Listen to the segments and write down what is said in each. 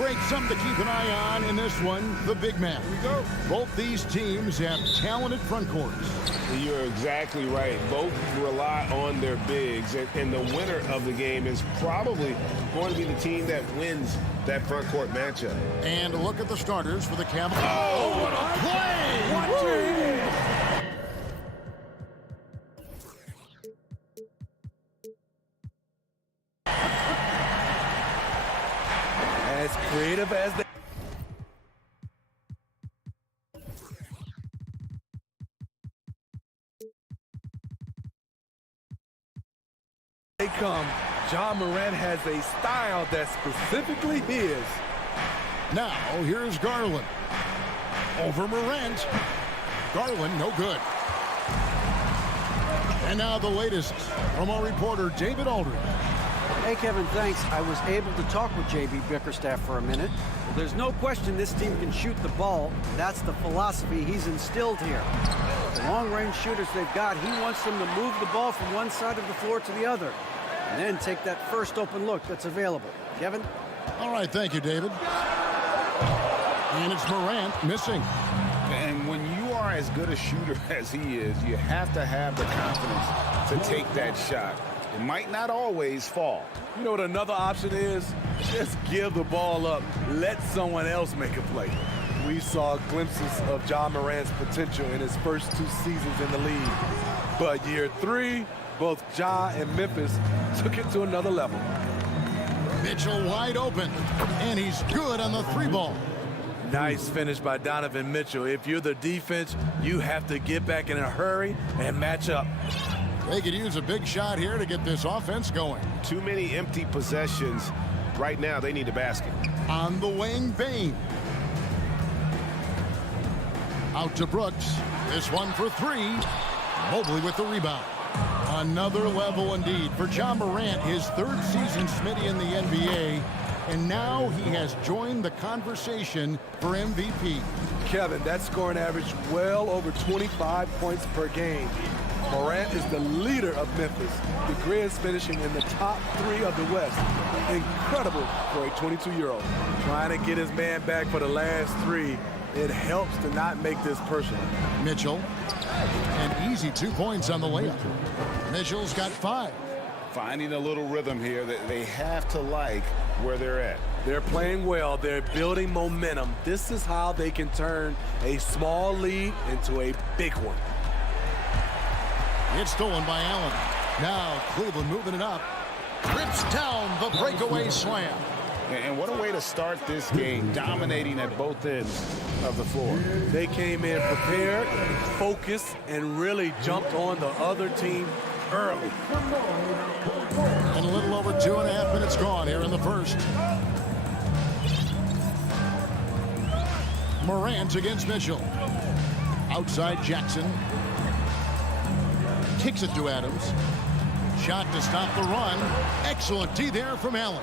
Greg, something to keep an eye on in this one, the big man. Here we go. Both these teams have talented front courts. You're exactly right. Both rely on their bigs, and the winner of the game is probably going to be the team that wins that front court matchup. And look at the starters for the Cavaliers. Oh, what a play! As creative as they come, Ja Morant has a style that's specifically his. Now, here's Garland. Over Morant. Garland, no good. And now the latest from our reporter, David Aldridge. Hey, Kevin, thanks. I was able to talk with J.B. Bickerstaff for a minute. Well, there's no question this team can shoot the ball. That's the philosophy he's instilled here. The long-range shooters they've got, he wants them to move the ball from one side of the floor to the other, and then take that first open look that's available. Kevin? All right, thank you, David. And it's Morant missing. And when you are as good a shooter as he is, you have to have the confidence to take that shot. It might not always fall. You know what another option is? Just give the ball up. Let someone else make a play. We saw glimpses of Ja Morant's potential in his first 2 seasons in the league. But year 3, both Ja and Memphis took it to another level. Mitchell wide open, and he's good on the 3-ball. Nice finish by Donovan Mitchell. If you're the defense, you have to get back in a hurry and match up. They could use a big shot here to get this offense going. Too many empty possessions. Right now, they need a basket. On the wing, Bain. Out to Brooks. This one for 3. Mobley with the rebound. Another level indeed for Ja Morant, his 3rd season, Smitty, in the NBA. And now he has joined the conversation for MVP. Kevin, that scoring average well over 25 points per game. Morant is the leader of Memphis. The Grizz finishing in the top 3 of the West. Incredible for a 22-year-old. Trying to get his man back for the last 3. It helps to not make this personal. Mitchell, an easy 2 points on the layup. Mitchell's got 5. Finding a little rhythm here that they have to like where they're at. They're playing well. They're building momentum. This is how they can turn a small lead into a big one. It's stolen by Allen. Now Cleveland moving it up. Rips down the breakaway slam. And what a way to start this game, dominating at both ends of the floor. They came in prepared, focused, and really jumped on the other team early. And a little over 2.5 minutes gone here in the first. Morant against Mitchell. Outside Jackson. Kicks it to Adams. Shot to stop the run. Excellent D there from Allen.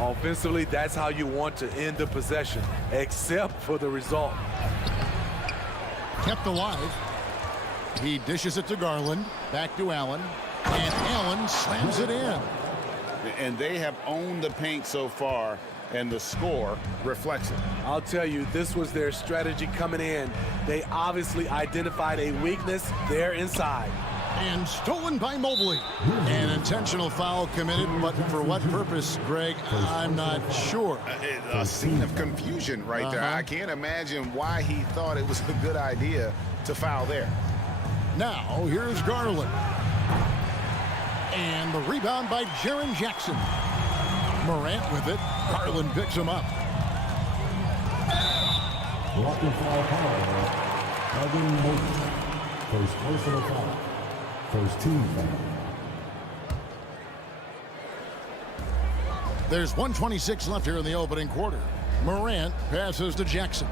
Offensively, that's how you want to end the possession, except for the result. Kept alive. He dishes it to Garland. Back to Allen. And Allen slams it in. And they have owned the paint so far, and the score reflects it. I'll tell you, this was their strategy coming in. They obviously identified a weakness there inside. And stolen by Mobley. An intentional foul committed, but for what purpose, Greg, I'm not sure. A scene of confusion right there. I can't imagine why he thought it was a good idea to foul there. Now, here's Garland. And the rebound by Jaren Jackson. Morant with it. Garland picks him up. Blocking foul call. Evan Mobley. First personal foul. First team foul. There's 1:26 left here in the opening quarter. Morant passes to Jackson.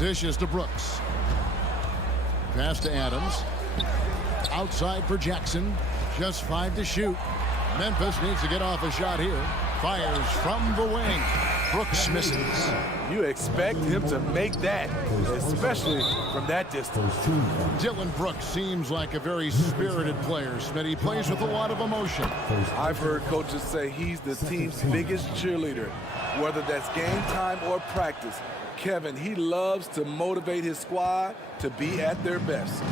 Dishes to Brooks. Pass to Adams. Outside for Jackson. Just 5 to shoot. Memphis needs to get off a shot here. Fires from the wing. Brooks misses. You expect him to make that, especially from that distance. Dylan Brooks seems like a very spirited player, Smitty. He plays with a lot of emotion. I've heard coaches say he's the team's biggest cheerleader, whether that's game time or practice. Kevin, he loves to motivate his squad to be at their best.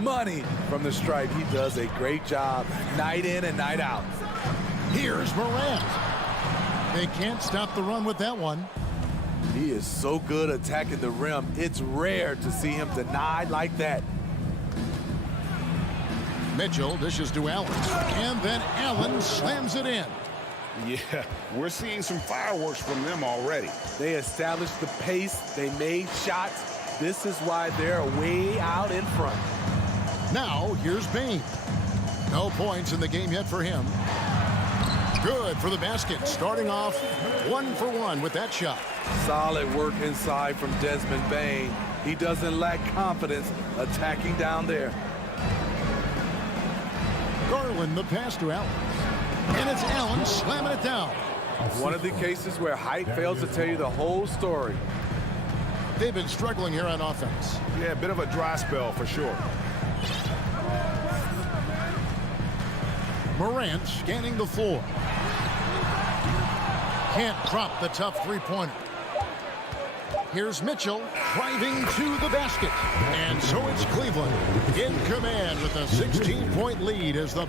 Money from the stripe. He does a great job night in and night out. Here's Morant. They can't stop the run with that one. He is so good attacking the rim. It's rare to see him denied like that. Mitchell dishes to Allen. And then Allen slams it in. Yeah, we're seeing some fireworks from them already. They established the pace. They made shots. This is why they're way out in front. Now, here's Bain. No points in the game yet for him. Good for the basket. Starting off 1 for 1 with that shot. Solid work inside from Desmond Bain. He doesn't lack confidence attacking down there. Garland the pass to Allen. And it's Allen slamming it down. One of the cases where height fails to tell you the whole story. They've been struggling here on offense. Yeah, a bit of a dry spell for sure. Morant scanning the floor. Can't drop the tough three-pointer. Here's Mitchell driving to the basket. And so it's Cleveland in command with a 16-point lead as the...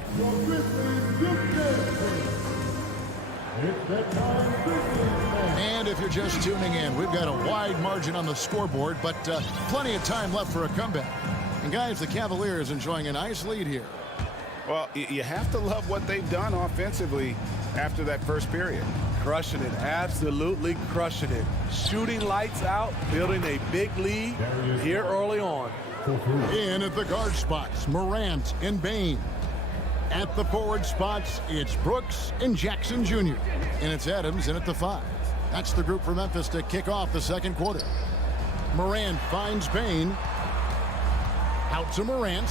And if you're just tuning in, we've got a wide margin on the scoreboard, but plenty of time left for a comeback. And guys, the Cavaliers enjoying a nice lead here. Well, you have to love what they've done offensively after that first period. Crushing it, absolutely crushing it. Shooting lights out, building a big lead here early on. In at the guard spots, Morant and Bain. At the forward spots, it's Brooks and Jackson Jr. And it's Adams in at the 5. That's the group for Memphis to kick off the second quarter. Morant finds Bain. Out to Morant.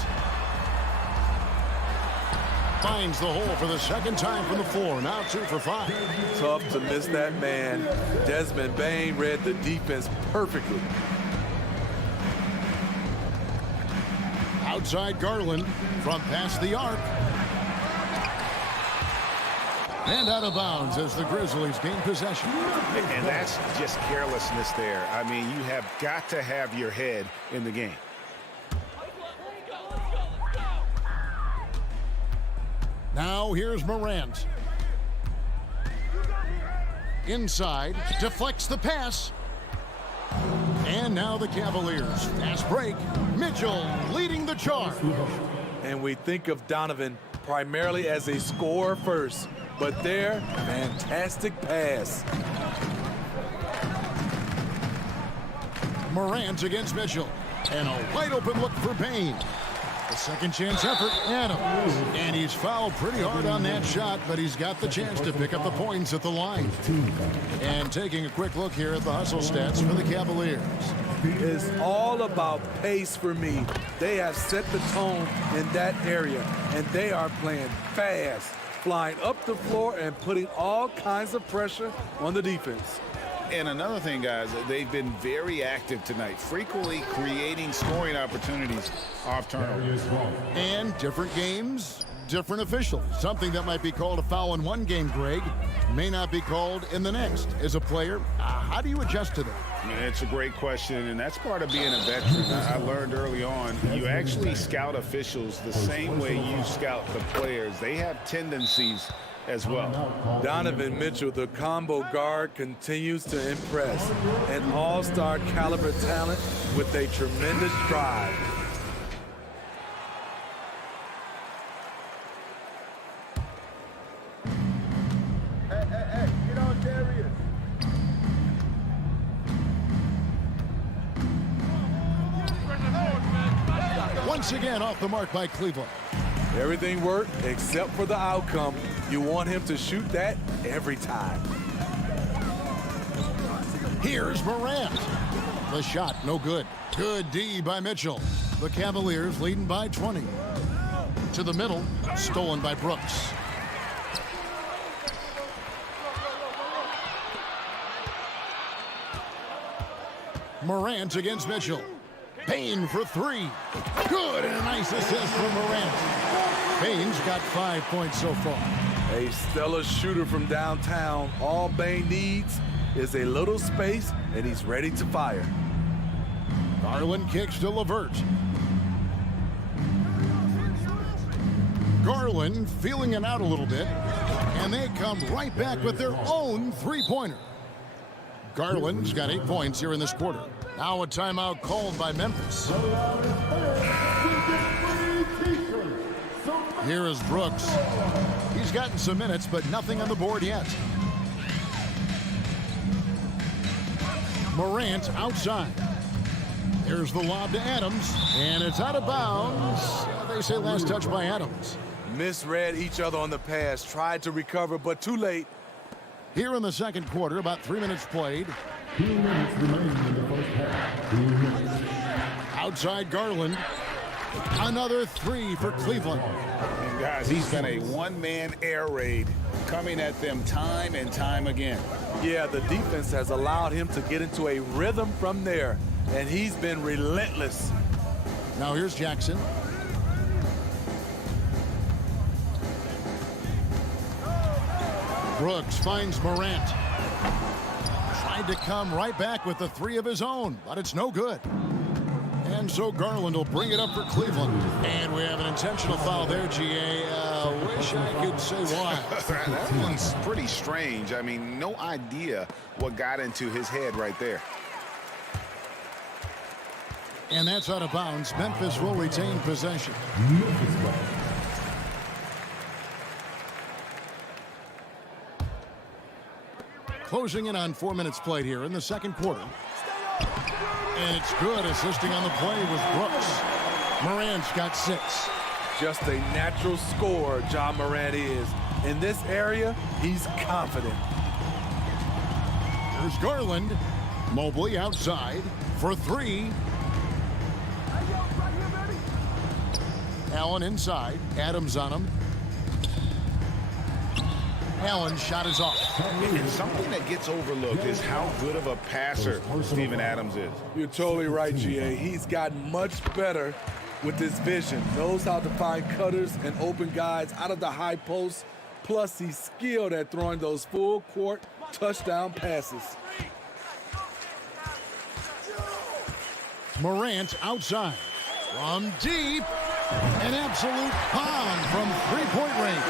Finds the hole for the second time from the floor. Now 2 for 5. Tough to miss that man. Desmond Bain read the defense perfectly. Outside Garland from past the arc. And out of bounds as the Grizzlies gain possession. And that's just carelessness there. I mean, you have got to have your head in the game. Now here's Morant. Inside, deflects the pass. And now the Cavaliers. Fast break. Mitchell leading the charge. And we think of Donovan primarily as a scorer first, but their fantastic pass. Morant against Mitchell. And a wide open look for Bain. The second chance effort, Adams. And he's fouled pretty hard on that shot, but he's got the chance to pick up the points at the line. And taking a quick look here at the hustle stats for the Cavaliers. It's all about pace for me. They have set the tone in that area, and they are playing fast, flying up the floor and putting all kinds of pressure on the defense. And another thing, guys, they've been very active tonight, frequently creating scoring opportunities off turnovers. And different games, different officials. Something that might be called a foul in one game, Greg, may not be called in the next. As a player, how do you adjust to that? It's a great question, and that's part of being a veteran. I learned early on, you actually scout officials the same way you scout the players. They have tendencies as well. Donovan Mitchell, the combo guard, continues to impress. An all-star caliber talent with a tremendous drive. Hey, get on Darius. Once again, off the mark by Cleveland. Everything worked except for the outcome. You want him to shoot that every time. Here's Morant. The shot, no good. Good D by Mitchell. The Cavaliers leading by 20. To the middle, stolen by Brooks. Morant against Mitchell. Payne for three. Good, and a nice assist from Morant. Payne's got 5 points so far. A stellar shooter from downtown. All Bane needs is a little space, and he's ready to fire. Garland kicks to LeVert. Garland feeling it out a little bit, and they come right back with their own three-pointer. Garland's got 8 points here in this quarter. Now a timeout called by Memphis. Here is Brooks. He's gotten some minutes, but nothing on the board yet. Morant outside. Here's the lob to Adams, and it's out of bounds. They say last touch by Adams. Misread each other on the pass, tried to recover, but too late. Here in the second quarter, about 3 minutes played. 2 minutes remaining in the first half. 2 minutes. Outside Garland. Another three for Cleveland. And guys, he's been a one-man air raid coming at them time and time again. Yeah, the defense has allowed him to get into a rhythm from there, and he's been relentless. Now here's Jackson. Brooks finds Morant. Tried to come right back with the three of his own, but it's no good. And so Garland will bring it up for Cleveland. And we have an intentional foul there, GA. Wish I could say why. That one's pretty strange. I mean, no idea what got into his head right there. And that's out of bounds. Memphis will retain possession. Closing in on 4 minutes played here in the second quarter. And it's good. Assisting on the play was Brooks. Morant's got 6. Just a natural scorer, John Morant is. In this area, he's confident. There's Garland. Mobley outside for 3. Allen inside. Adams on him. Allen's shot is off. And something that gets overlooked is how good of a passer Steven Adams is. You're totally right, GA. He's gotten much better with his vision. Knows how to find cutters and open guys out of the high post. Plus, he's skilled at throwing those full court touchdown passes. Morant outside. From deep. An absolute bomb from three-point range.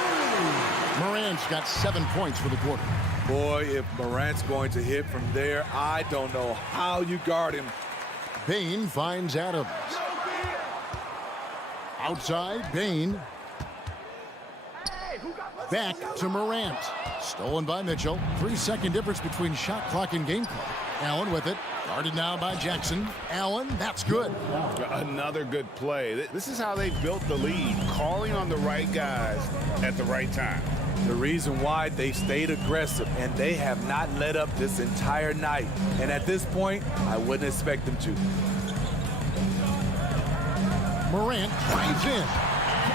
Morant's got 7 points for the quarter. Boy, if Morant's going to hit from there, I don't know how you guard him. Payne finds Adams. Outside, Payne. Back to Morant. Stolen by Mitchell. 3-second difference between shot clock and game clock. Allen with it. Guarded now by Jackson. Allen, that's good. Another good play. This is how they built the lead, calling on the right guys at the right time. The reason why they stayed aggressive, and they have not let up this entire night. And at this point, I wouldn't expect them to. Morant drives in.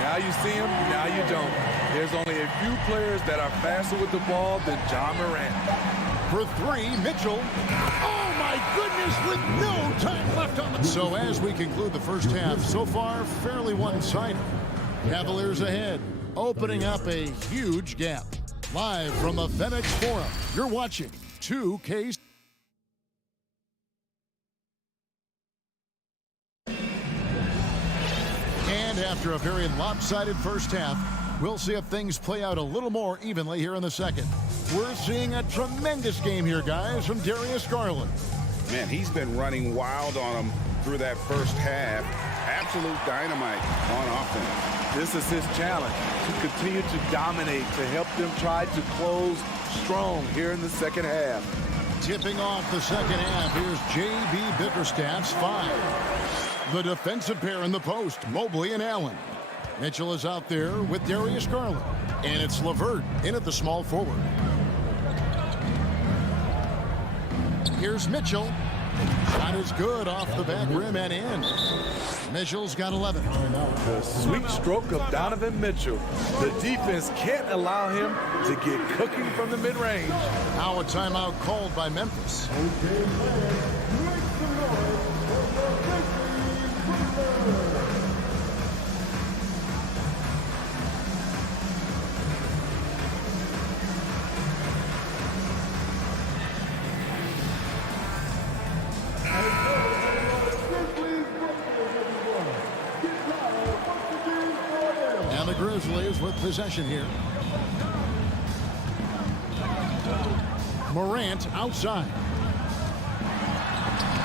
Now you see him, now you don't. There's only a few players that are faster with the ball than John Morant. For 3, Mitchell. Oh, my goodness, with no time left on the... So as we conclude the first half, so far, fairly one-sided. Cavaliers ahead, opening up a huge gap. Live from the FedEx Forum, you're watching 2K. And after a very lopsided first half, we'll see if things play out a little more evenly here in the second. We're seeing a tremendous game here, guys, from Darius Garland. Man, he's been running wild on them through that first half. Absolute dynamite on offense. This is his challenge, to continue to dominate, to help them try to close strong here in the second half. Tipping off the second half, here's J.B. Bickerstaff's 5. The defensive pair in the post, Mobley and Allen. Mitchell is out there with Darius Garland. And it's LeVert in at the small forward. Here's Mitchell. Shot is good off the back rim and in. Mitchell's got 11. The sweet stroke of Donovan Mitchell. The defense can't allow him to get cooking from the mid-range. Now a timeout called by Memphis. Okay, make some noise Grizzlies with possession here. Morant outside.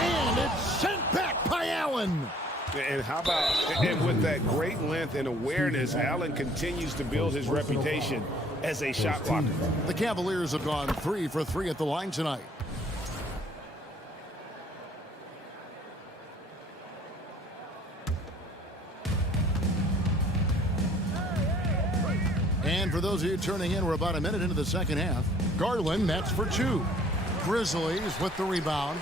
And it's sent back by Allen. And how about, and with that great length and awareness, Allen continues to build his reputation as a shot blocker. The Cavaliers have gone 3 for 3 at the line tonight. And for those of you turning in, we're about a minute into the second half. Garland, that's for 2. Grizzlies with the rebound.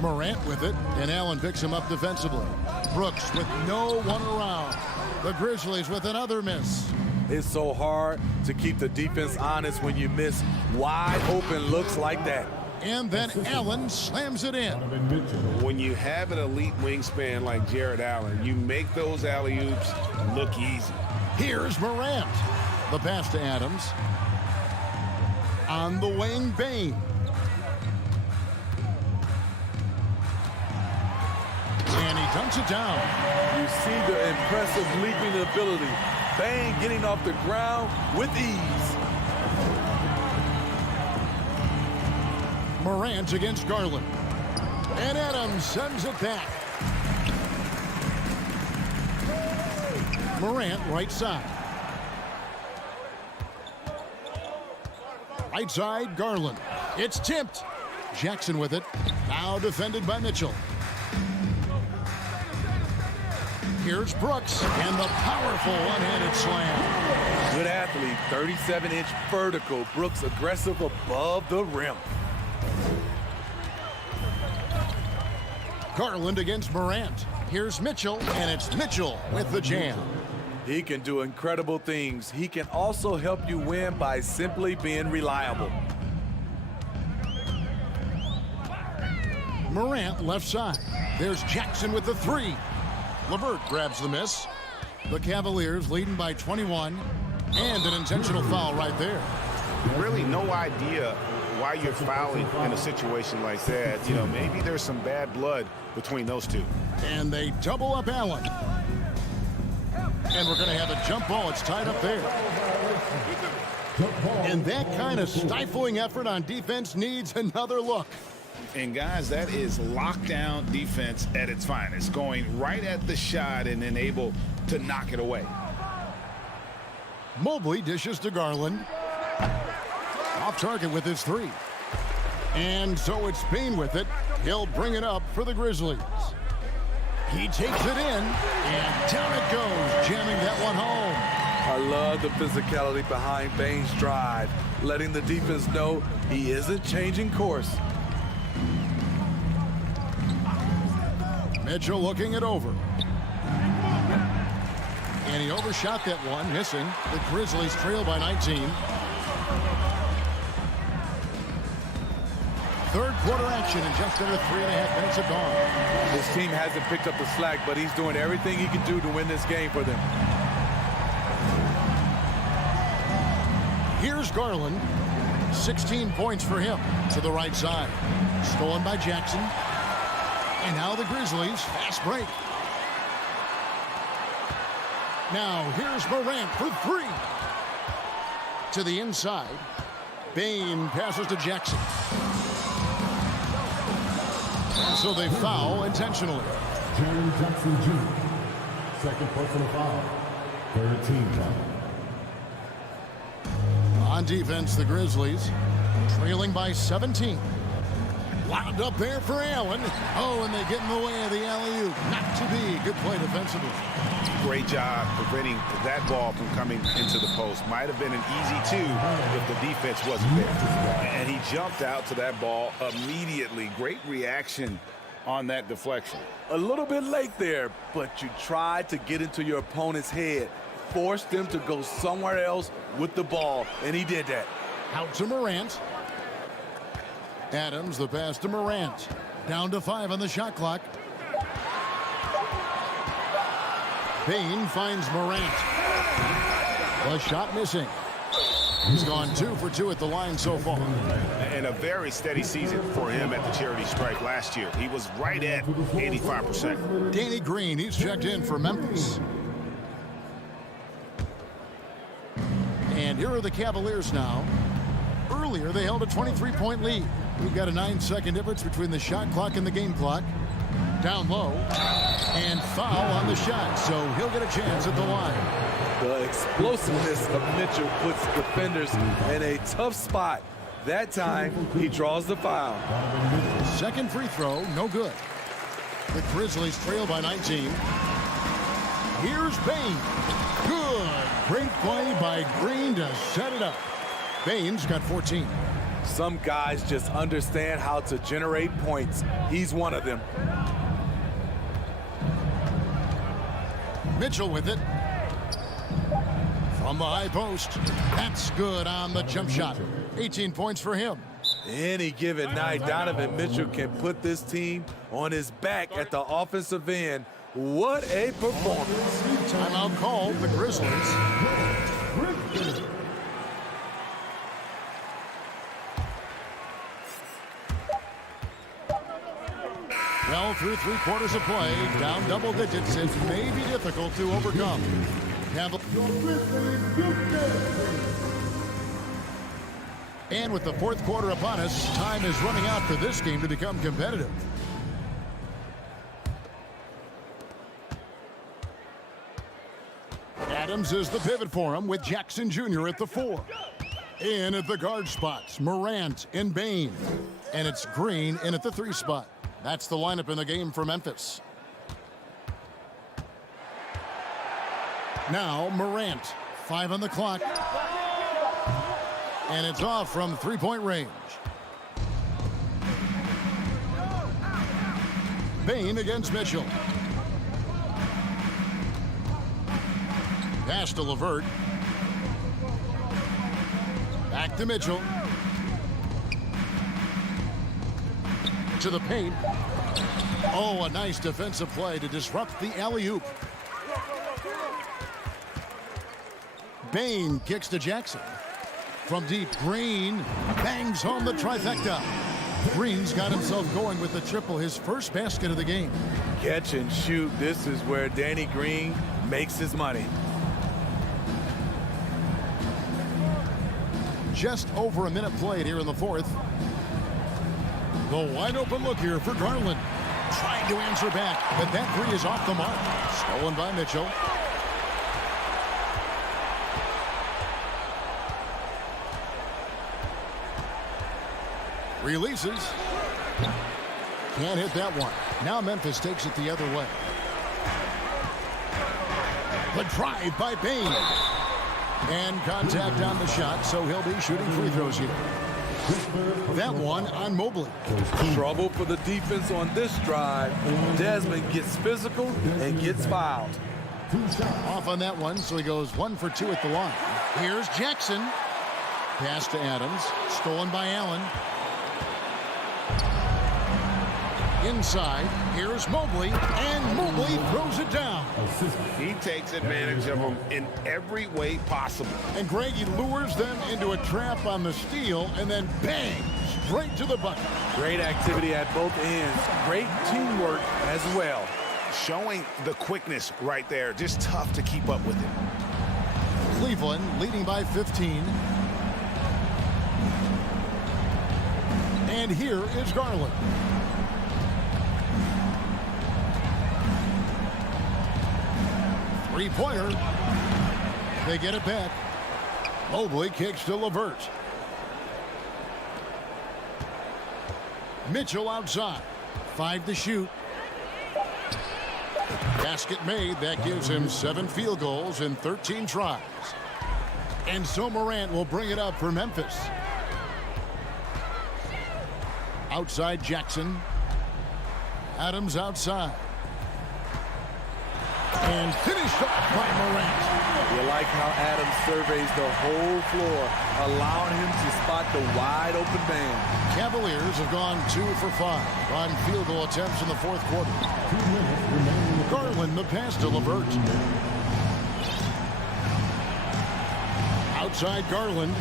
Morant with it, and Allen picks him up defensively. Brooks with no one around. The Grizzlies with another miss. It's so hard to keep the defense honest when you miss wide open looks like that. And then Allen slams it in. When you have an elite wingspan like Jared Allen, you make those alley-oops look easy. Here's Morant. The pass to Adams. On the wing, Bane. And he dunks it down. You see the impressive leaping ability. Bane getting off the ground with ease. Morant against Garland. And Adams sends it back. Morant right side. Right side, Garland. It's tipped. Jackson with it. Now defended by Mitchell. Here's Brooks, and the powerful one-handed slam. Good athlete, 37-inch vertical. Brooks aggressive above the rim. Garland against Morant. Here's Mitchell, and it's Mitchell with the jam. He can do incredible things. He can also help you win by simply being reliable. Morant left side. There's Jackson with the 3. LeVert grabs the miss. The Cavaliers leading by 21. And an intentional foul right there. Really no idea why you're fouling in a situation like that. You know, maybe there's some bad blood between those two. And they double up Allen. And we're going to have a jump ball. It's tied up there. And that kind of stifling effort on defense needs another look. And guys, that is lockdown defense at its finest, going right at the shot and then able to knock it away. Mobley dishes to Garland. Off target with his 3. And so it's Bane with it. He'll bring it up for the Grizzlies. He takes it in, and down it goes, jamming that one home. I love the physicality behind Bane's drive, letting the defense know he isn't changing course. Mitchell looking it over. And he overshot that one, missing. The Grizzlies trail by 19. Third quarter action in just under 3.5 minutes have gone. His team hasn't picked up the slack, but he's doing everything he can do to win this game for them. Here's Garland. 16 points for him to the right side. Stolen by Jackson. And now the Grizzlies fast break. Now here's Morant for 3. To the inside. Bane passes to Jackson. So they foul intentionally. Jaren Jackson Jr. Second personal foul. Third team foul. On defense, the Grizzlies trailing by 17. Lobbed up there for Allen. Oh, and they get in the way of the alley-oop. Not to be. Good play defensively. Great job preventing that ball from coming into the post. Might have been an easy 2 if the defense wasn't there. And he jumped out to that ball immediately. Great reaction on that deflection. A little bit late there, but you tried to get into your opponent's head. Force them to go somewhere else with the ball, and he did that. Out to Morant. Adams, the pass to Morant. Down to 5 on the shot clock. Bane finds Morant. The shot missing. He's gone 2 for 2 at the line so far. And a very steady season for him at the charity stripe last year. He was right at 85%. Danny Green, he's checked in for Memphis. And here are the Cavaliers now. Earlier, they held a 23-point lead. We've got a 9-second difference between the shot clock and the game clock. Down low. And foul on the shot, so he'll get a chance at the line. The explosiveness of Mitchell puts defenders in a tough spot. That time, he draws the foul. Second free throw, no good. The Grizzlies trail by 19. Here's Bane. Good. Great play by Green to set it up. Bane's got 14. Some guys just understand how to generate points. He's one of them. Mitchell with it. From the high post. That's good on the jump shot. 18 points for him. Any given night, Donovan Mitchell can put this team on his back at the offensive end. What a performance. Timeout called, the Grizzlies. Well, through 3 quarters of play, down double digits, it may be difficult to overcome. And with the fourth quarter upon us, time is running out for this game to become competitive. Adams is the pivot for him with Jackson Jr. at the 4. In at the guard spots, Morant and Bane. And it's Green in at the 3 spot. That's the lineup in the game for Memphis. Now Morant, 5 on the clock. And it's off from 3-point range. Bane against Mitchell. Pass to LeVert. Back to Mitchell. To the paint. Oh, a nice defensive play to disrupt the alley-oop. Bane kicks to Jackson. From deep, Green bangs home the trifecta. Green's got himself going with the triple, his first basket of the game. Catch and shoot. This is where Danny Green makes his money. Just over a minute played here in the fourth. The wide open look here for Garland. Trying to answer back, but that three is off the mark. Stolen by Mitchell. Releases. Can't hit that one. Now Memphis takes it the other way. The drive by Bane. And contact on the shot, so he'll be shooting free throws here. That one on Mobley. Trouble for the defense on this drive. Desmond gets physical and gets fouled. Off on that one, so he goes 1 for 2 at the line. Here's Jackson. Pass to Adams. Stolen by Allen. Inside, here's Mobley, and Mobley throws it down. He takes advantage of them in every way possible. And Greg, he lures them into a trap on the steal, and then bang, straight to the bucket. Great activity at both ends. Great teamwork as well. Showing the quickness right there. Just tough to keep up with him. Cleveland leading by 15. And here is Garland. Three-pointer. They get it back. Mobley kicks to LeVert. Mitchell outside. 5 to shoot. Basket made. That gives him 7 field goals in 13 tries. And so Morant will bring it up for Memphis. Outside Jackson. Adams outside. And finished off by Morant. You like how Adams surveys the whole floor, allowing him to spot the wide open man. Cavaliers have gone 2 for 5 on field goal attempts in the fourth quarter. Garland the pass to LeVert. outside Garland.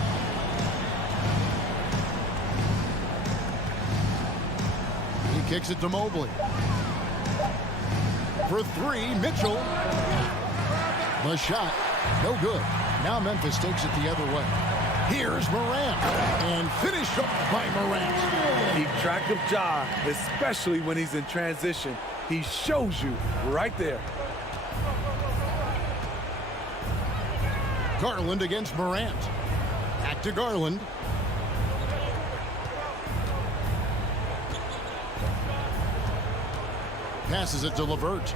He kicks it to Mobley. For three, Mitchell. The shot, no good. Now Memphis takes it the other way. Here's Morant, and finished up by Morant. Keep track of Ja, especially when he's in transition. He shows you right there. Garland against Morant. Back to Garland. Passes it to LeVert.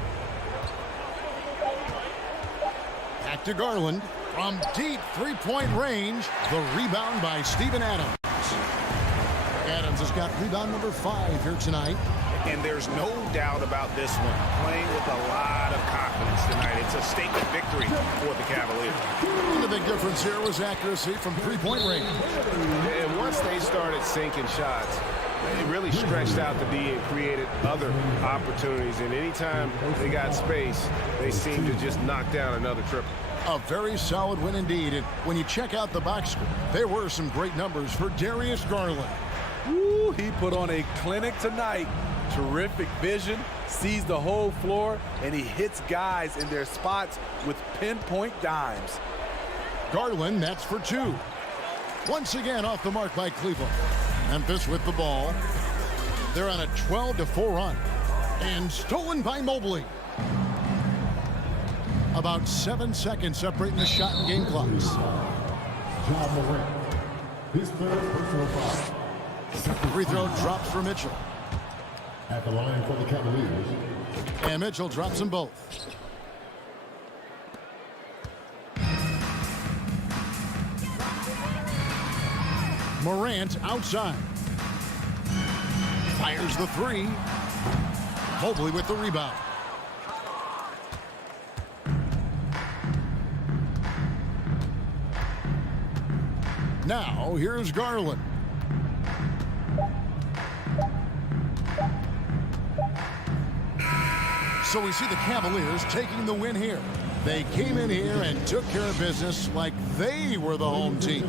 Back to Garland. From deep three-point range, the rebound by Steven Adams. Adams has got rebound number 5 here tonight. And there's no doubt about this one. Playing with a lot of confidence tonight. It's a statement victory for the Cavaliers. And the big difference here was accuracy from three-point range. And once they started sinking shots, it really stretched out the D and created other opportunities. And anytime they got space, they seemed to just knock down another triple. A very solid win indeed. And when you check out the box score, there were some great numbers for Darius Garland. Woo, he put on a clinic tonight. Terrific vision, sees the whole floor, and he hits guys in their spots with pinpoint dimes. Garland, that's for 2. Once again off the mark by Cleveland. Memphis with the ball. They're on a 12-4 run. And stolen by Mobley. About 7 seconds separating the shot and game clocks. Ja Morant, his third personal foul. Free throw drops for Mitchell. At the line for the Cavaliers. And Mitchell drops them both. Morant outside. Fires the 3. Mobley with the rebound. Now, here's Garland. So we see the Cavaliers taking the win here. They came in here and took care of business like they were the home team.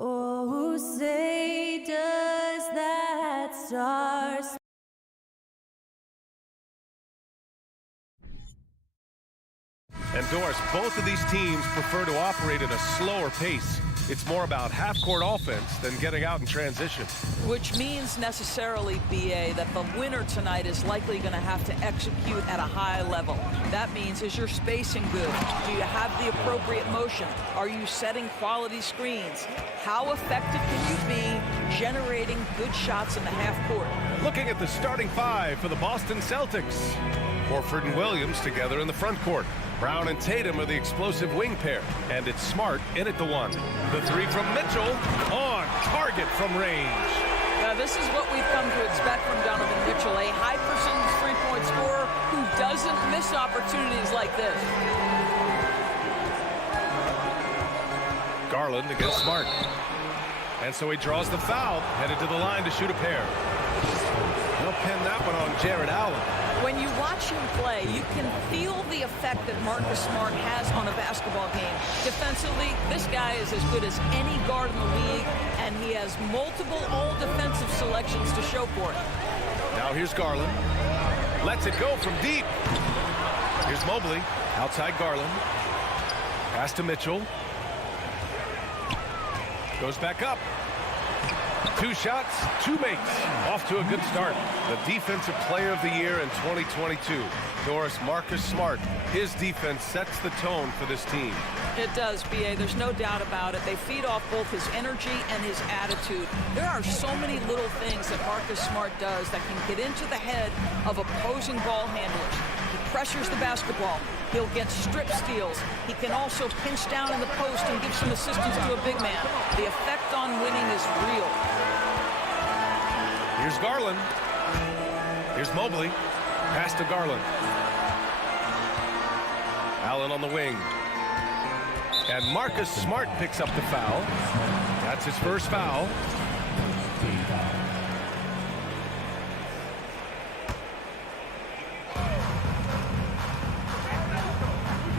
Oh, say does that star spangled And Doris, both of these teams prefer to operate at a slower pace. It's more about half-court offense than getting out in transition. Which means necessarily, BA, that the winner tonight is likely going to have to execute at a high level. That means, is your spacing good? Do you have the appropriate motion? Are you setting quality screens? How effective can you be generating good shots in the half court? Looking at the starting five for the Boston Celtics. Horford and Williams together in the front court. Brown and Tatum are the explosive wing pair, and it's Smart in at the one. The three from Mitchell, on target from range. Now, this is what we've come to expect from Donovan Mitchell, a high percentage three-point scorer who doesn't miss opportunities like this. Garland against Smart. And so he draws the foul, headed to the line to shoot a pair. They'll pin that one on Jared Allen. When you watch him play, you can feel the effect that Marcus Smart has on a basketball game. Defensively, this guy is as good as any guard in the league, and he has multiple all-defensive selections to show for it. Now here's Garland. Lets it go from deep. Here's Mobley, outside Garland. Pass to Mitchell. Goes back up. 2 shots, 2 makes. Off to a good start. The Defensive Player of the Year in 2022. Doris, Marcus Smart. His defense sets the tone for this team. It does, BA. There's no doubt about it. They feed off both his energy and his attitude. There are so many little things that Marcus Smart does that can get into the head of opposing ball handlers. He pressures the basketball. He'll get strip steals. He can also pinch down in the post and give some assistance to a big man. The effect on winning is real. Here's Garland. Here's Mobley. Pass to Garland. Allen on the wing. And Marcus Smart picks up the foul. That's his first foul.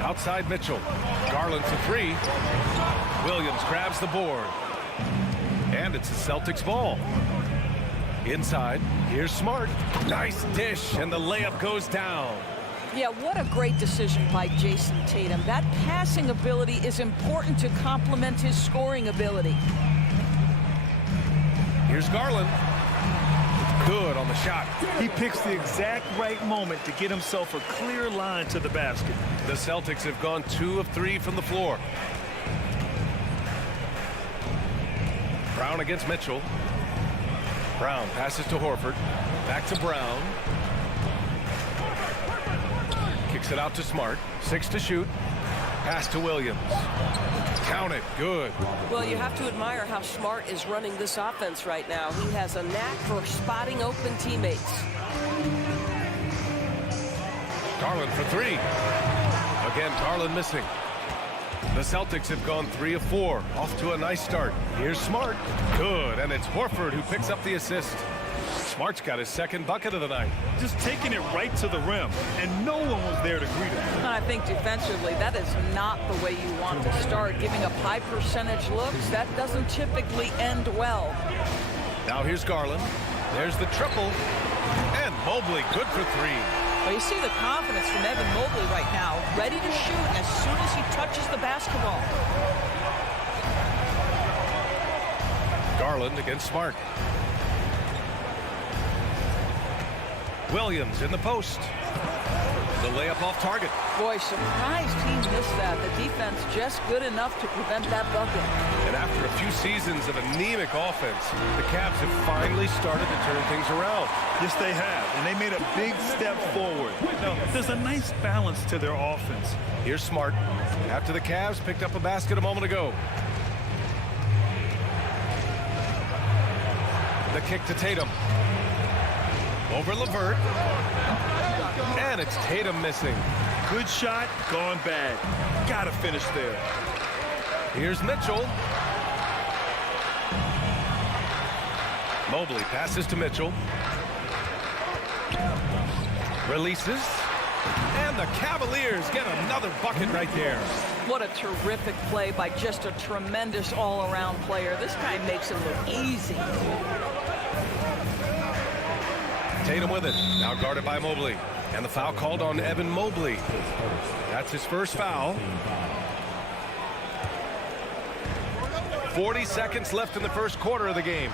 Outside Mitchell. Garland for 3. Williams grabs the board. And it's the Celtics ball. Inside, here's Smart. Nice dish, and the layup goes down. Yeah, what a great decision by Jason Tatum. That passing ability is important to complement his scoring ability. Here's Garland. Good on the shot. He picks the exact right moment to get himself a clear line to the basket. The Celtics have gone 2 of 3 from the floor. Brown against Mitchell. Brown passes to Horford. Back to Brown. Kicks it out to Smart. 6 to shoot. Pass to Williams. Count it. Good. Well, you have to admire how Smart is running this offense right now. He has a knack for spotting open teammates. Garland for 3. Again, Garland missing. The Celtics have gone 3 of 4. Off to a nice start. Here's Smart. Good, and it's Horford who picks up the assist. Smart's got his second bucket of the night. Just taking it right to the rim, and no one was there to greet him. I think defensively, that is not the way you want to start. Giving up high percentage looks, that doesn't typically end well. Now here's Garland. There's the triple. And Mobley, good for 3. Well, you see the confidence from Evan Mobley right now, ready to shoot as soon as he touches the basketball. Garland against Smart. Williams in the post. The layup off target. Boy, surprised he missed that. The defense just good enough to prevent that bucket. And after a few seasons of anemic offense, the Cavs have finally started to turn things around. Yes, they have, and they made a big step forward. Now, there's a nice balance to their offense. Here's Smart. After the Cavs picked up a basket a moment ago. The kick to Tatum. Over LeVert. And it's Tatum missing. Good shot, gone bad. Gotta finish there. Here's Mitchell. Mobley passes to Mitchell. Releases. And And the Cavaliers get another bucket right there. What a terrific play by just a tremendous all-around player. This guy makes it look easy. Tatum with it. Now guarded by Mobley. And the foul called on Evan Mobley. That's his first foul. 40 seconds left in the first quarter of the game.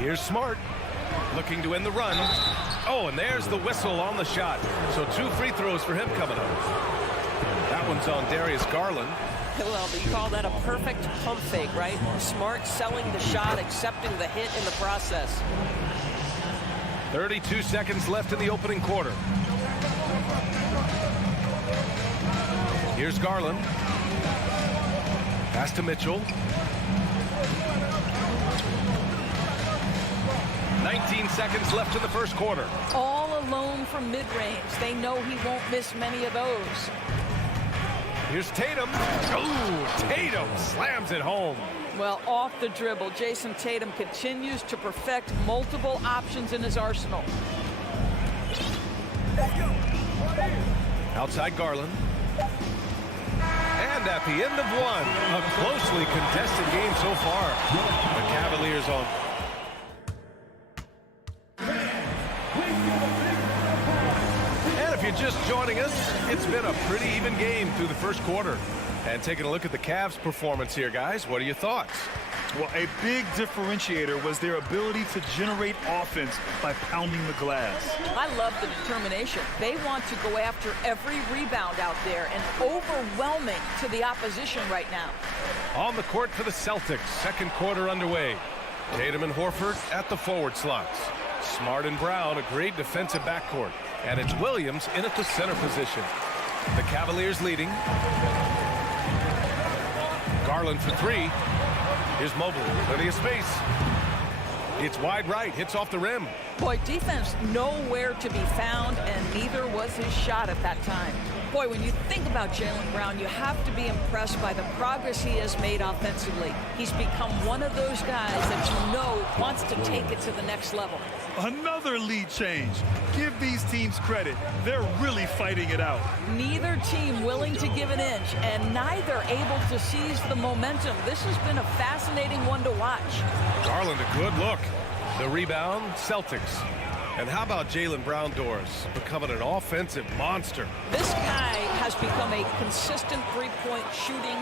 Here's Smart looking to end the run. Oh, and there's the whistle on the shot. So 2 free throws for him coming up. That one's on Darius Garland. Well, you call that a perfect pump fake, right? Smart selling the shot, accepting the hit in the process. 32 seconds left in the opening quarter. Here's Garland. Pass to Mitchell. 19 seconds left in the first quarter. All alone from mid-range. They know he won't miss many of those. Here's Tatum. Oh, Tatum slams it home. Well, off the dribble, Jason Tatum continues to perfect multiple options in his arsenal. Outside Garland. And at the end of one, a closely contested game so far. The Cavaliers on. And if you're just joining us, it's been a pretty even game through the first quarter. And taking a look at the Cavs' performance here, guys, what are your thoughts? Well, a big differentiator was their ability to generate offense by pounding the glass. I love the determination. They want to go after every rebound out there and overwhelming to the opposition right now. On the court for the Celtics, second quarter underway. Tatum and Horford at the forward slots. Smart and Brown, a great defensive backcourt. And it's Williams in at the center position. The Cavaliers leading. Garland for 3. Here's Mobley, plenty of space. It's wide right, hits off the rim. Boy, defense nowhere to be found, and neither was his shot at that time. Boy, when you think about Jaylen Brown, you have to be impressed by the progress he has made offensively. He's become one of those guys that you know wants to take it to the next level. Another lead change. Give these teams credit. They're really fighting it out. Neither team willing to give an inch, and neither able to seize the momentum. This has been a fascinating one to watch. Garland, a good look. The rebound, Celtics. And how about Jaylen Brown, Doris, becoming an offensive monster? This guy has become a consistent three-point shooting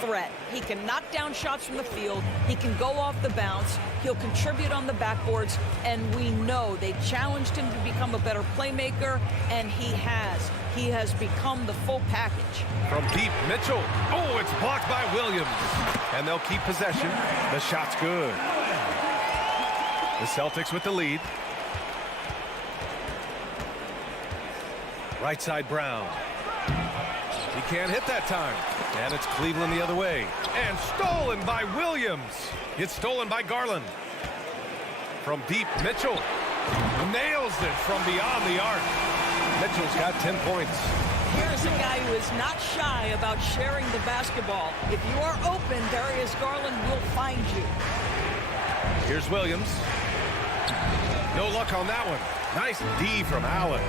threat. He can knock down shots from the field. He can go off the bounce. He'll contribute on the backboards. And we know they challenged him to become a better playmaker, and he has. He has become the full package. From deep, Mitchell. Oh, it's blocked by Williams. And they'll keep possession. The shot's good. The Celtics with the lead. Right side Brown. He can't hit that time. And it's Cleveland the other way. And stolen by Williams. It's stolen by Garland. From deep, Mitchell nails it from beyond the arc. Mitchell's got 10 points. Here's a guy who is not shy about sharing the basketball. If you are open, Darius Garland will find you. Here's Williams. No luck on that one. Nice D from Allen.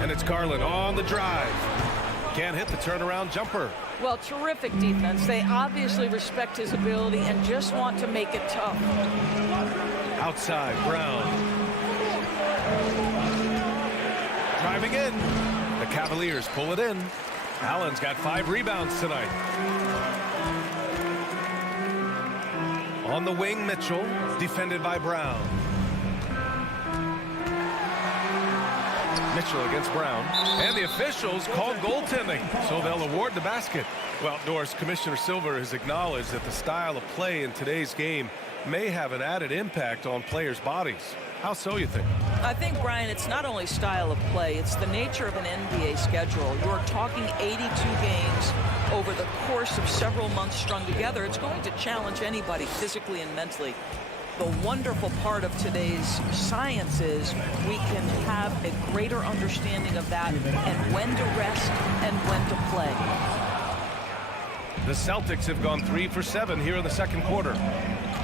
And it's Garland on the drive. Can't hit the turnaround jumper. Well, terrific defense. They obviously respect his ability and just want to make it tough. Outside, Brown. Driving in. The Cavaliers pull it in. Allen's got 5 rebounds tonight. On the wing, Mitchell, defended by Brown. Mitchell against Brown. And the officials called goaltending, so they'll award the basket. Well, Doris, Commissioner Silver has acknowledged that the style of play in today's game may have an added impact on players' bodies. How so, you think? I think, Brian, it's not only style of play, it's the nature of an NBA schedule. You're talking 82 games over the course of several months strung together. It's going to challenge anybody physically and mentally. The wonderful part of today's science is we can have a greater understanding of that and when to rest and when to play. The Celtics have gone 3 for 7 here in the second quarter.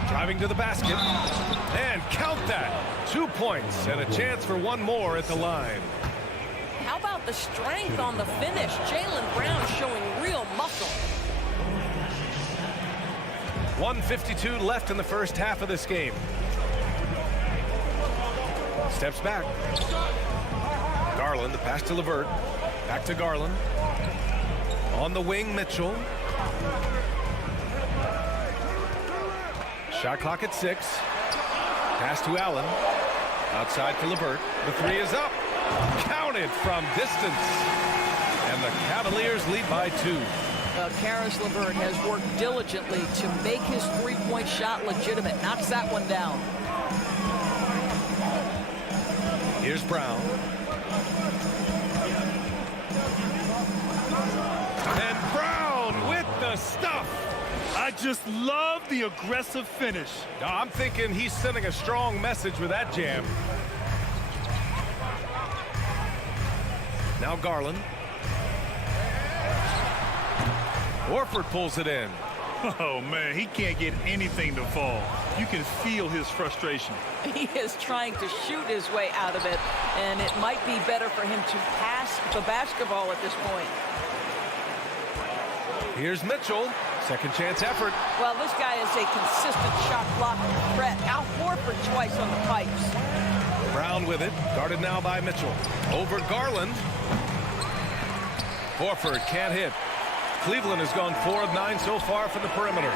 Driving to the basket. And count that. 2 points and a chance for one more at the line. How about the strength on the finish? Jaylen Brown showing real muscle. 1:52 left in the first half of this game. Steps back. Garland, the pass to LeVert. Back to Garland. On the wing, Mitchell. Shot clock at 6. Pass to Allen. Outside to LeVert. The three is up. Counted from distance. And the Cavaliers lead by 2. Karis LeVert has worked diligently to make his three-point shot legitimate. Knocks that one down. Here's Brown. And Brown with the stuff. I just love the aggressive finish. Now, I'm thinking he's sending a strong message with that jam. Now Garland. Horford pulls it in. Oh, man, he can't get anything to fall. You can feel his frustration. He is trying to shoot his way out of it, and it might be better for him to pass the basketball at this point. Here's Mitchell. Second chance effort. Well, this guy is a consistent shot blocking threat. Al Horford twice on the pipes. Brown with it. Guarded now by Mitchell. Over Garland. Horford can't hit. Cleveland has gone 4 of 9 so far from the perimeter.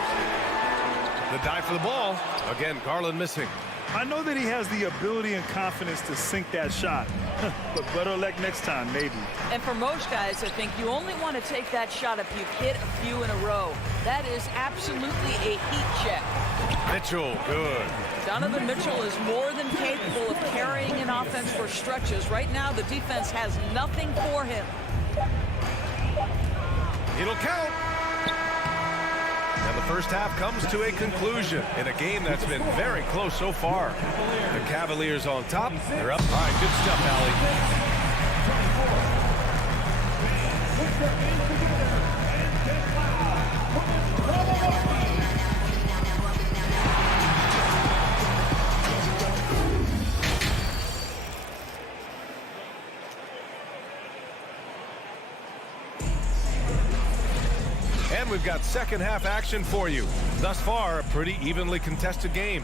The dive for the ball. Again, Garland missing. I know that he has the ability and confidence to sink that shot. But better luck next time, maybe. And for most guys, I think you only want to take that shot if you've hit a few in a row. That is absolutely a heat check. Mitchell, good. Donovan Mitchell is more than capable of carrying an offense for stretches. Right now, the defense has nothing for him. It'll count. And the first half comes to a conclusion in a game that's been very close so far. The Cavaliers on top. They're up. All right, good stuff, Allie. And we've got second half action for you. Thus far, a pretty evenly contested game.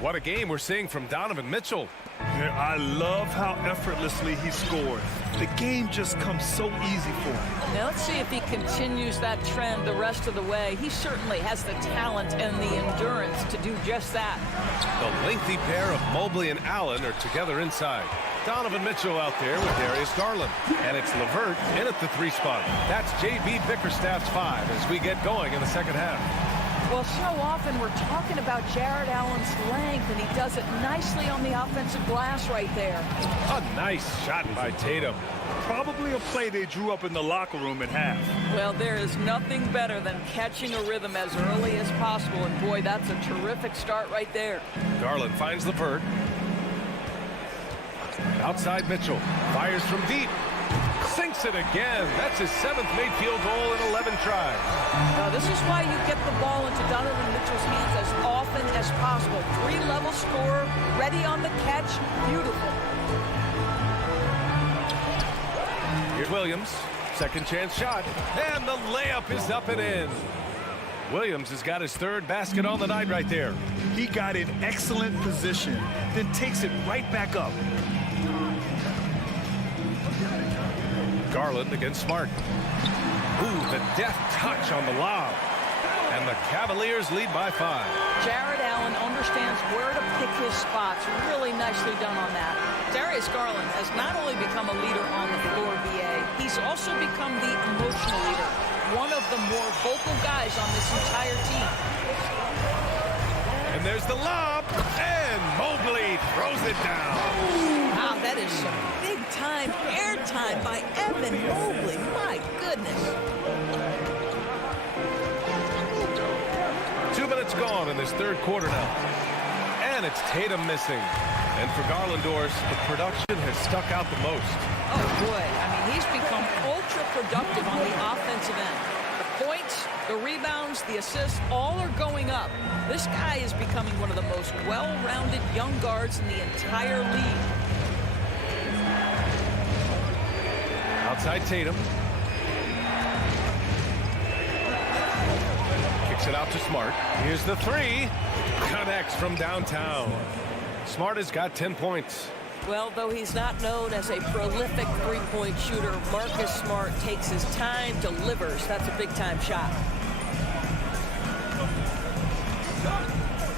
What a game we're seeing from Donovan Mitchell. I love how effortlessly he scored. The game just comes so easy for him. Now let's see if he continues that trend the rest of the way. He certainly has the talent and the endurance to do just that. The lengthy pair of Mobley and Allen are together inside. Donovan Mitchell out there with Darius Garland. And it's LeVert in at the 3 spot. That's J.B. Bickerstaff's 5 as we get going in the second half. Well, so often we're talking about Jared Allen's length, and he does it nicely on the offensive glass right there. A nice shot by Tatum. Probably a play they drew up in the locker room at half. Well, there is nothing better than catching a rhythm as early as possible, and boy, that's a terrific start right there. Garland finds LeVert. Outside Mitchell. Fires from deep. Sinks it again. That's his 7th made field goal in 11 tries. Now, this is why you get the ball into Donovan Mitchell's hands as often as possible. 3-level scorer, ready on the catch. Beautiful. Here's Williams. Second chance shot. And the layup is up and in. Williams has got his 3rd basket on the night right there. He got in excellent position, then takes it right back up. Garland against Smart. Ooh, the deft touch on the lob. And the Cavaliers lead by 5. Jared Allen understands where to pick his spots. Really nicely done on that. Darius Garland has not only become a leader on the floor, BA, he's also become the emotional leader. One of the more vocal guys on this entire team. And there's the lob. And Mobley throws it down. Wow, that is some big-time airtime by Evan Mobley. My goodness. 2 minutes gone in this 3rd quarter now. And it's Tatum missing. And for Garlandors, the production has stuck out the most. Oh, boy. I mean, he's become ultra-productive on the offensive end. The points, The rebounds, the assists, all are going up. This guy is becoming one of the most well-rounded young guards in the entire league. Outside Tatum. Kicks it out to Smart. Here's the three. Connects from downtown. Smart has got 10 points. Well, though he's not known as a prolific three-point shooter, Marcus Smart takes his time, delivers. That's a big-time shot.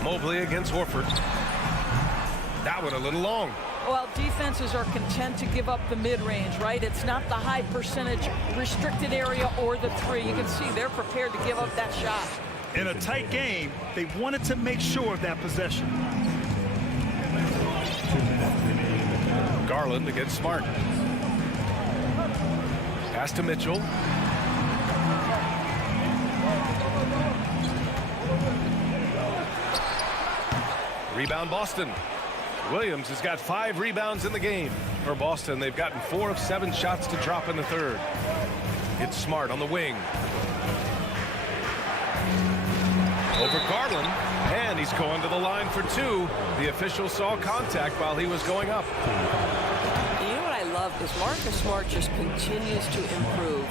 Mobley against Horford. That one a little long. Well, defenses are content to give up the mid-range, right? It's not the high percentage restricted area or the three. You can see they're prepared to give up that shot. In a tight game, they wanted to make sure of that possession. Garland against Smart. Pass to Mitchell. Rebound Boston. Williams has got 5 rebounds in the game. For Boston, they've gotten 4 of 7 shots to drop in the third. It's Smart on the wing. Over Garland, and he's going to the line for 2. The official saw contact while he was going up. You know what I love is Marcus Smart just continues to improve.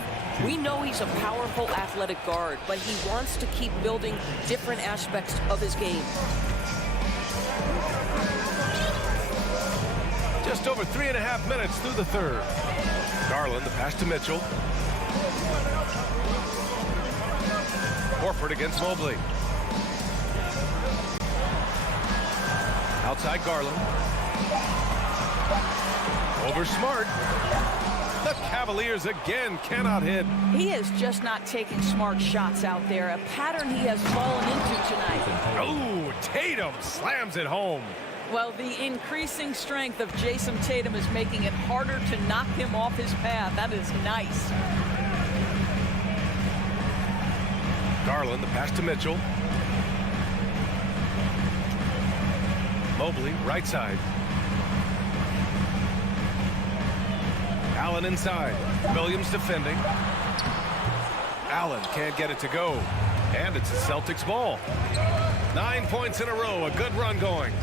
We know he's a powerful athletic guard, but he wants to keep building different aspects of his game. Just over 3.5 minutes through the third. Garland, the pass to Mitchell. Horford against Mobley. Outside Garland. Over Smart. The Cavaliers again cannot hit. He is just not taking smart shots out there, a pattern he has fallen into tonight. Oh, Tatum slams it home. Well, the increasing strength of Jason Tatum is making it harder to knock him off his path. That is nice. Garland, the pass to Mitchell. Mobley, right side. Allen inside. Williams defending. Allen can't get it to go. And it's the Celtics ball. 9 points in a row. A good run going.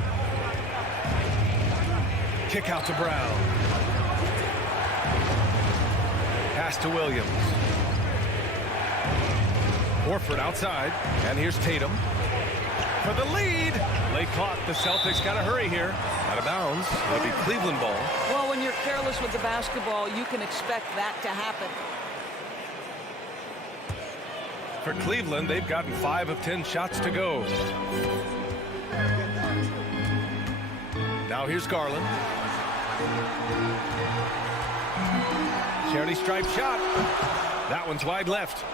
Kick out to Brown. Pass to Williams. Horford outside. And here's Tatum. For the lead. Late clock. The Celtics got to hurry here. Out of bounds. It'll be Cleveland ball. Well, when you're careless with the basketball, you can expect that to happen. For Cleveland, they've gotten 5 of 10 shots to go. Now here's Garland. Charity stripe shot. That one's wide left.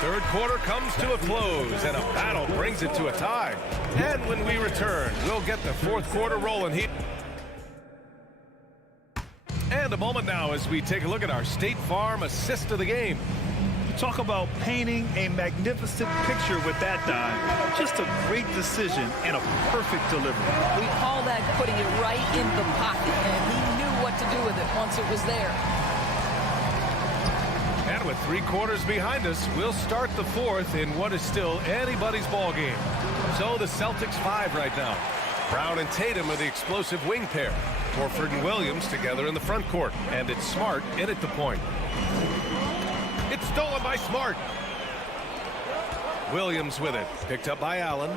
Third quarter comes to a close, and a battle brings it to a tie. And when we return, we'll get the fourth quarter rolling here. And a moment now as we take a look at our State Farm assist of the game. Talk about painting a magnificent picture with that dime. Just a great decision and a perfect delivery. We call that putting it right in the pocket, and he knew what to do with it once it was there. And with 3 quarters behind us, we'll start the fourth in what is still anybody's ball game. So the Celtics 5 right now. Brown and Tatum are the explosive wing pair. Horford and Williams together in the front court. And it's Smart in at the point. It's stolen by Smart. Williams with it. Picked up by Allen.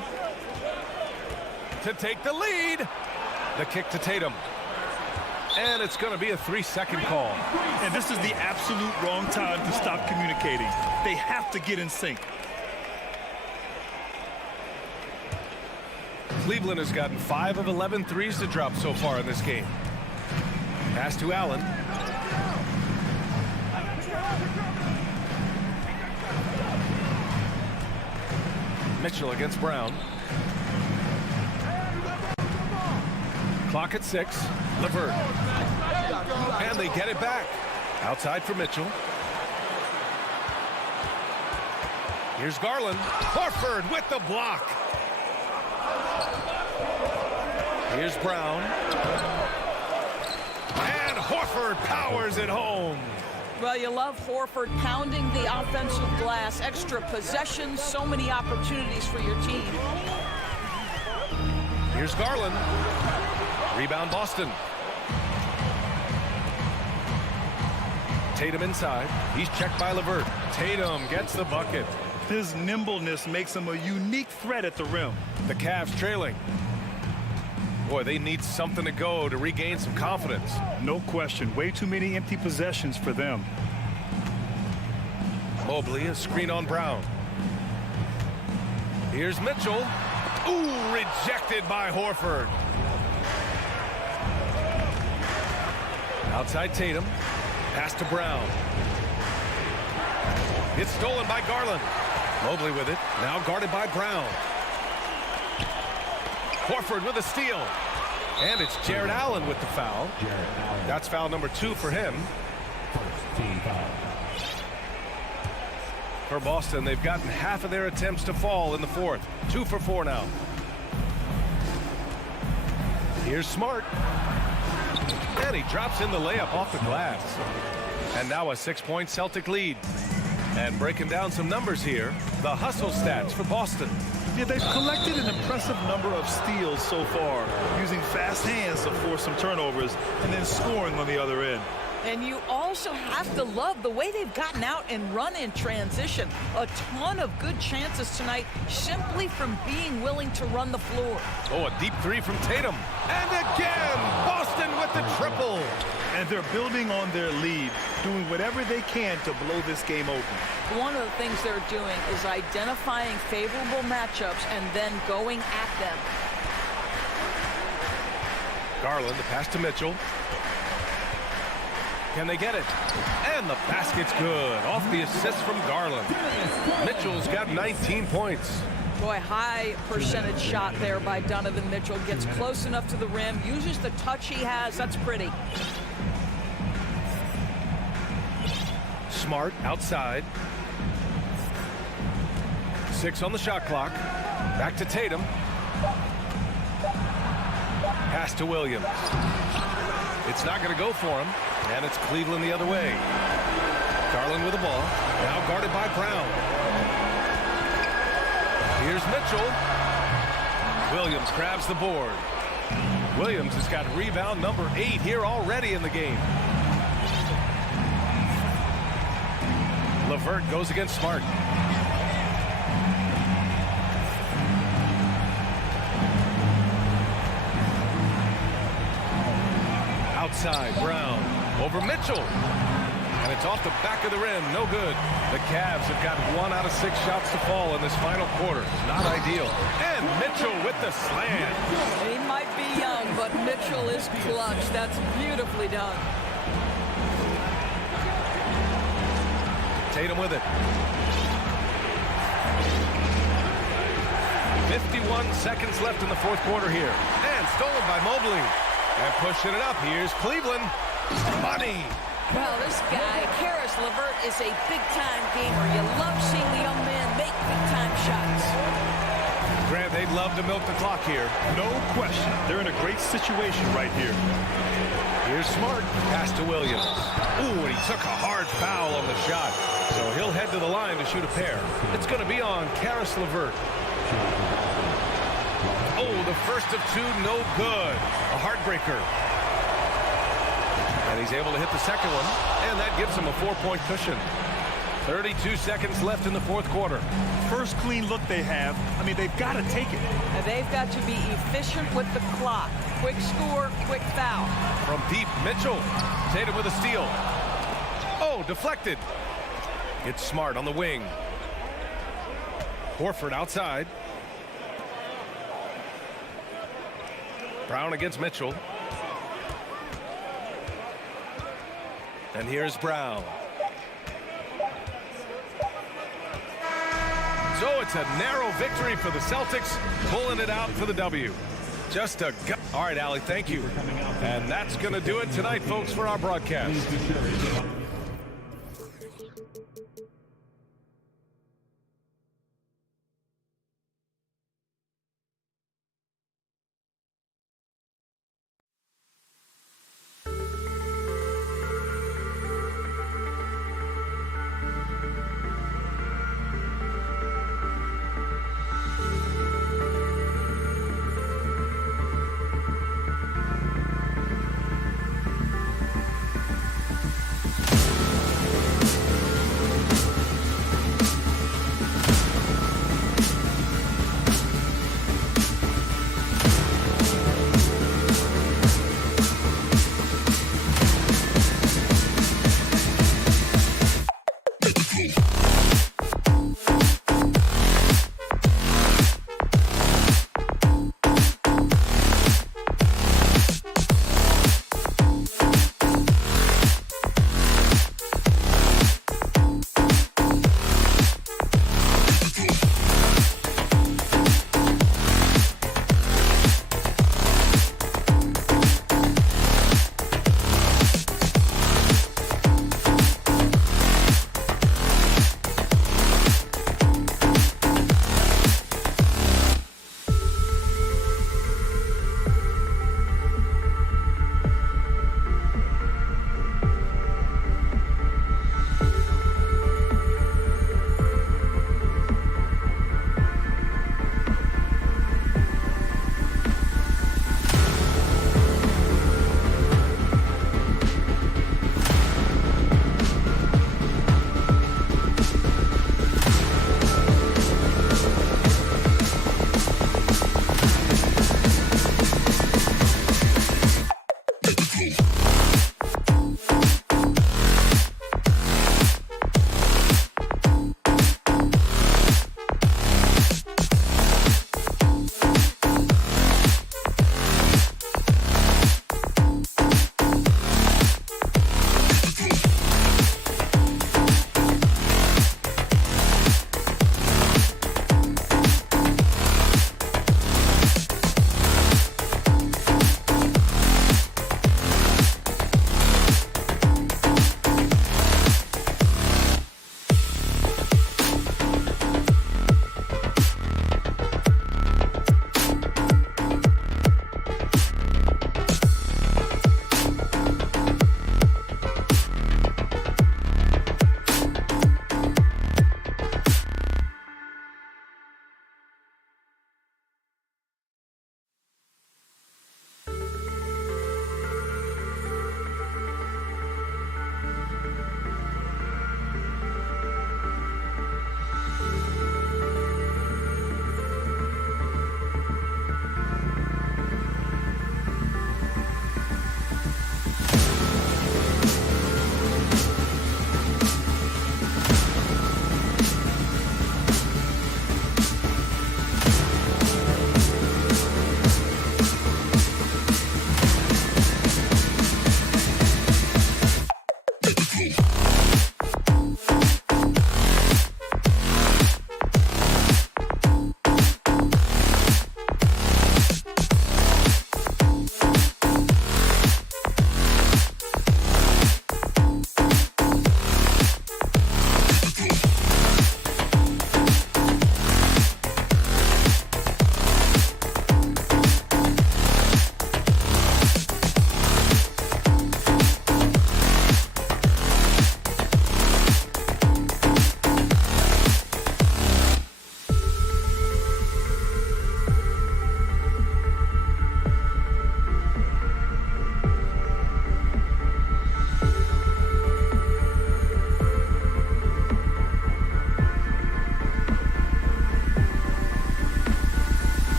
To take the lead. The kick to Tatum. And it's going to be a 3-second call. And this is the absolute wrong time to stop communicating. They have to get in sync. Cleveland has gotten 5 of 11 threes to drop so far in this game. Pass to Allen. Mitchell against Brown. Clock at 6. LeVert. And they get it back. Outside for Mitchell. Here's Garland. Horford with the block. Here's Brown. And Horford powers it home. Well, you love Horford pounding the offensive glass. Extra possessions, so many opportunities for your team. Here's Garland. Rebound Boston. Tatum inside. He's checked by LeVert. Tatum gets the bucket. His nimbleness makes him a unique threat at the rim. The Cavs trailing. Boy, they need something to go to regain some confidence. No question. Way too many empty possessions for them. Mobley, a screen on Brown. Here's Mitchell. Ooh, rejected by Horford. Outside Tatum. Pass to Brown. It's stolen by Garland. Mobley with it. Now guarded by Brown. Horford with a steal. And it's Jared Allen with the foul. That's foul number 2 for him. For Boston, they've gotten half of their attempts to fall in the fourth. 2 for 4 now. Here's Smart. And he drops in the layup off the glass. And now a 6-point Celtic lead. And breaking down some numbers here, the hustle stats for Boston. Yeah, they've collected an impressive number of steals so far, using fast hands to force some turnovers and then scoring on the other end. And you also have to love the way they've gotten out and run in transition. A ton of good chances tonight simply from being willing to run the floor. Oh, a deep 3 from Tatum. And again, Boston with the triple. And they're building on their lead, doing whatever they can to blow this game open. One of the things they're doing is identifying favorable matchups and then going at them. Garland, the pass to Mitchell. Can they get it? And the basket's good. Off the assist from Garland. Mitchell's got 19 points. Boy, high percentage shot there by Donovan Mitchell. Gets close enough to the rim, uses the touch he has. That's pretty. Smart outside. 6 on the shot clock. Back to Tatum. Pass to Williams. It's not going to go for him. And it's Cleveland the other way. Garland with the ball. Now guarded by Brown. Here's Mitchell. Williams grabs the board. Williams has got rebound number 8 here already in the game. LeVert goes against Smart. Outside, Brown. Over Mitchell. And it's off the back of the rim. No good. The Cavs have got 1 out of 6 shots to fall in this final quarter. Not ideal. And Mitchell with the slam. He might be young, but Mitchell is clutch. That's beautifully done. Tatum with it. 51 seconds left in the fourth quarter here. And stolen by Mobley. And pushing it up. Here's Cleveland. Money. Well, this guy, LeVert, is a big-time gamer. You love seeing the young man make big-time shots. Grant, they'd love to milk the clock here. No question. They're in a great situation right here. Here's Smart. Pass to Williams. Ooh, and he took a hard foul on the shot. So he'll head to the line to shoot a pair. It's going to be on LeVert. Oh, the first of 2, no good. A heartbreaker. And he's able to hit the second one, and that gives him a 4-point cushion. 32 seconds left in the fourth quarter. First clean look they have. I mean, they've got to take it. And they've got to be efficient with the clock. Quick score, quick foul. From deep, Mitchell. Tatum with a steal. Oh, deflected. It's Smart on the wing. Horford outside. Brown against Mitchell. And here's Brown. So it's a narrow victory for the Celtics, pulling it out for the W. Just a gut. All right, Allie, thank you. And that's going to do it tonight, folks, for our broadcast.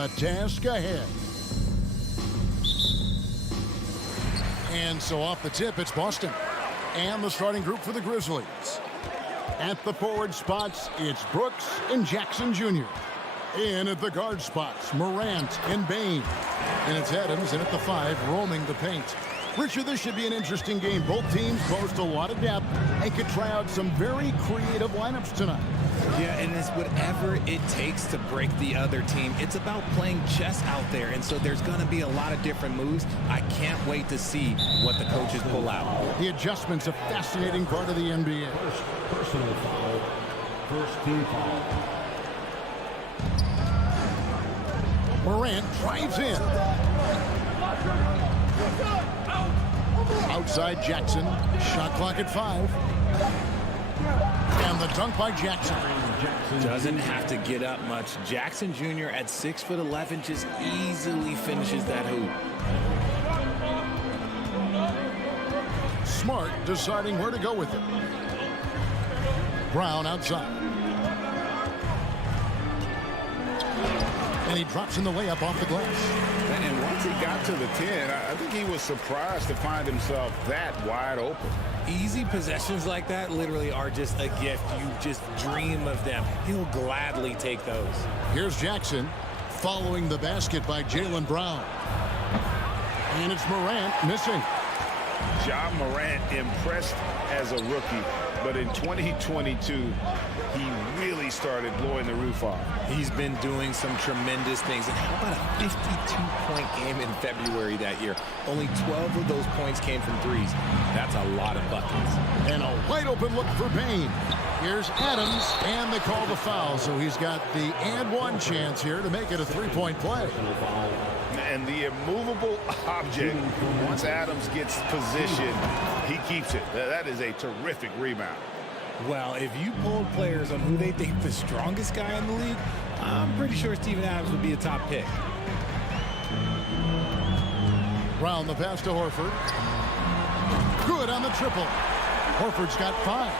the task ahead. And so off the tip, it's Boston. And the starting group for the Grizzlies. At the forward spots, it's Brooks and Jackson Jr. In at the guard spots, Morant and Bane. And it's Adams in at the 5, roaming the paint. Richard, this should be an interesting game. Both teams boast a lot of depth and could try out some very creative lineups tonight. Yeah, and it's whatever it takes to break the other team. It's about playing chess out there, and so there's going to be a lot of different moves. I can't wait to see what the coaches pull out. The adjustment's a fascinating part of the NBA. First personal foul. First team foul. Morant drives in. Outside Jackson. Shot clock at 5. And the dunk by Jackson. Doesn't have to get up much. Jackson Jr. at 6'11" just easily finishes that hoop. Smart deciding where to go with it. Brown outside. And he drops in the layup off the glass. And once he got to the 10, I think he was surprised to find himself that wide open. Easy possessions like that literally are just a gift. You just dream of them. He'll gladly take those. Here's Jackson following the basket by Jaylen Brown. And it's Morant missing. Ja Morant impressed as a rookie, but in 2022, he really started blowing the roof off. He's been doing some tremendous things. And how about a 52-point game in February that year? Only 12 of those points came from threes. That's a lot of buckets. And a wide open look for Bane. Here's Adams, and they call the foul. So he's got the and one chance here to make it a three-point play. And the immovable object, once Adams gets position, he keeps it. That is a terrific rebound. Well, if you polled players on who they think the strongest guy in the league, I'm pretty sure Steven Adams would be a top pick. Brown the pass to Horford. Good on the triple. Horford's got 5.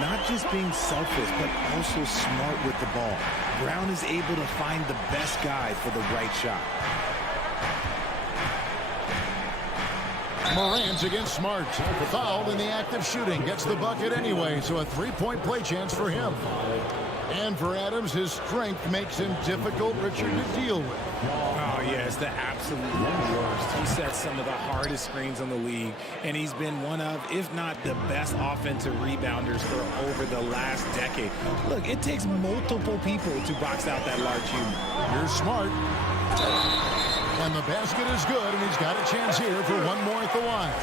Not just being selfish, but also smart with the ball. Brown is able to find the best guy for the right shot. Morant's against Smart. Fouled in the act of shooting. Gets the bucket anyway, so a three-point play chance for him. And for Adams, his strength makes him difficult, Richard, to deal with. Oh, yeah, it's the absolute worst. He sets some of the hardest screens in the league, and he's been one of, if not the best offensive rebounders for over the last decade. Look, it takes multiple people to box out that large human. Here's Smart. And the basket is good, and he's got a chance here for one more at the line.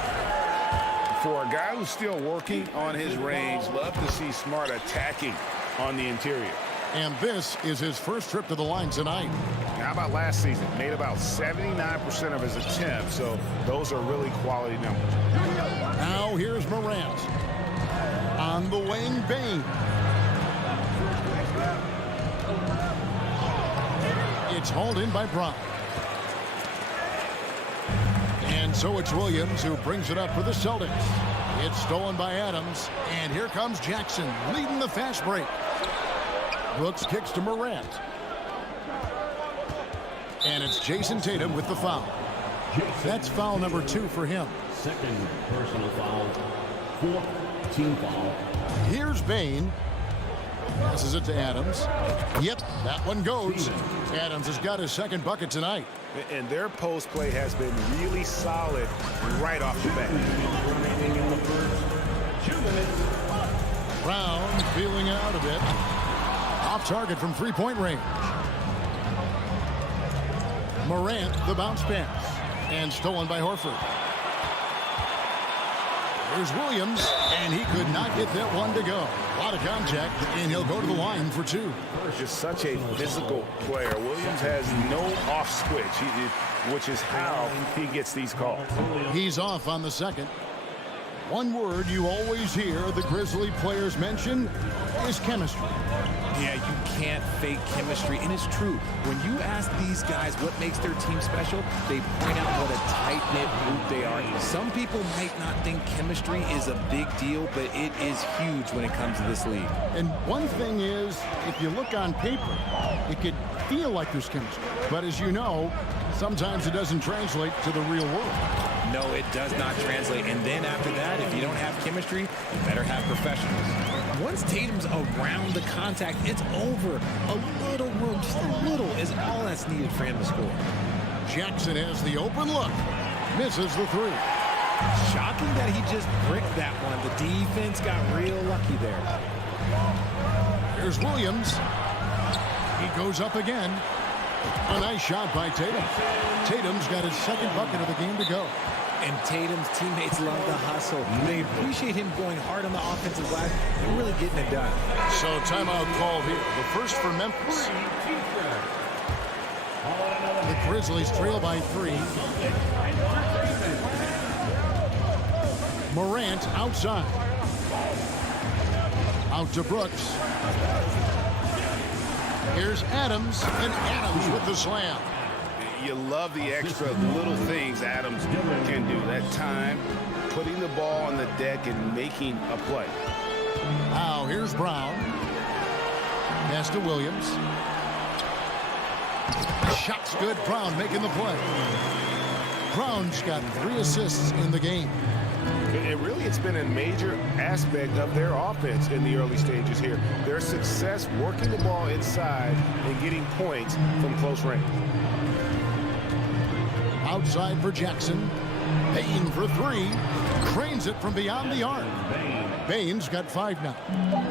For a guy who's still working on his range, love to see Smart attacking on the interior. And this is his first trip to the line tonight. How about last season? Made about 79% of his attempts, so those are really quality numbers. Now here's Morant. On the wing, Bane. It's hauled in by Brown. And so it's Williams who brings it up for the Celtics. It's stolen by Adams. And here comes Jackson leading the fast break. Brooks kicks to Morant. And it's Jason Tatum with the foul. That's foul number 2 for him. Second personal foul. Fourth team foul. Here's Bane. Passes it to Adams. Yep, that one goes. Adams has got his second bucket tonight. And their post play has been really solid right off the bat. Brown feeling out a bit. Off target from three-point range. Morant, the bounce pass. And stolen by Horford. Here's Williams, and he could not get that one to go. A lot of contact, and he'll go to the line for 2. Just such a physical player. Williams has no off switch, which is how he gets these calls. He's off on the second. One word you always hear the Grizzly players mention is chemistry. Yeah, you can't fake chemistry, and it's true. When you ask these guys what makes their team special, they point out what a tight-knit group they are. Some people might not think chemistry is a big deal, but it is huge when it comes to this league. And one thing is, if you look on paper, it could feel like there's chemistry. But as you know, sometimes it doesn't translate to the real world. No, it does not translate. And then after that, if you don't have chemistry, you better have professionals. Once Tatum's around the contact, it's over. A little room, just a little, is all that's needed for him to score. Jackson has the open look. Misses the three. Shocking that he just bricked that one. The defense got real lucky there. Here's Williams. He goes up again. A nice shot by Tatum. Tatum's got his second bucket of the game to go. And Tatum's teammates love the hustle. They appreciate him going hard on the offensive glass and really getting it done. So timeout called here. The first for Memphis. The Grizzlies trail by 3. Morant outside. Out to Brooks. Here's Adams, and Adams with the slam. You love the extra little things Adams can do. That time, putting the ball on the deck and making a play. Now here's Brown. Pass to Williams. Shot's good. Brown making the play. Brown's got 3 assists in the game. And really, it's been a major aspect of their offense in the early stages here. Their success working the ball inside and getting points from close range. Outside for Jackson. Payne for 3. Cranes it from beyond the arc. Bane's got 5 now.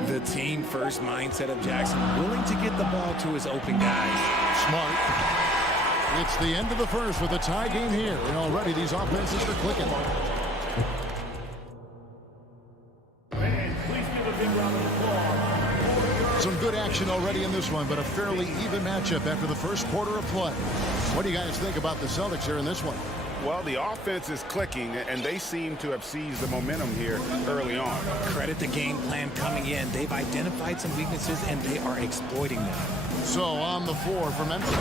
The team first mindset of Jackson, willing to get the ball to his open guys. Smart. It's the end of the first with a tie game here. And already these offenses are clicking. Some good action already in this one, but a fairly even matchup after the first quarter of play. What do you guys think about the Celtics here in this one? Well, the offense is clicking, and they seem to have seized the momentum here early on. Credit the game plan coming in. They've identified some weaknesses, and they are exploiting them. So on the floor for Memphis.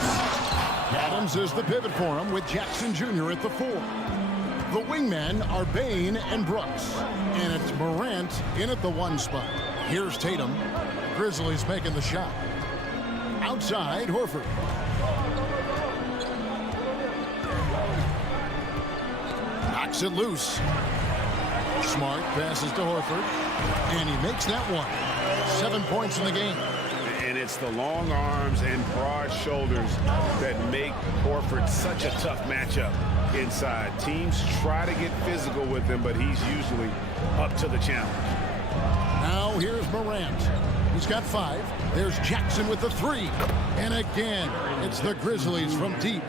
Adams is the pivot for him with Jackson Jr. at the 4. The wingmen are Bane and Brooks. And it's Morant in at the 1 spot. Here's Tatum. Grizzlies making the shot. Outside, Horford. Knocks it loose. Smart passes to Horford. And he makes that one. 7 points in the game. And it's the long arms and broad shoulders that make Horford such a tough matchup inside. Teams try to get physical with him, but he's usually up to the challenge. Now here's Morant. He's got 5. There's Jackson with the 3. And again, it's the Grizzlies from deep.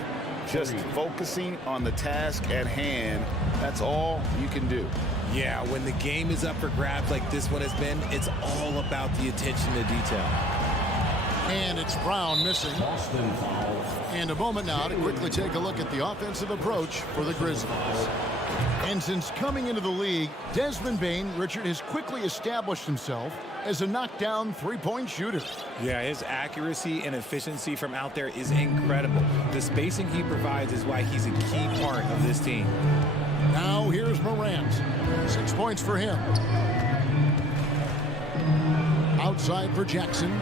Just focusing on the task at hand, that's all you can do. Yeah, when the game is up for grabs like this one has been, it's all about the attention to detail. And it's Brown missing. And a moment now to quickly take a look at the offensive approach for the Grizzlies. And since coming into the league, Desmond Bane, Richard, has quickly established himself as a knockdown 3-point shooter. Yeah, his accuracy and efficiency from out there is incredible. The spacing he provides is why he's a key part of this team. Now here's Morant. 6 points for him. Outside for Jackson.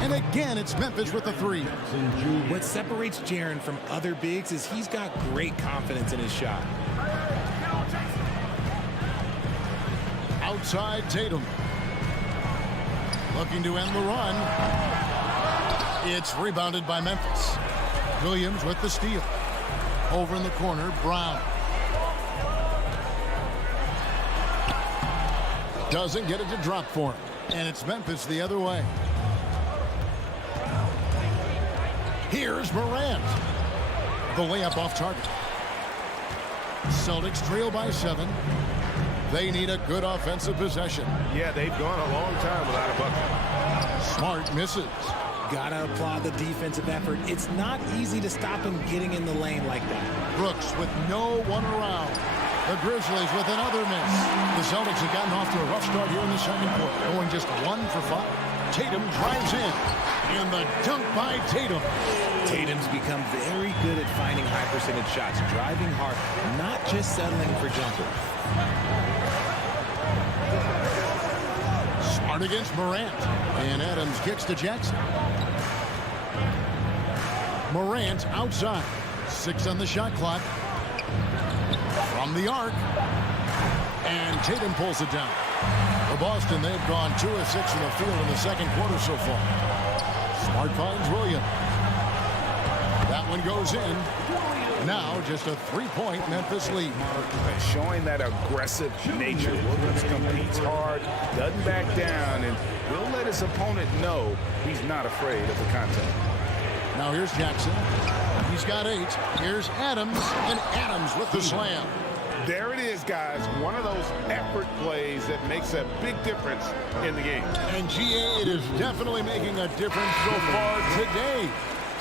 And again, it's Memphis with the 3. What separates Jaren from other bigs is he's got great confidence in his shot. Outside Tatum. Looking to end the run. It's rebounded by Memphis. Williams with the steal. Over in the corner, Brown. Doesn't get it to drop for him. And it's Memphis the other way. Here's Morant. The layup off target. Celtics trail by 7. They need a good offensive possession. Yeah, they've gone a long time without a bucket. Smart misses. Gotta applaud the defensive effort. It's not easy to stop him getting in the lane like that. Brooks with no one around. The Grizzlies with another miss. The Celtics have gotten off to a rough start here in the second quarter, going just 1 for 5. Tatum drives in, and the dunk by Tatum. Tatum's become very good at finding high percentage shots, driving hard, not just settling for jumpers. Smart against Morant, and Adams kicks to Jackson. Morant outside, 6 on the shot clock. From the arc, and Tatum pulls it down. For Boston, they've gone 2 of 6 from the field in the second quarter so far. Smart finds Williams. That one goes in. Now just a 3-point Memphis lead. Showing that aggressive nature. Williams competes hard, doesn't back down, and will let his opponent know he's not afraid of the contact. Now here's Jackson. He's got 8. Here's Adams, and Adams with the slam. There it is, guys. One of those effort plays that makes a big difference in the game. And GA, it is definitely making a difference so far today.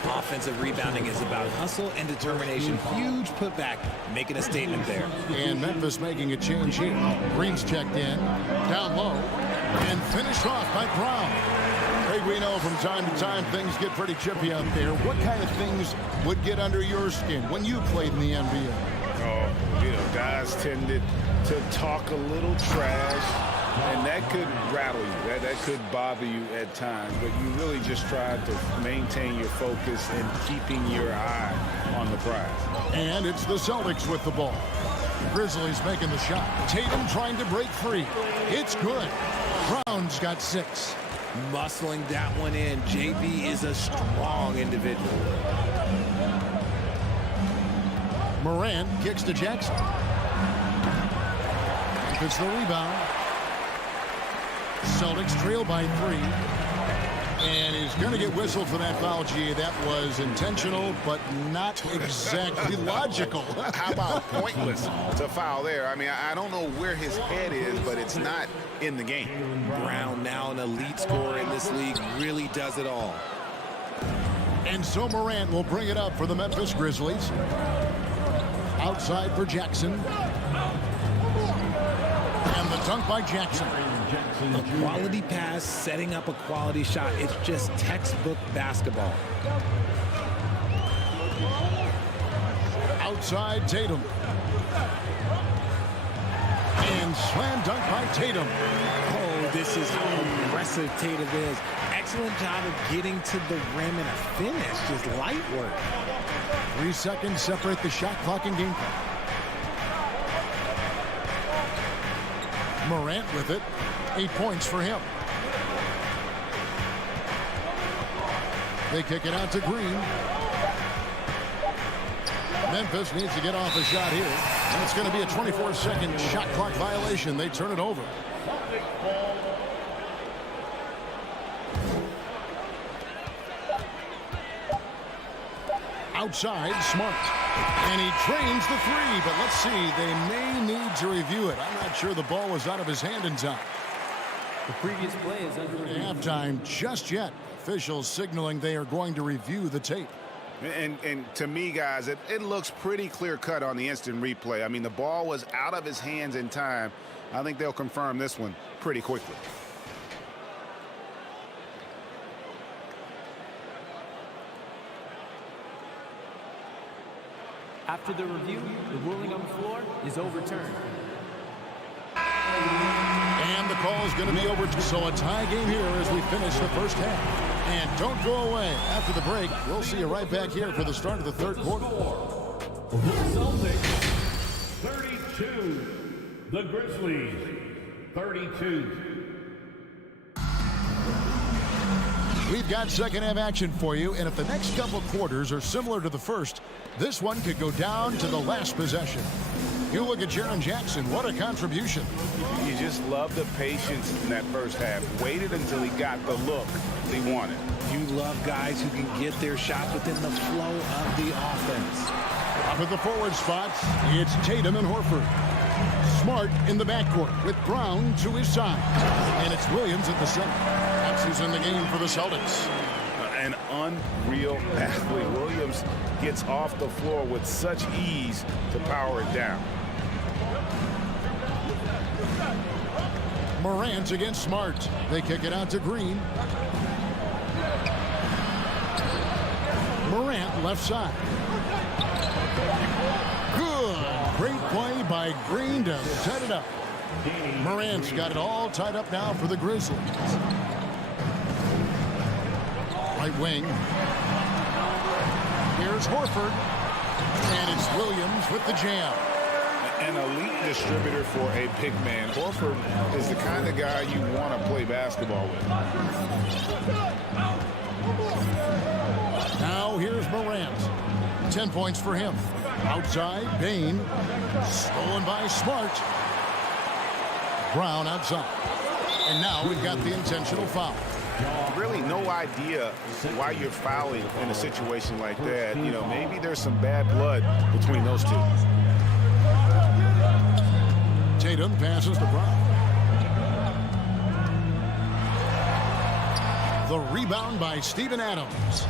Offensive rebounding is about hustle and determination. Huge putback, making a statement there. And Memphis making a change here. Green's checked in, down low, and finished off by Brown. Craig, we know from time to time things get pretty chippy out there. What kind of things would get under your skin when you played in the NBA? Oh, guys tended to talk a little trash, and that could rattle you. That could bother you at times, but you really just tried to maintain your focus and keeping your eye on the prize. And it's the Celtics with the ball. Grizzlies making the shot. Tatum trying to break free. It's good. Brown's got 6. Muscling that one in. JB is a strong individual. Morant kicks to Jackson. Gets the rebound. Celtics trail by 3. And he's going to get whistled for that foul, G. That was intentional, but not exactly logical. How about pointless to foul there? I mean, I don't know where his head is, but it's not in the game. Brown, now an elite scorer in this league, really does it all. And so Morant will bring it up for the Memphis Grizzlies. Outside for Jackson. And the dunk by Jackson. A quality pass, setting up a quality shot. It's just textbook basketball. Outside Tatum. And slam dunk by Tatum. Oh, this is how aggressive Tatum is. Excellent job of getting to the rim and a finish. Just light work. 3 seconds separate the shot clock and game clock. Morant with it. 8 points for him. They kick it out to Green. Memphis needs to get off a shot here. And it's going to be a 24-second shot clock violation. They turn it over. Outside, Smart. And he trains the 3, but let's see. They may need to review it. I'm not sure the ball was out of his hand in time. The previous play is under review. Halftime just yet. Officials signaling they are going to review the tape. And to me, guys, it looks pretty clear-cut on the instant replay. I mean, the ball was out of his hands in time. I think they'll confirm this one pretty quickly. After the review, the ruling on the floor is overturned. And the call is going to be over. So a tie game here as we finish the first half. And don't go away. After the break, we'll see you right back here for the start of the third quarter. Celtics 32. The Grizzlies 32. We've got second half action for you, and if the next couple quarters are similar to the first, this one could go down to the last possession. You look at Jaren Jackson, what a contribution. You just love the patience in that first half. Waited until he got the look he wanted. You love guys who can get their shots within the flow of the offense. Up at the forward spots, it's Tatum and Horford. Smart in the backcourt with Brown to his side. And it's Williams at the center. That's who's in the game for the Celtics. An unreal athlete. Williams gets off the floor with such ease to power it down. Morant against Smart. They kick it out to Green. Morant left side. Good. Great play by Green to set it up. Morant's got it all tied up now for the Grizzlies. Right wing. Here's Horford. And it's Williams with the jam. An elite distributor for a big man. Horford is the kind of guy you want to play basketball with. Now here's Morant. 10 points for him. Outside, Bain. Stolen by Smart. Brown outside. And now we've got the intentional foul. Really no idea why you're fouling in a situation like that. You know, maybe there's some bad blood between those two. Tatum passes to Brown. The rebound by Steven Adams.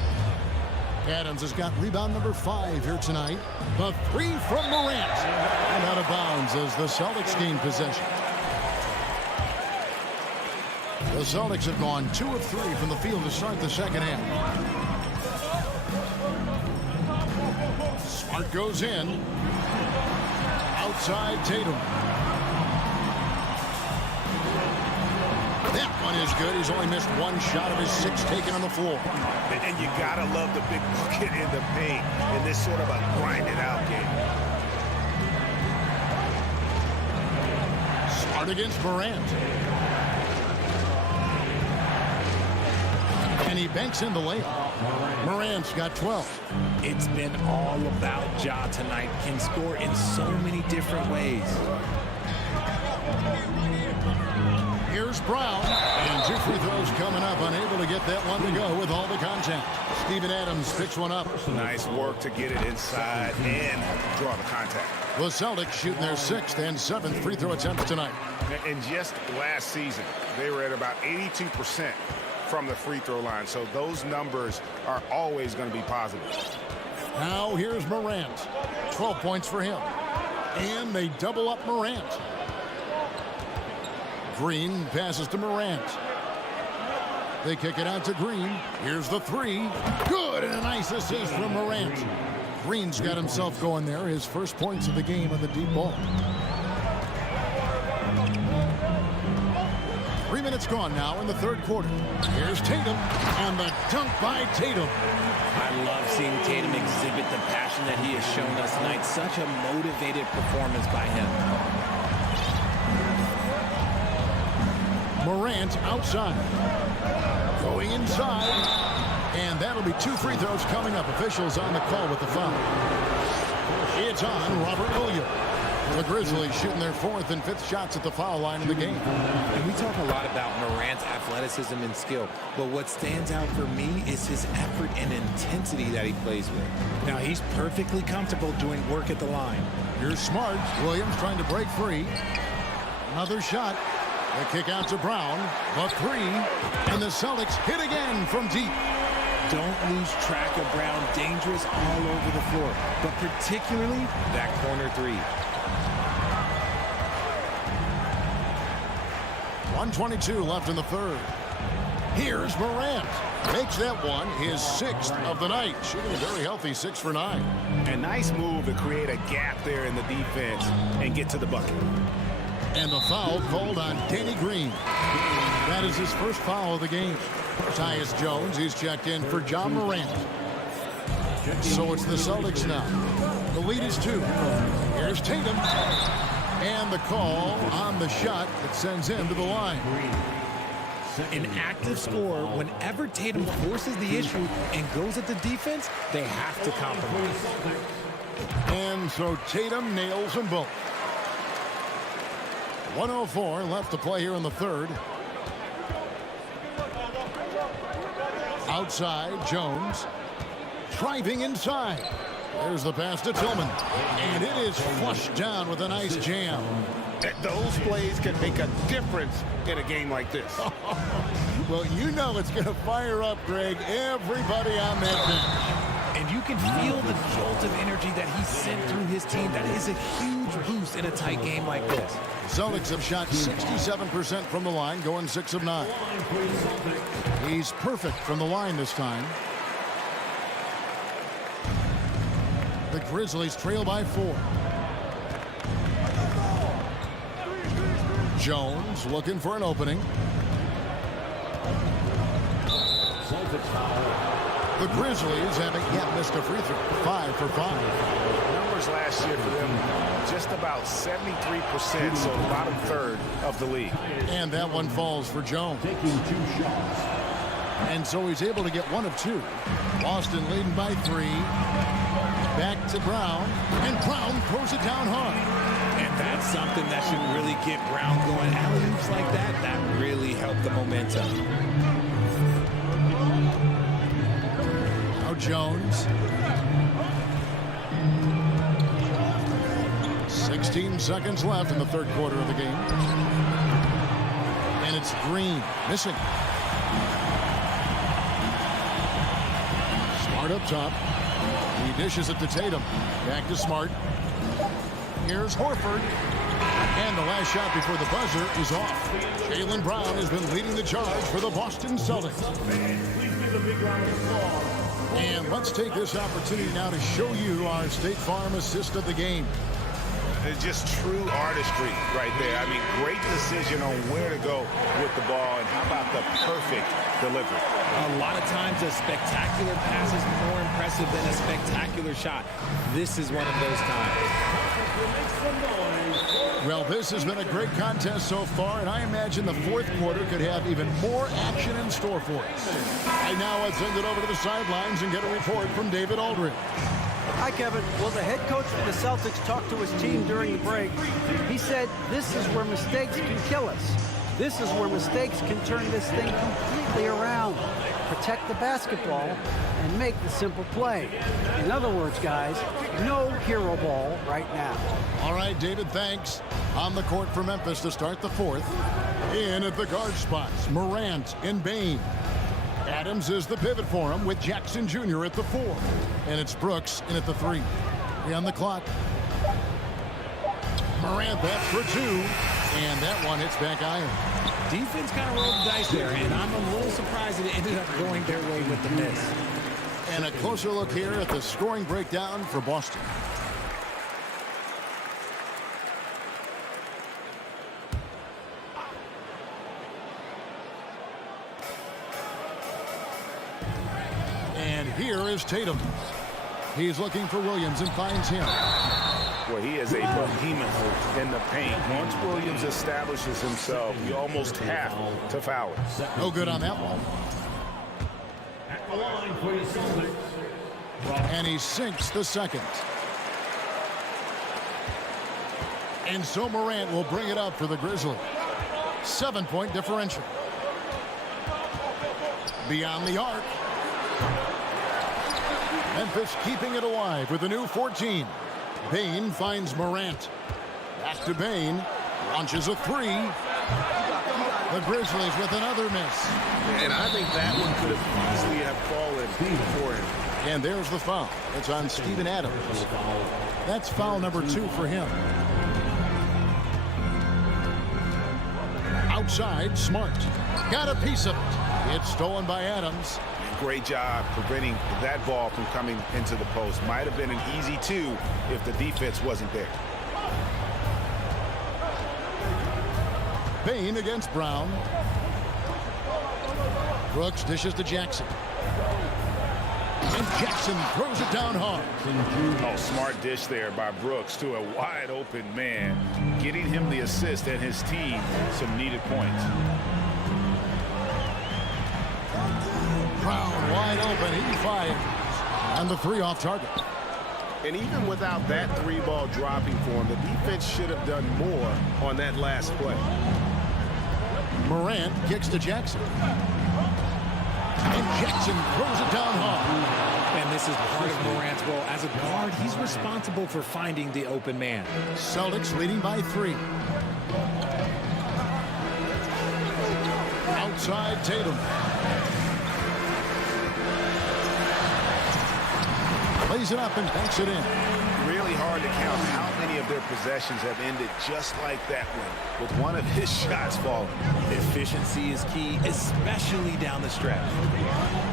Adams has got rebound number 5 here tonight. The 3 from Morant. And out of bounds as the Celtics gain possession. The Celtics have gone 2 of 3 from the field to start the second half. Smart goes in. Outside Tatum. That one is good. He's only missed 1 shot of his 6 taken on the floor. And you gotta love the big bucket in the paint in this sort of a grinded out game. Smart against Morant. And he banks in the layup. Morant's got 12. It's been all about Ja tonight. Can score in so many different ways. Here's Brown. And 2 free throws coming up. Unable to get that one to go with all the contact. Steven Adams picks one up. Nice work to get it inside and draw the contact. The Celtics shooting their 6th and 7th free throw attempts tonight. And just last season, they were at about 82% from the free throw line. So those numbers are always going to be positive. Now here's Morant. 12 points for him. And they double up Morant. Green passes to Morant. They kick it out to Green. Here's the 3. Good, and a nice assist from Morant. Green's got himself going there. His first points of the game on the deep ball. 3 minutes gone now in the third quarter. Here's Tatum, and the dunk by Tatum. I love seeing Tatum exhibit the passion that he has shown us tonight. Such a motivated performance by him. Morant outside. Going inside. And that'll be 2 free throws coming up. Officials on the call with the foul. It's on Robert Williams. The Grizzlies shooting their 4th and 5th shots at the foul line in the game. And we talk a lot about Morant's athleticism and skill, but what stands out for me is his effort and intensity that he plays with. Now, he's perfectly comfortable doing work at the line. Here's Smart. Williams trying to break free. Another shot. They kick out to Brown. The 3. And the Celtics hit again from deep. Don't lose track of Brown. Dangerous all over the floor, but particularly that corner 3. 1:22 left in the third. Here's Morant. Makes that one his 6th of the night. Shooting a very healthy 6 for 9. A nice move to create a gap there in the defense and get to the bucket. And the foul called on Danny Green. That is his first foul of the game. Tyus Jones, he's checked in for John Morant. So it's the Celtics now. The lead is 2. Here's Tatum. And the call on the shot that sends him to the line. An active scorer, whenever Tatum forces the issue and goes at the defense, they have to compromise. And so Tatum nails them both. 1:04 left to play here in the third. Outside, Jones. Driving inside. There's the pass to Tillman. And it is flushed down with a nice jam. Those plays can make a difference in a game like this. Well, you know it's going to fire up, Greg, everybody on that bench. And you can feel the jolt of energy that he sent through his team. That is a huge boost in a tight game like this. Celtics have shot 67% from the line, going 6 of 9. He's perfect from the line this time. The Grizzlies trail by 4. Jones looking for an opening. The Grizzlies haven't yet missed a free throw. 5 for 5. Numbers last year for them, just about 73%, so the bottom third of the league. And that one falls for Jones. Taking 2 shots. And so he's able to get 1 of 2. Boston leading by 3. Back to Brown. And Brown throws it down hard. And that's something that should really get Brown going. Alley-oops like that, that really helped the momentum. Now Jones. 16 seconds left in the third quarter of the game. And it's Green missing. Smart up top. He dishes it to Tatum. Back to Smart. Here's Horford. And the last shot before the buzzer is off. Jaylen Brown has been leading the charge for the Boston Celtics. And let's take this opportunity now to show you our State Farm assist of the game. It's just true artistry right there. I mean, great decision on where to go with the ball, and how about the perfect delivery. A lot of times a spectacular pass is more impressive than a spectacular shot. This is one of those times. Well, this has been a great contest so far, and I imagine the fourth quarter could have even more action in store for us. And now let's send it over to the sidelines and get a report from David Aldridge. Hi, Kevin. Well, the head coach for the Celtics talked to his team during the break. He said, this is where mistakes can kill us. This is where mistakes can turn this thing completely around. Protect the basketball and make the simple play. In other words, guys, no hero ball right now. All right, David, thanks. On the court for Memphis to start the fourth. In at the guard spots, Morant and Bane. Adams is the pivot for him with Jackson Jr. at the 4. And it's Brooks in at the 3. On the clock. Morant back for 2. And that one hits back iron. Defense kind of rolled the dice there, and I'm a little surprised that it ended up going their way with the miss. And a closer look here at the scoring breakdown for Boston. And here is Tatum. He's looking for Williams and finds him. Well, he is a behemoth in the paint. Once Williams establishes himself, you almost have to foul him. No good on that one. At the line for the Celtics. And he sinks the second. And so Morant will bring it up for the Grizzlies. 7-point differential. Beyond the arc. Memphis keeping it alive with a new 14. Bane finds Morant. Back to Bane. Launches a 3. The Grizzlies with another miss. And I think that one could have easily have fallen for him. And there's the foul. It's on Steven Adams. That's foul number 2 for him. Outside, Smart. Got a piece of it. It's stolen by Adams. Great job preventing that ball from coming into the post. Might have been an easy 2 if the defense wasn't there. Bane against Brown. Brooks dishes to Jackson. And Jackson throws it down hard. Oh, smart dish there by Brooks to a wide open man, getting him the assist and his team some needed points. Brown wide open, he fires. And the 3 off target. And even without that 3-ball dropping for him, the defense should have done more on that last play. Morant kicks to Jackson. And Jackson throws it down hard. And this is part of Morant's role. As a guard, he's responsible for finding the open man. Celtics leading by 3. Outside Tatum. Lays it up and banks it in. Really hard to count how many of their possessions have ended just like that one, with one of his shots falling. Efficiency is key, especially down the stretch.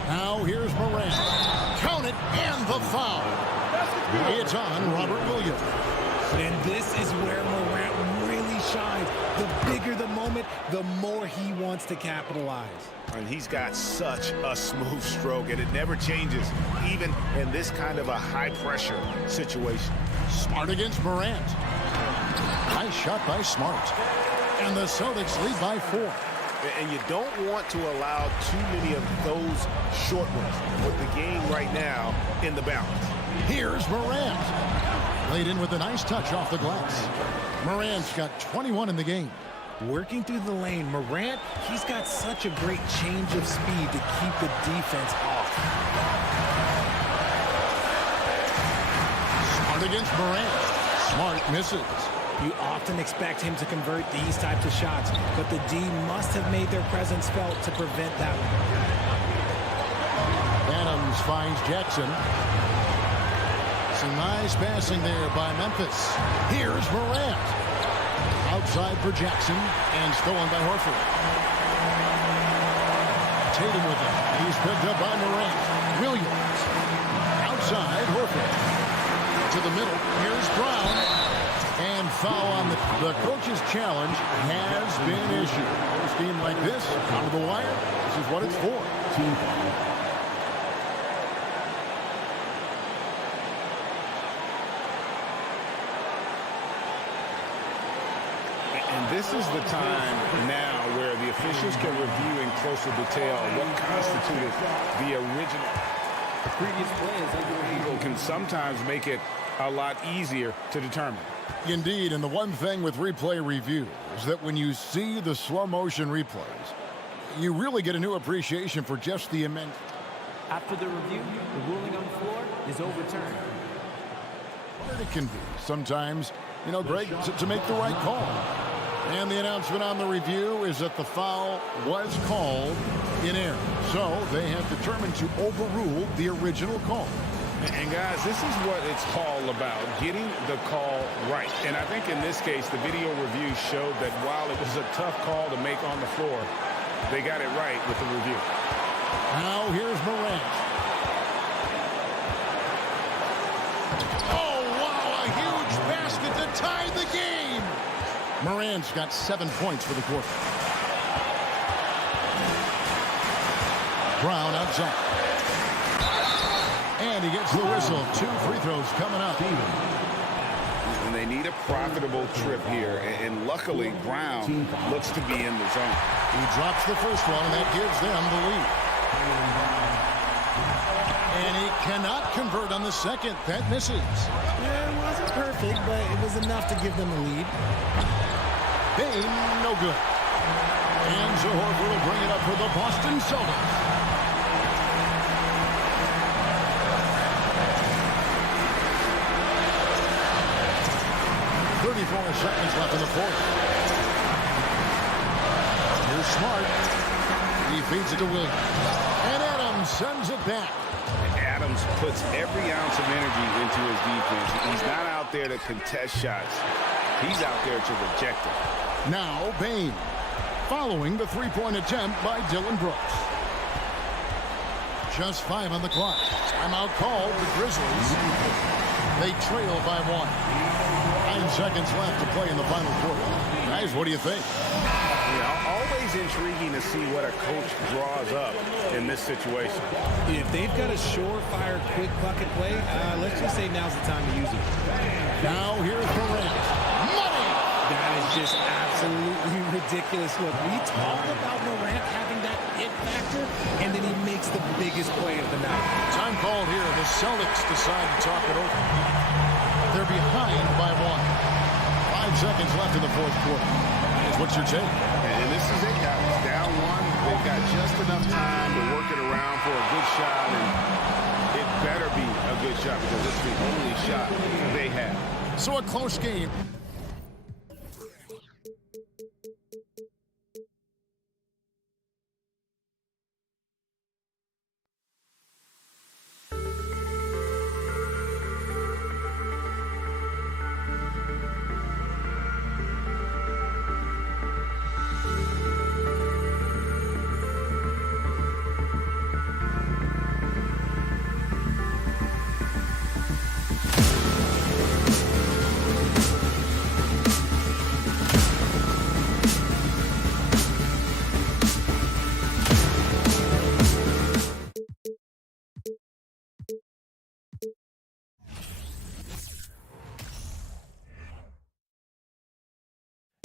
Now here's Morant. Count it, and the foul. It's on Robert Williams. And this is where Morant really shines. The bigger the moment, the more he wants to capitalize. And he's got such a smooth stroke, and it never changes, even in this kind of a high-pressure situation. Smart against Morant. Nice shot by Smart. And the Celtics lead by 4. And you don't want to allow too many of those short ones with the game right now in the balance. Here's Morant. Laid in with a nice touch off the glass. Morant's got 21 in the game. Working through the lane, Morant, he's got such a great change of speed to keep the defense off. Smart against Morant. Smart misses. You often expect him to convert these types of shots, but the D must have made their presence felt to prevent that one. Adams finds Jackson. Some nice passing there by Memphis. Here's Morant. Outside for Jackson, and stolen by Horford. Tatum with it. He's picked up by Morant. Williams. Outside, Horford. To the middle. Here's Brown. And foul on the coach's challenge has been issued. A team like this, out of the wire, this is what it's for. And this is the time now where the officials can review in closer detail what constituted the original. The previous play is People can sometimes make it a lot easier to determine. Indeed, and the one thing with replay review is that when you see the slow motion replays, you really get a new appreciation for just the immense. After the review, the ruling on the floor is overturned. It can be sometimes, you know, Greg, to make the right call. And the announcement on the review is that the foul was called in error. So they have determined to overrule the original call. And guys, this is what it's all about, getting the call right. And I think in this case, the video review showed that while it was a tough call to make on the floor, they got it right with the review. Now here's Morant. Oh, wow, a huge basket to tie the game. Morant's got 7 points for the quarter. Brown outside. And he gets the whistle. 2 free throws coming up. And they need a profitable trip here. And luckily, Brown looks to be in the zone. He drops the first one, and that gives them the lead. And he cannot convert on the second. That misses. Yeah, it wasn't perfect, but it was enough to give them a lead. Bain, no good. And so Horford will bring it up for the Boston Celtics. 34 seconds left in the fourth. Here's Smart. He feeds it to Williams. And Adams sends it back. Adams puts every ounce of energy into his defense. He's not out there to contest shots. He's out there to reject it. Now Bain, following the three-point attempt by Dylan Brooks. Just 5 on the clock. Timeout called the Grizzlies. They trail by 1. 9 seconds left to play in the final quarter. Guys, what do you think? Always intriguing to see what a coach draws up in this situation. If they've got a surefire quick bucket play, let's just say now's the time to use it. Now here's Morant. Money! That is just absolutely ridiculous. Look, we talked about Morant having that it factor, and then he makes the biggest play of the night. Time called here. The Celtics decide to talk it over. They're behind by 1. 5 seconds left in the fourth quarter. What's your take? And this is it, guys. Down 1. They've got just enough time to work it around for a good shot, and it better be a good shot because it's the only shot they have. So a close game.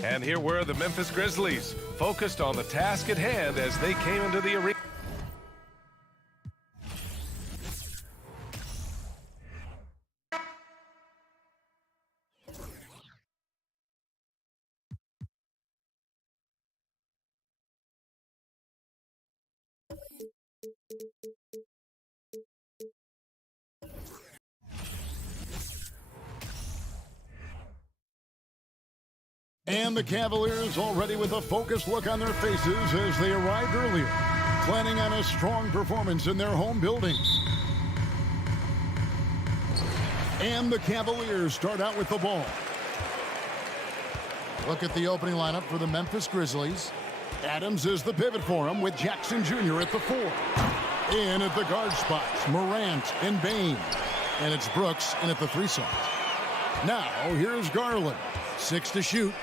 And here were the Memphis Grizzlies, focused on the task at hand as they came into the arena. And the Cavaliers already with a focused look on their faces as they arrived earlier, planning on a strong performance in their home building. And the Cavaliers start out with the ball. Look at the opening lineup for the Memphis Grizzlies. Adams is the pivot for him with Jackson Jr. at the 4. In at the guard spots, Morant and Bain. And it's Brooks in at the 3 slot. Now, here's Garland. 6 to shoot.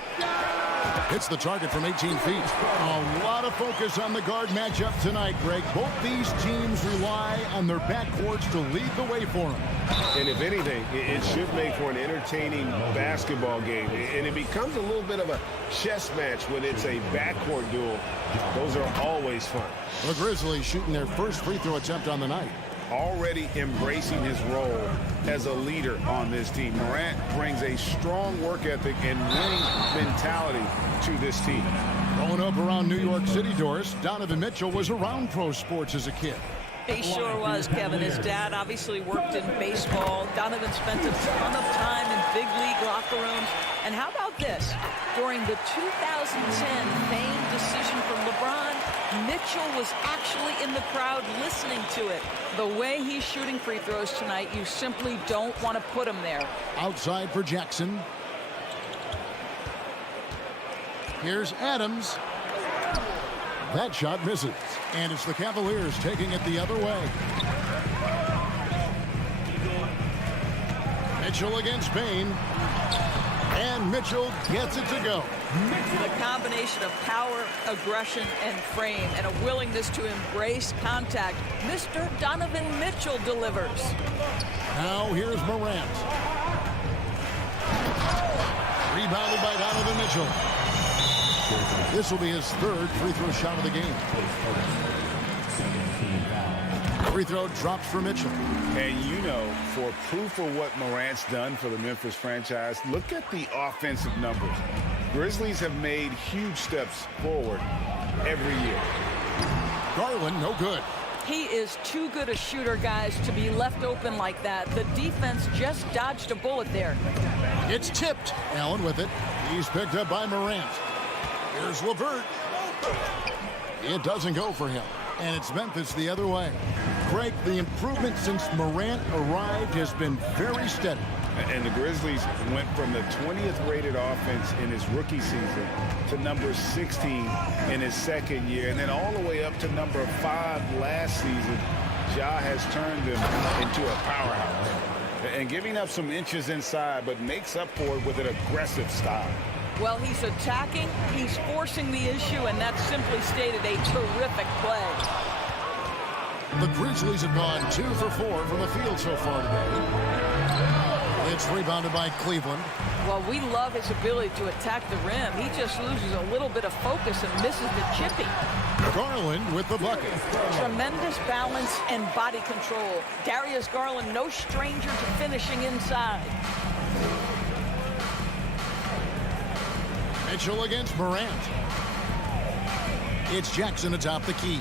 Hits the target from 18 feet. A lot of focus on the guard matchup tonight, Greg. Both these teams rely on their backcourts to lead the way for them. And if anything, it should make for an entertaining basketball game. And it becomes a little bit of a chess match when it's a backcourt duel. Those are always fun. The Grizzlies shooting their first free throw attempt on the night. Already embracing his role as a leader on this team. Morant brings a strong work ethic and winning mentality to this team. Growing up around New York City, Doris, Donovan Mitchell was around pro sports as a kid. He sure was, Kevin. His dad obviously worked in baseball. Donovan spent a ton of time in big league locker rooms. And how about this? During the 2010 famed decision from LeBron, Mitchell was actually in the crowd listening to it. The way he's shooting free throws tonight, you simply don't want to put him there. Outside for Jackson. Here's Adams. That shot misses. And it's the Cavaliers taking it the other way. Mitchell against Bain. And Mitchell gets it to go. The combination of power, aggression, and frame, and a willingness to embrace contact. Mr. Donovan Mitchell delivers. Now here's Morant. Rebounded by Donovan Mitchell. This will be his third free throw shot of the game. Free throw drops for Mitchell. And you know, for proof of what Morant's done for the Memphis franchise, look at the offensive numbers. Grizzlies have made huge steps forward every year. Garland, no good. He is too good a shooter, guys, to be left open like that. The defense just dodged a bullet there. It's tipped. Allen with it. He's picked up by Morant. Here's LeVert. It doesn't go for him. And it's Memphis the other way. Greg, the improvement since Morant arrived has been very steady. And the Grizzlies went from the 20th rated offense in his rookie season to number 16 in his second year, and then all the way up to number 5 last season. Ja has turned them into a powerhouse. And giving up some inches inside, but makes up for it with an aggressive style. Well, he's attacking, he's forcing the issue, and that's simply stated a terrific play. The Grizzlies have gone 2 for 4 from the field so far today. It's rebounded by Cleveland. Well, we love his ability to attack the rim. He just loses a little bit of focus and misses the chippy. Garland with the bucket. Tremendous balance and body control. Darius Garland, no stranger to finishing inside. Mitchell against Morant. It's Jackson atop the key.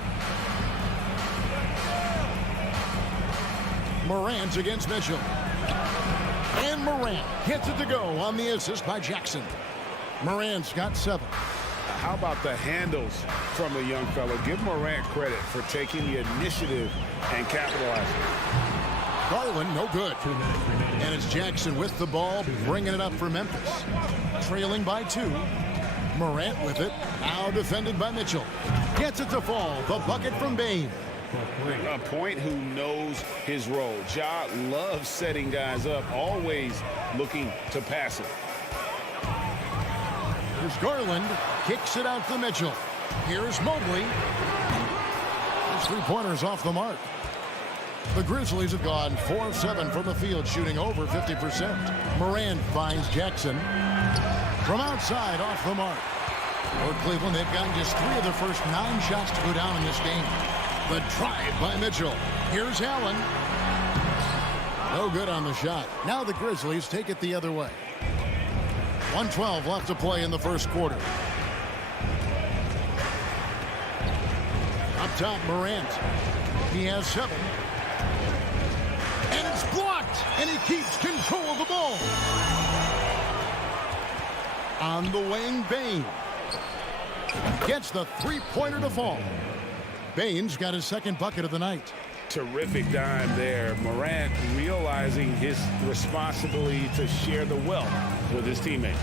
Morant against Mitchell. And Morant gets it to go on the assist by Jackson. Morant's got 7. How about the handles from the young fellow? Give Morant credit for taking the initiative and capitalizing. Garland, no good. And it's Jackson with the ball, bringing it up for Memphis. Trailing by 2. Morant with it. Now defended by Mitchell. Gets it to fall. The bucket from Bain. A point who knows his role. Ja loves setting guys up, always looking to pass it. Here's Garland. Kicks it out to Mitchell. Here's Mobley. His three-pointers off the mark. The Grizzlies have gone 4 of 7 from the field, shooting over 50%. Morant finds Jackson. From outside, off the mark. For Cleveland, they've gotten just 3 of their first 9 shots to go down in this game. The drive by Mitchell. Here's Allen. No good on the shot. Now the Grizzlies take it the other way. 1:12 left to play in the first quarter. Up top, Morant. He has 7. And it's blocked. And he keeps control of the ball. On the wing, Bane. Gets the three-pointer to fall. Bane's got his second bucket of the night. Terrific dime there. Morant realizing his responsibility to share the wealth with his teammates.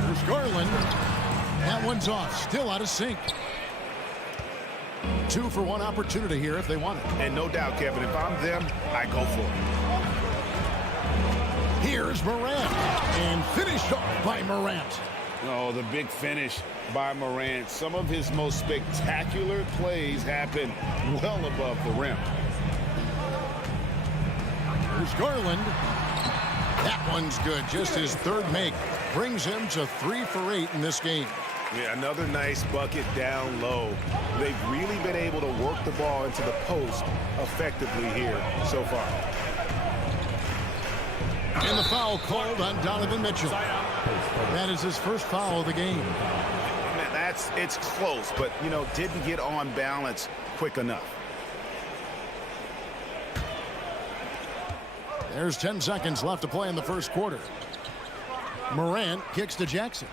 There's Garland. That one's off. Still out of sync. 2 for 1 opportunity here if they want it. And no doubt, Kevin, if I'm them, I go for it. Here's Morant. And finished off by Morant. Oh, the big finish by Morant. Some of his most spectacular plays happen well above the rim. Here's Garland. That one's good. Just his 3rd make. Brings him to 3 for 8 in this game. Yeah, another nice bucket down low. They've really been able to work the ball into the post effectively here so far. And the foul called on Donovan Mitchell. That is his first foul of the game. Man, it's close, but, you know, didn't get on balance quick enough. There's 10 seconds left to play in the first quarter. Morant kicks to Jackson.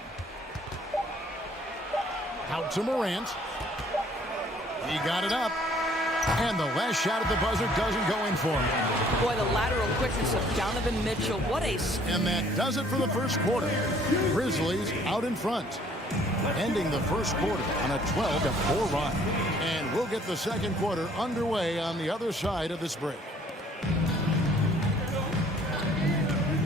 Out to Morant. He got it up. And the last shot at the buzzer doesn't go in for him. Boy, the lateral quickness of Donovan Mitchell. What a... And that does it for the first quarter. Grizzlies out in front. Ending the first quarter on a 12-4 run. And we'll get the second quarter underway on the other side of this break.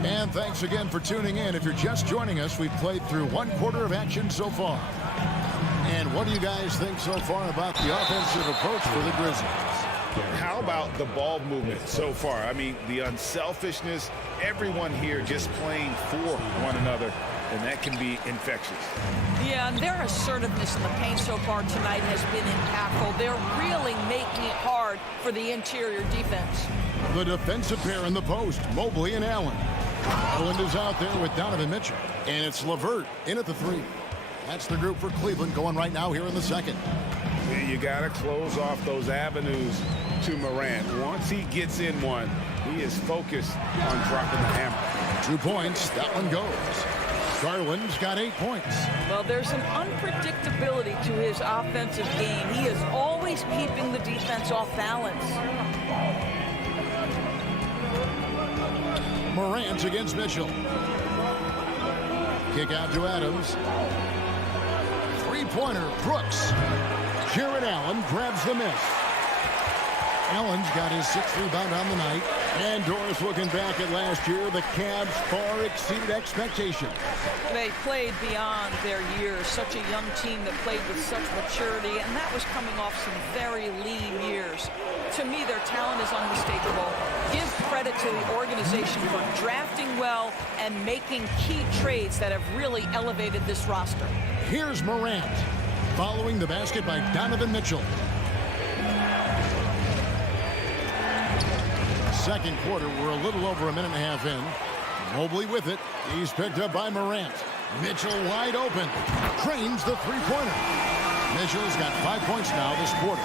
And thanks again for tuning in. If you're just joining us, we've played through 1 quarter of action so far. And what do you guys think so far about the offensive approach for the Grizzlies? How about the ball movement so far? I mean, the unselfishness, everyone here just playing for one another, and that can be infectious. Yeah, and their assertiveness in the paint so far tonight has been impactful. They're really making it hard for the interior defense. The defensive pair in the post, Mobley and Allen. Garland is out there with Donovan Mitchell. And it's LeVert in at the 3. That's the group for Cleveland going right now here in the second. You got to close off those avenues to Morant. Once he gets in one, he is focused on dropping the hammer. 2 points. That one goes. Garland's got 8 points. Well, there's an unpredictability to his offensive game. He is always keeping the defense off balance. Morant against Mitchell. Kick out to Adams. Three-pointer, Brooks. Jared Allen grabs the miss. Allen's got his 6th rebound on the night. And Doris looking back at last year, the Cavs far exceeded expectations. They played beyond their years. Such a young team that played with such maturity, and that was coming off some very lean years. To me, their talent is unmistakable. Give credit to the organization for drafting well and making key trades that have really elevated this roster. Here's Morant, following the basket by Donovan Mitchell. Second quarter, we're a little over a minute and a half in. Mobley with it. He's picked up by Morant. Mitchell wide open. Drains the three-pointer. Mitchell's got 5 points now this quarter.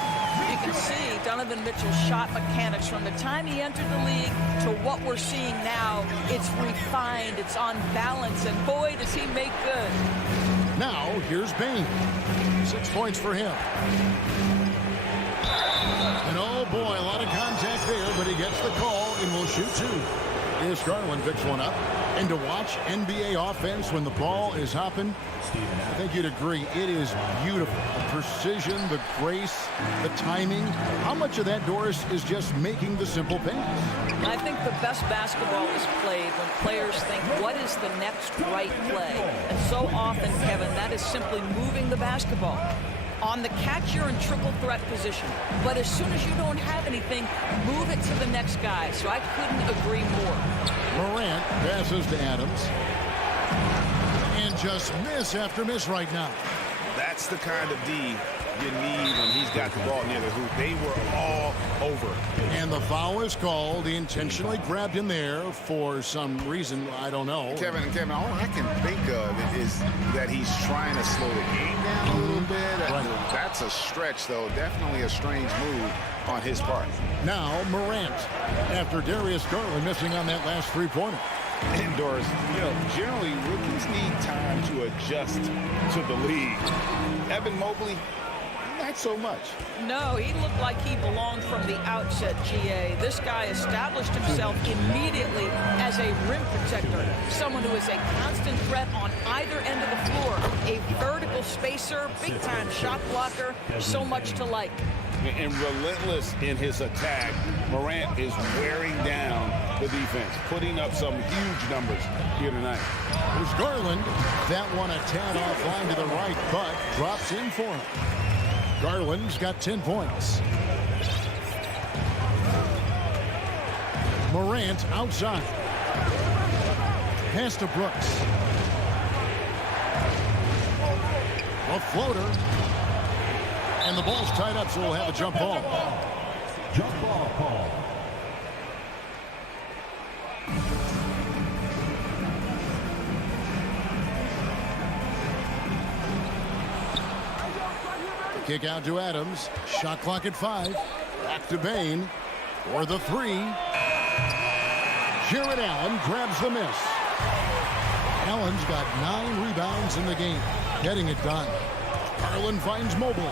You can see Donovan Mitchell's shot mechanics from the time he entered the league to what we're seeing now. It's refined, it's on balance, and boy, does he make good. Now, here's Bane. 6 points for him. And oh boy, a lot of contact there, but he gets the call and will shoot 2. Here's Garland picks one up. And to watch NBA offense when the ball is hopping, I think you'd agree, it is beautiful. The precision, the grace, the timing. How much of that, Doris, is just making the simple pass? I think the best basketball is played when players think, what is the next right play? And so often, Kevin, that is simply moving the basketball. On the catch, you're in triple threat position. But as soon as you don't have anything, move it to the next guy. So I couldn't agree more. Morant passes to Adams. And And just miss after miss right now. That's the kind of D you need when he's got the ball near the hoop. They were all over. And the foul is called. He intentionally grabbed him there for some reason. I don't know. Kevin, all I can think of is that he's trying to slow the game down a little bit. Right. That's a stretch, though. Definitely a strange move on his part. Now Morant, after Darius Garland missing on that last three-pointer. Indoors, generally rookies need time to adjust to the league. Evan Mobley, not so much. No, he looked like he belonged from the outset, GA. This guy established himself immediately as a rim protector, someone who is a constant threat on either end of the floor, a vertical spacer, big-time shot blocker, so much to like. And relentless in his attack, Morant is wearing down the defense, putting up some huge numbers here tonight. There's Garland. That one a tad offline to the right, but drops in for him. Garland's got 10 points. Morant outside. Pass to Brooks. A floater. And the ball's tied up, so we'll have a jump ball. Jump ball call. Kick out to Adams. Shot clock at 5. Back to Bain for the 3. Jared Allen grabs the miss. Allen's got 9 rebounds in the game, getting it done. Garland finds Mobley.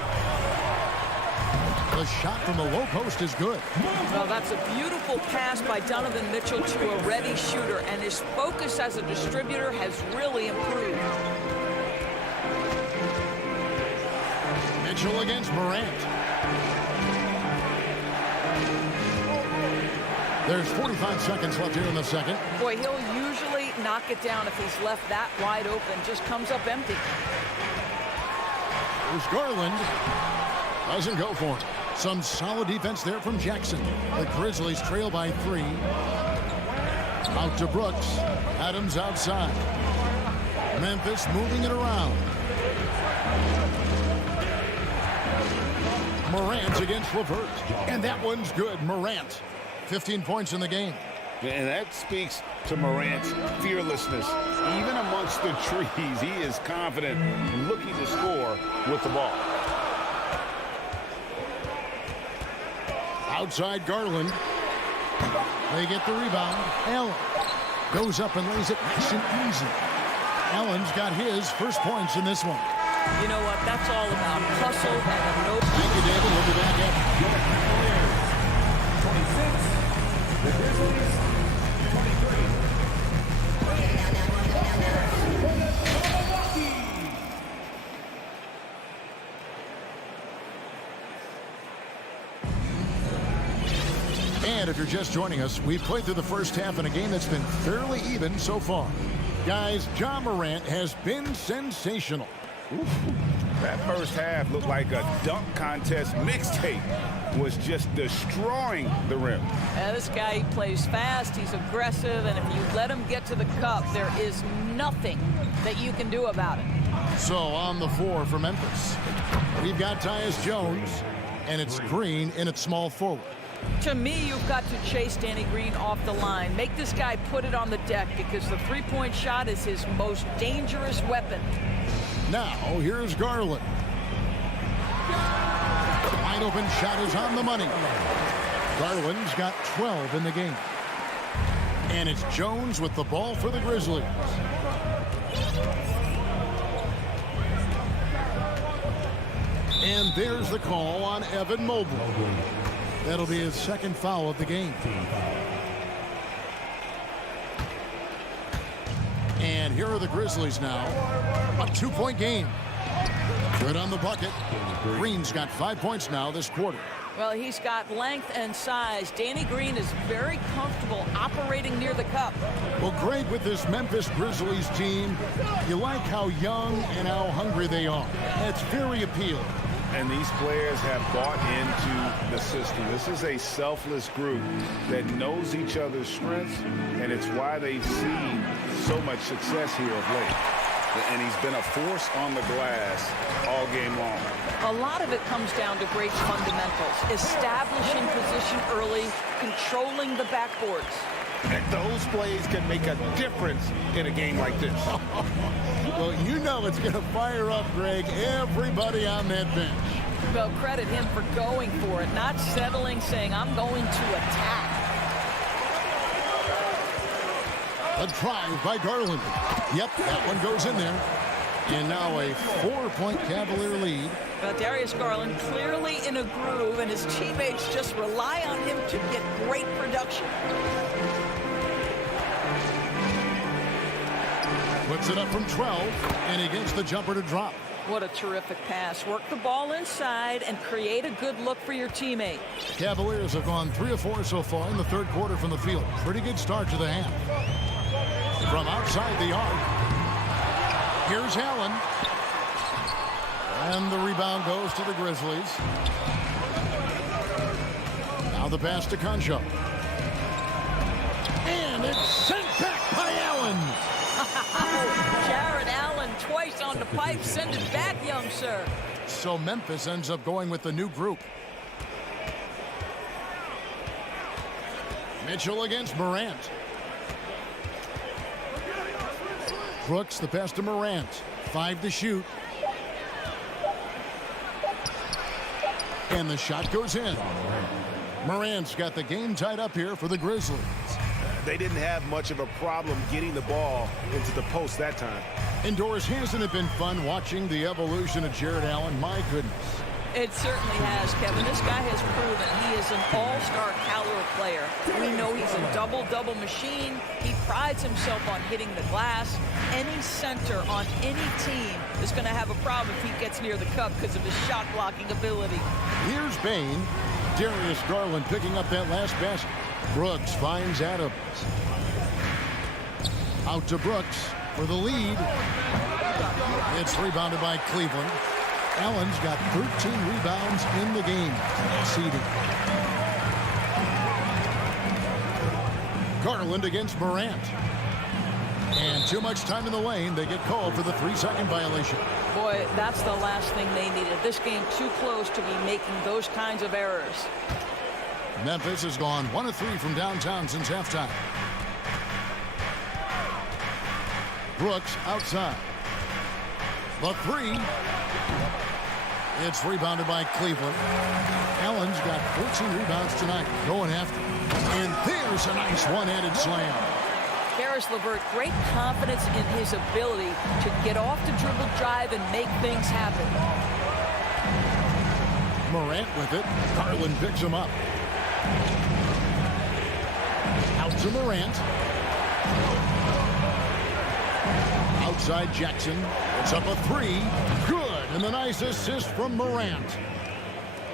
The shot from the low post is good. Well, that's a beautiful pass by Donovan Mitchell to a ready shooter, and his focus as a distributor has really improved. Mitchell against Morant. There's 45 seconds left here in the second. Boy, he'll usually knock it down if he's left that wide open. Just comes up empty. There's Garland. Doesn't go for it. Some solid defense there from Jackson. The Grizzlies trail by 3. Out to Brooks. Adams outside. Memphis moving it around. Morant against LeVert. And that one's good. Morant. 15 points in the game. And that speaks to Morant's fearlessness. Even amongst the trees, he is confident, looking to score with the ball. Outside Garland. They get the rebound. Allen goes up and lays it nice and easy. Allen's got his first points in this one. You know what? That's all about hustle and a no. Thank you, David. We'll be back after. Cavaliers, 26. The Grizzlies, 23. And if you're just joining us, we've played through the first half in a game that's been fairly even so far. Guys, Ja Morant has been sensational. That first half looked like a dunk contest mixtape. Was just destroying the rim. This guy, he plays fast, he's aggressive, and if you let him get to the cup, there is nothing that you can do about it. So on the floor for Memphis, we've got Tyus Jones, and it's Green in at small forward. To me, you've got to chase Danny Green off the line. Make this guy put it on the deck because the three-point shot is his most dangerous weapon. Now, here's Garland. Wide open shot is on the money. Garland's got 12 in the game. And it's Jones with the ball for the Grizzlies. And there's the call on Evan Mobley. That'll be his second foul of the game. And here are the Grizzlies now. A 2-point game. Good on the bucket. Green's got 5 points now this quarter. Well, he's got length and size. Danny Green is very comfortable operating near the cup. Well, great with this Memphis Grizzlies team. You like how young and how hungry they are. It's very appealing. And these players have bought into the system. This is a selfless group that knows each other's strengths, and it's why they've seen so much success here of late. and he's been a force on the glass all game long. A lot of it comes down to great fundamentals, establishing position early, controlling the backboards. And those plays can make a difference in a game like this. Well, you know it's going to fire up, Greg, everybody on that bench. Well, credit him for going for it, not settling, saying, I'm going to attack. A drive by Garland. Yep, that one goes in there. And now a 4-point Cavalier lead. Well, Darius Garland clearly in a groove, and his teammates just rely on him to get great production. Puts it up from 12, and he gets the jumper to drop. What a terrific pass. Work the ball inside and create a good look for your teammate. Cavaliers have gone 3 of 4 so far in the third quarter from the field. Pretty good start to the half. From outside the arc, here's Allen. And the rebound goes to the Grizzlies. Now the pass to Concho. And it's sent back by Allen. Jared Allen twice on the pipe. Send it back, young sir. So Memphis ends up going with the new group. Mitchell against Morant. Brooks, the pass to Morant. 5 to shoot. And the shot goes in. Morant's got the game tied up here for the Grizzlies. They didn't have much of a problem getting the ball into the post that time. Indoors, hasn't it been fun watching the evolution of Jared Allen? My goodness. It certainly has, Kevin. This guy has proven he is an all-star caliber player. We know he's a double-double machine. He prides himself on hitting the glass. Any center on any team is going to have a problem if he gets near the cup because of his shot-blocking ability. Here's Bain. Darius Garland picking up that last basket. Brooks finds Adams. Out to Brooks for the lead. It's rebounded by Cleveland. Allen's got 13 rebounds in the game. Seeding. Garland against Morant. And too much time in the lane. They get called for the 3-second violation. Boy, that's the last thing they needed. This game too close to be making those kinds of errors. Memphis has gone 1 of 3 from downtown since halftime. Brooks outside. The 3. It's rebounded by Cleveland. Allen's got 14 rebounds tonight. Going after. And there's a nice one-handed slam. Karis LeVert, great confidence in his ability to get off the dribble drive and make things happen. Morant with it. Garland picks him up. Out to Morant. Outside Jackson. It's up a 3. Good. And the nice assist from Morant.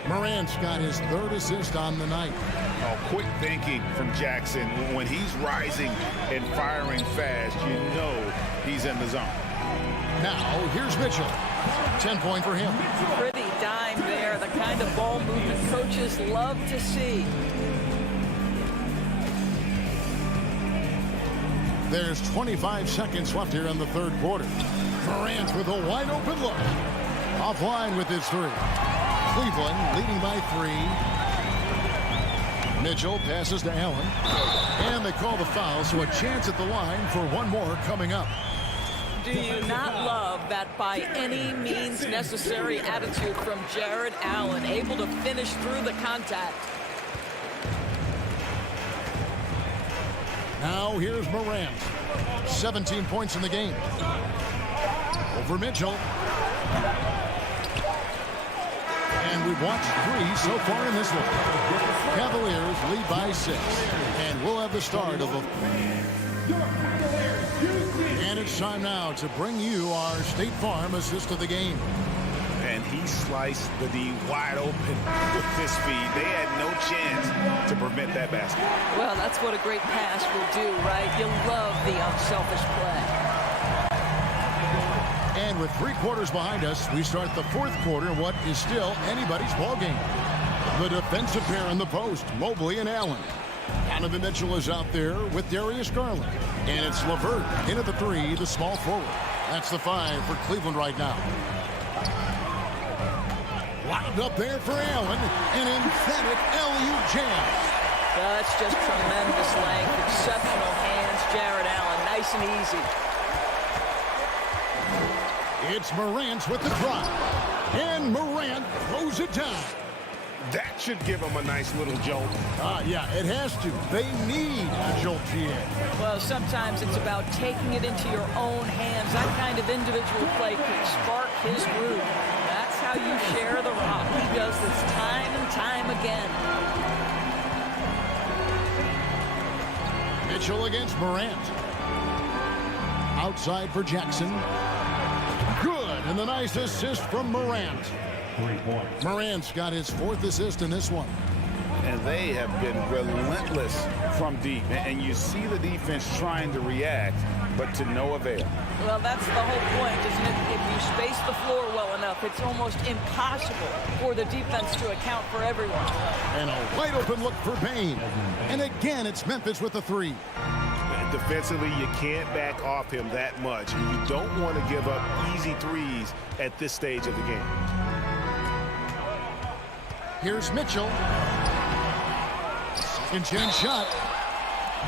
Morant's got his 3rd assist on the night. Oh, quick thinking from Jackson. When he's rising and firing fast, you know he's in the zone. Now, here's Mitchell. 10-point for him. Pretty dime there. The kind of ball movement coaches love to see. There's 25 seconds left here in the third quarter. Morant with a wide open look. Offline with his 3. Cleveland leading by 3. Mitchell passes to Allen. And they call the foul, so a chance at the line for one more coming up. Do you not love that by any means necessary attitude from Jared Allen, able to finish through the contact? Now here's Morant. 17 points in the game. Over Mitchell. And we've watched 3 so far in this one. Cavaliers lead by 6. And we'll have the start of a... And it's time now to bring you our State Farm assist of the game. And he sliced the D wide open with his speed. They had no chance to prevent that basket. Well, that's what a great pass will do, right? You love the unselfish play. And with 3 quarters behind us, we start the 4th quarter in what is still anybody's ball game. The defensive pair in the post, Mobley and Allen. Donovan Mitchell is out there with Darius Garland. And it's LeVert in at the 3, the small forward. That's the 5 for Cleveland right now. Wound up there for Allen. An emphatic LU jam. That's just tremendous length. Exceptional hands, Jared Allen. Nice and easy. It's Morant with the drop. And Morant throws it down. That should give them a nice little jolt. Yeah, it has to. They need a jolt, GA. Well, sometimes it's about taking it into your own hands. That kind of individual play can spark his groove. That's how you share the rock. He does this time and time again. Mitchell against Morant. Outside for Jackson. Good, and the nice assist from Morant. 3 points. Morant's got his 4th assist in this one. And they have been relentless from deep. And you see the defense trying to react, but to no avail. Well, that's the whole point, isn't it? If you space the floor well enough, it's almost impossible for the defense to account for everyone. And a wide open look for Payne. And again, it's Memphis with the 3. Defensively, you can't back off him that much. And you don't want to give up easy threes at this stage of the game. Here's Mitchell. Second chance shot.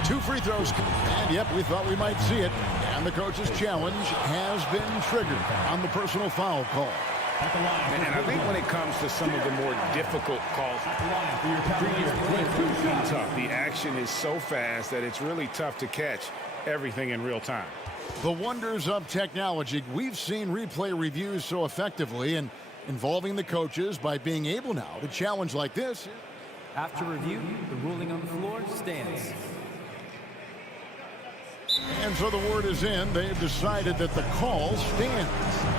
2 free throws. And yep, we thought we might see it. And the coach's challenge has been triggered on the personal foul call. And I think when it comes to some of the more difficult calls, tough. The action is so fast that it's really tough to catch everything in real time. The wonders of technology. We've seen replay reviews so effectively and involving the coaches by being able now to challenge like this. After review, the ruling on the floor stands. And so the word is in. They've decided that the call stands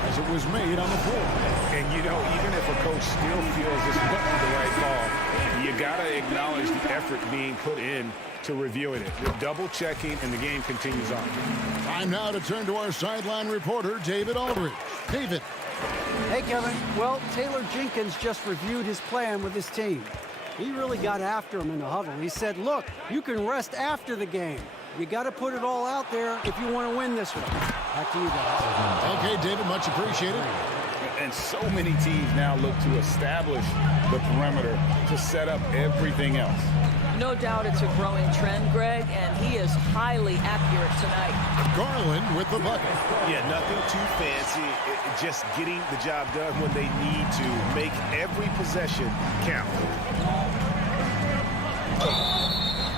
as it was made on the floor. And, you know, even if a coach still feels this wasn't the right call, you got to acknowledge the effort being put in to reviewing it. They're double-checking, and the game continues on. Time now to turn to our sideline reporter, David Aldridge. David. Hey, Kevin. Well, Taylor Jenkins just reviewed his plan with his team. He really got after him in the huddle. He said, look, you can rest after the game. You got to put it all out there if you want to win this one. Back to you guys. Okay, David, much appreciated. And so many teams now look to establish the perimeter to set up everything else. No doubt it's a growing trend, Greg, and he is highly accurate tonight. Garland with the bucket. Yeah, nothing too fancy. Just getting the job done when they need to. Make every possession count.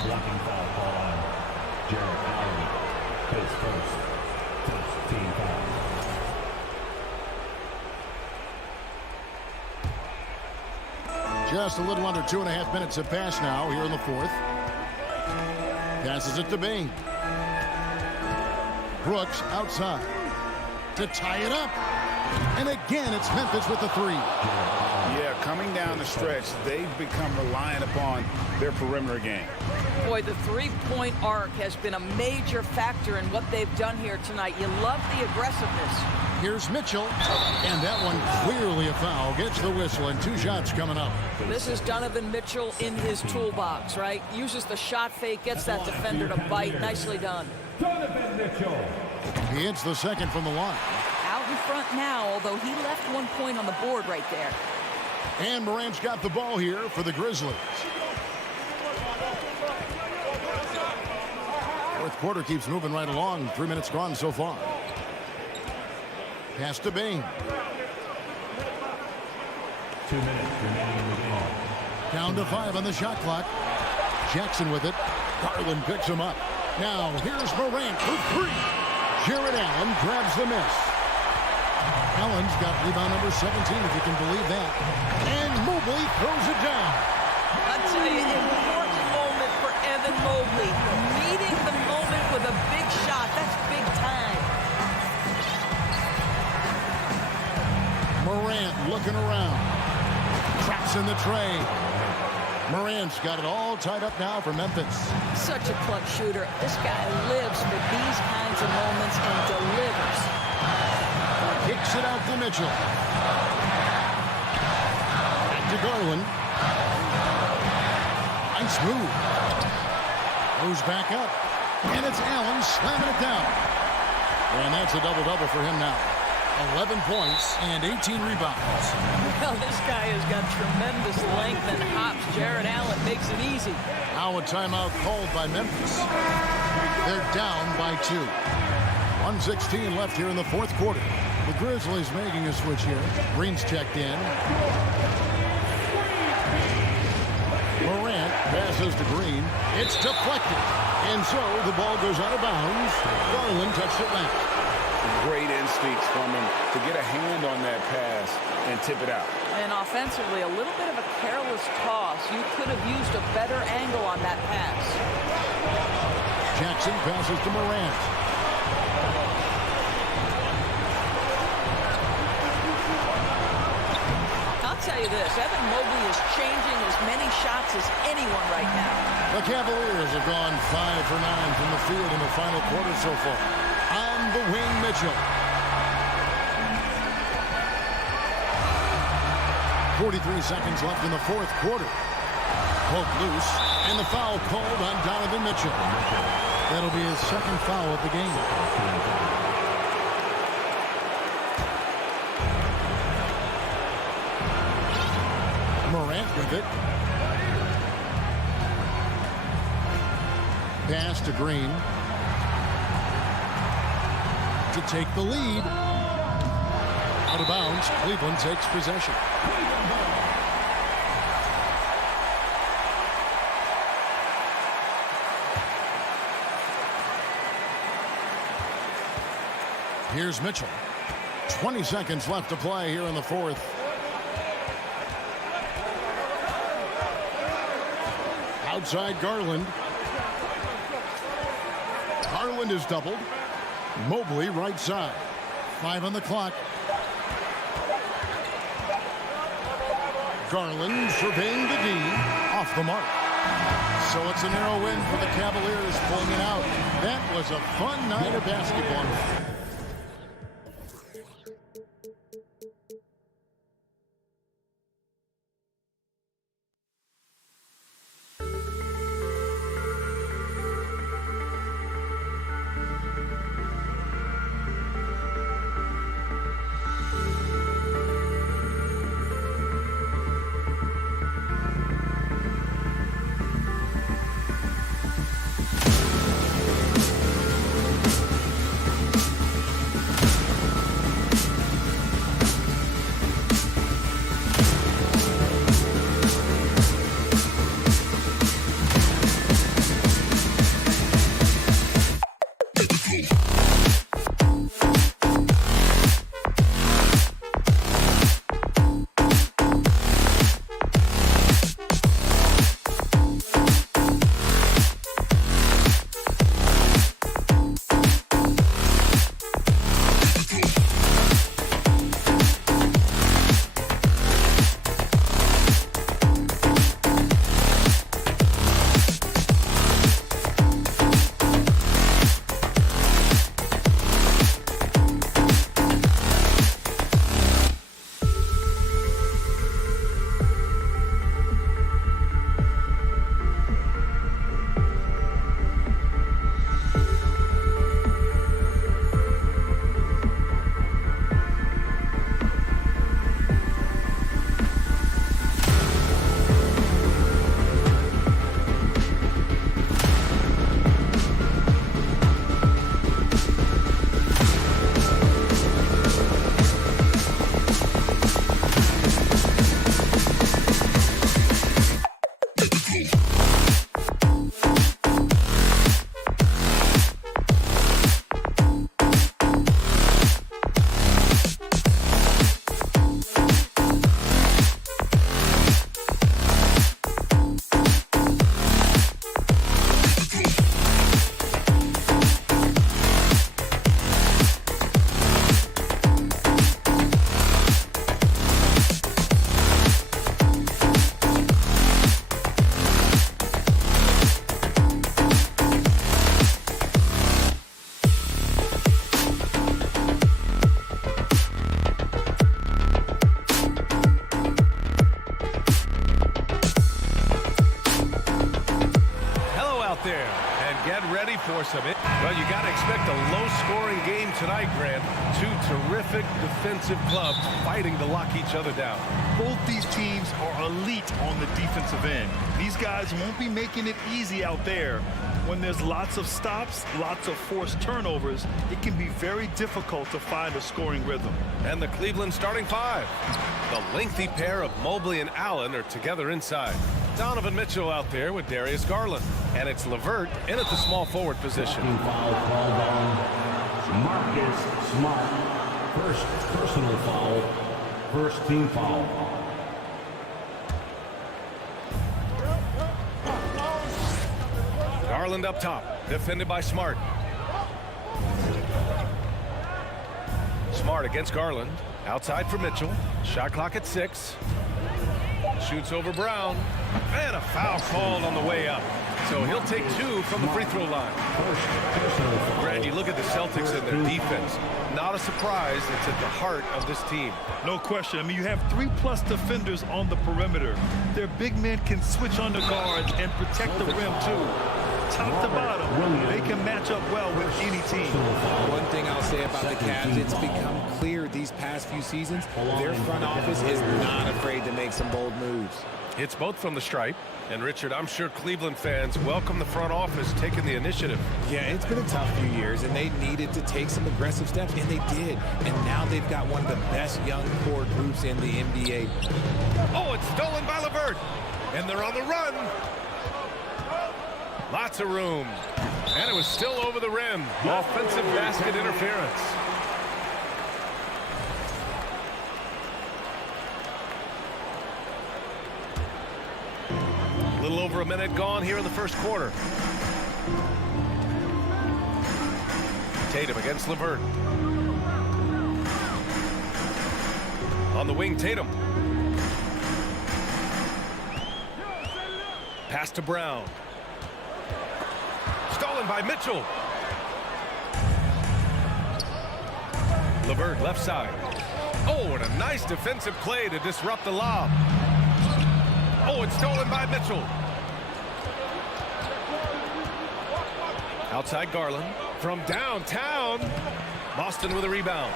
Blocking foul call on Jared Allen. His first team foul. Just a little under 2.5 minutes have passed now here in the 4th. Passes it to Bing. Brooks outside to tie it up. And again, it's Memphis with the 3. Yeah, coming down the stretch, they've become reliant upon their perimeter game. Boy, the three-point arc has been a major factor in what they've done here tonight. You love the aggressiveness. Here's Mitchell, and that one clearly a foul. Gets the whistle, and 2 shots coming up. This is Donovan Mitchell in his toolbox, right? Uses the shot fake, gets that defender to bite. Nicely done. Donovan Mitchell. He hits the second from the line. Out in front now, although he left 1 point on the board right there. And Morant's got the ball here for the Grizzlies. 4th quarter keeps moving right along. 3 minutes gone so far. Pass to Bing. 2 minutes remaining in the game. Down to 5 on the shot clock. Jackson with it. Garland picks him up. Now here's Morant for 3. Jared Allen grabs the miss. Allen's got rebound number 17, if you can believe that. And Mobley throws it down. I'll tell you, important moment for Evan Mobley. Meeting the moment with a big shot. That's big time. Morant looking around. Traps in the tray. Morant's got it all tied up now for Memphis. Such a clutch shooter. This guy lives for these kinds of moments and delivers. Kicks it out to Mitchell. Back to Garland. Nice move. Goes back up. And it's Allen slamming it down. And that's a double-double for him now. 11 points and 18 rebounds. Well, this guy has got tremendous length and hops. Jared Allen makes it easy. Now a timeout called by Memphis. They're down by 2. 1:16 left here in the fourth quarter. The Grizzlies making a switch here. Green's checked in. Morant passes to Green. It's deflected. And so the ball goes out of bounds. Garland touched it back. Great instincts from him to get a hand on that pass and tip it out. And offensively, a little bit of a careless toss. You could have used a better angle on that pass. Jackson passes to Morant. I'll tell you this, Evan Mobley is changing as many shots as anyone right now. The Cavaliers have gone 5 for 9 from the field in the final quarter so far. On the wing, Mitchell. 43 seconds left in the fourth quarter. Poked loose, and the foul called on Donovan Mitchell. That'll be his second foul of the game. Morant with it. Pass to Green. To take the lead. Out of bounds, Cleveland takes possession. Here's Mitchell. 20 seconds left to play here in the fourth. Outside Garland. Garland is doubled. Mobley right side. 5 on the clock. Garland surveying the D. Off the mark. So it's a narrow win for the Cavaliers pulling it out. That was a fun night of basketball. force of it. Well, you got to expect a low-scoring game tonight, Grant. Two terrific defensive clubs fighting to lock each other down. Both these teams are elite on the defensive end. These guys won't be making it easy out there. When there's lots of stops, lots of forced turnovers, it can be very difficult to find a scoring rhythm. And the Cleveland starting five. The lengty pair of Mobley and Allen are together inside. Donovan Mitchell out there with Darius Garland. And it's LeVert in at the small forward position. Foul called on Marcus Smart. First personal foul. First team foul. Garland up top, defended by Smart. Smart against Garland. Outside for Mitchell. Shot clock at 6. Shoots over Brown. And a foul called on the way up. So he'll take 2 from the free throw line. Brad, you look at the Celtics and their defense. Not a surprise. It's at the heart of this team. No question. I mean, you have 3+ defenders on the perimeter. Their big men can switch on the guards and protect the rim, too. Top to bottom, they can match up well with any team. One thing I'll say about the Cavs, it's become clear these past few seasons, their front office is not afraid to make some bold moves. It's both from the stripe. And, Richard, I'm sure Cleveland fans welcome the front office taking the initiative. Yeah, it's been a tough few years, and they needed to take some aggressive steps, and they did. And now they've got one of the best young core groups in the NBA. Oh, it's stolen by LeVert. And they're on the run. Lots of room. And it was still over the rim. Offensive basket interference. A little over a minute gone here in the first quarter. Tatum against LeVert. On the wing, Tatum. Pass to Brown. Stolen by Mitchell. LeVert left side. Oh, and a nice defensive play to disrupt the lob. Oh, it's stolen by Mitchell. Outside Garland from downtown. Boston with a rebound.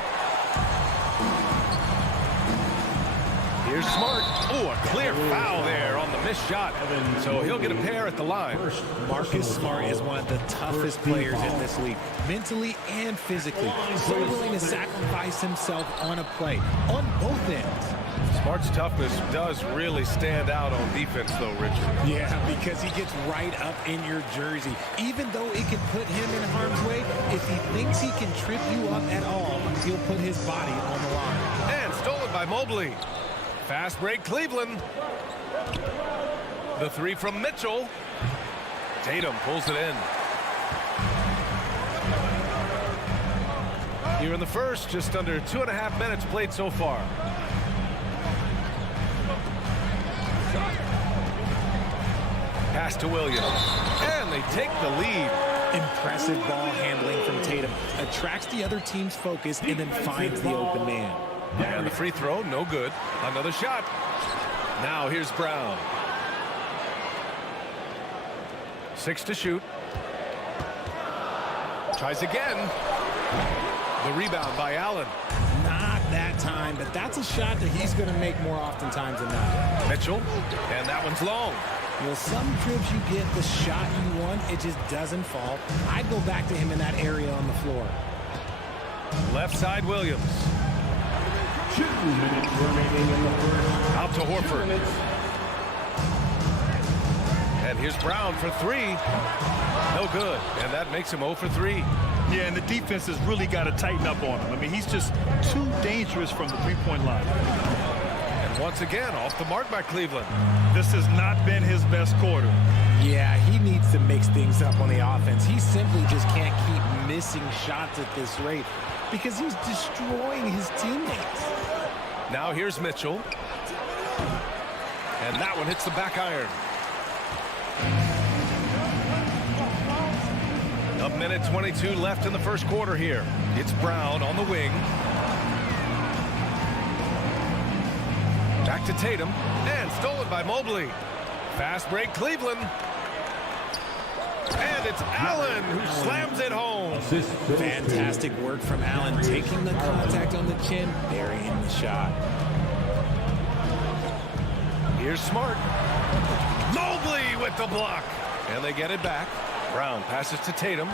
Here's Smart. Oh, a clear foul there on the missed shot. So he'll get a pair at the line. Marcus Smart is one of the toughest players in this league, mentally and physically. So willing to sacrifice himself on a play, on both ends. Smart's toughness does really stand out on defense, though, Richard. Yeah, because he gets right up in your jersey. Even though it can put him in harm's way, if he thinks he can trip you up at all, he'll put his body on the line. And stolen by Mobley. Fast break, Cleveland. The 3 from Mitchell. Tatum pulls it in. Here in the first, just under 2.5 minutes played so far. Pass to Williams. And they take the lead. Impressive ball handling from Tatum. Attracts the other team's focus and then finds the open man. And the free throw, no good. Another shot. Now here's Brown. 6 to shoot. Tries again. The rebound by Allen. Not that time, but that's a shot that he's going to make more oftentimes than not. Mitchell, and that one's long. Well, some trips you get the shot you want, it just doesn't fall. I'd go back to him in that area on the floor. Left side, Williams. 2 minutes remaining in the first. Out to Horford. And here's Brown for 3. No good. And that makes him 0 for 3. Yeah, and the defense has really got to tighten up on him. I mean, he's just too dangerous from the three-point line. And once again, off the mark by Cleveland. This has not been his best quarter. Yeah, he needs to mix things up on the offense. He simply just can't keep missing shots at this rate because he's destroying his teammates. Now here's Mitchell. And that one hits the back iron. A minute 22 left in the first quarter here. It's Brown on the wing. Back to Tatum. And stolen by Mobley. Fast break, Cleveland. And it's Allen who slams it home. Fantastic work from Allen, taking the contact on the chin, burying the shot. Here's Smart. Mobley with the block. And they get it back. Brown passes to Tatum.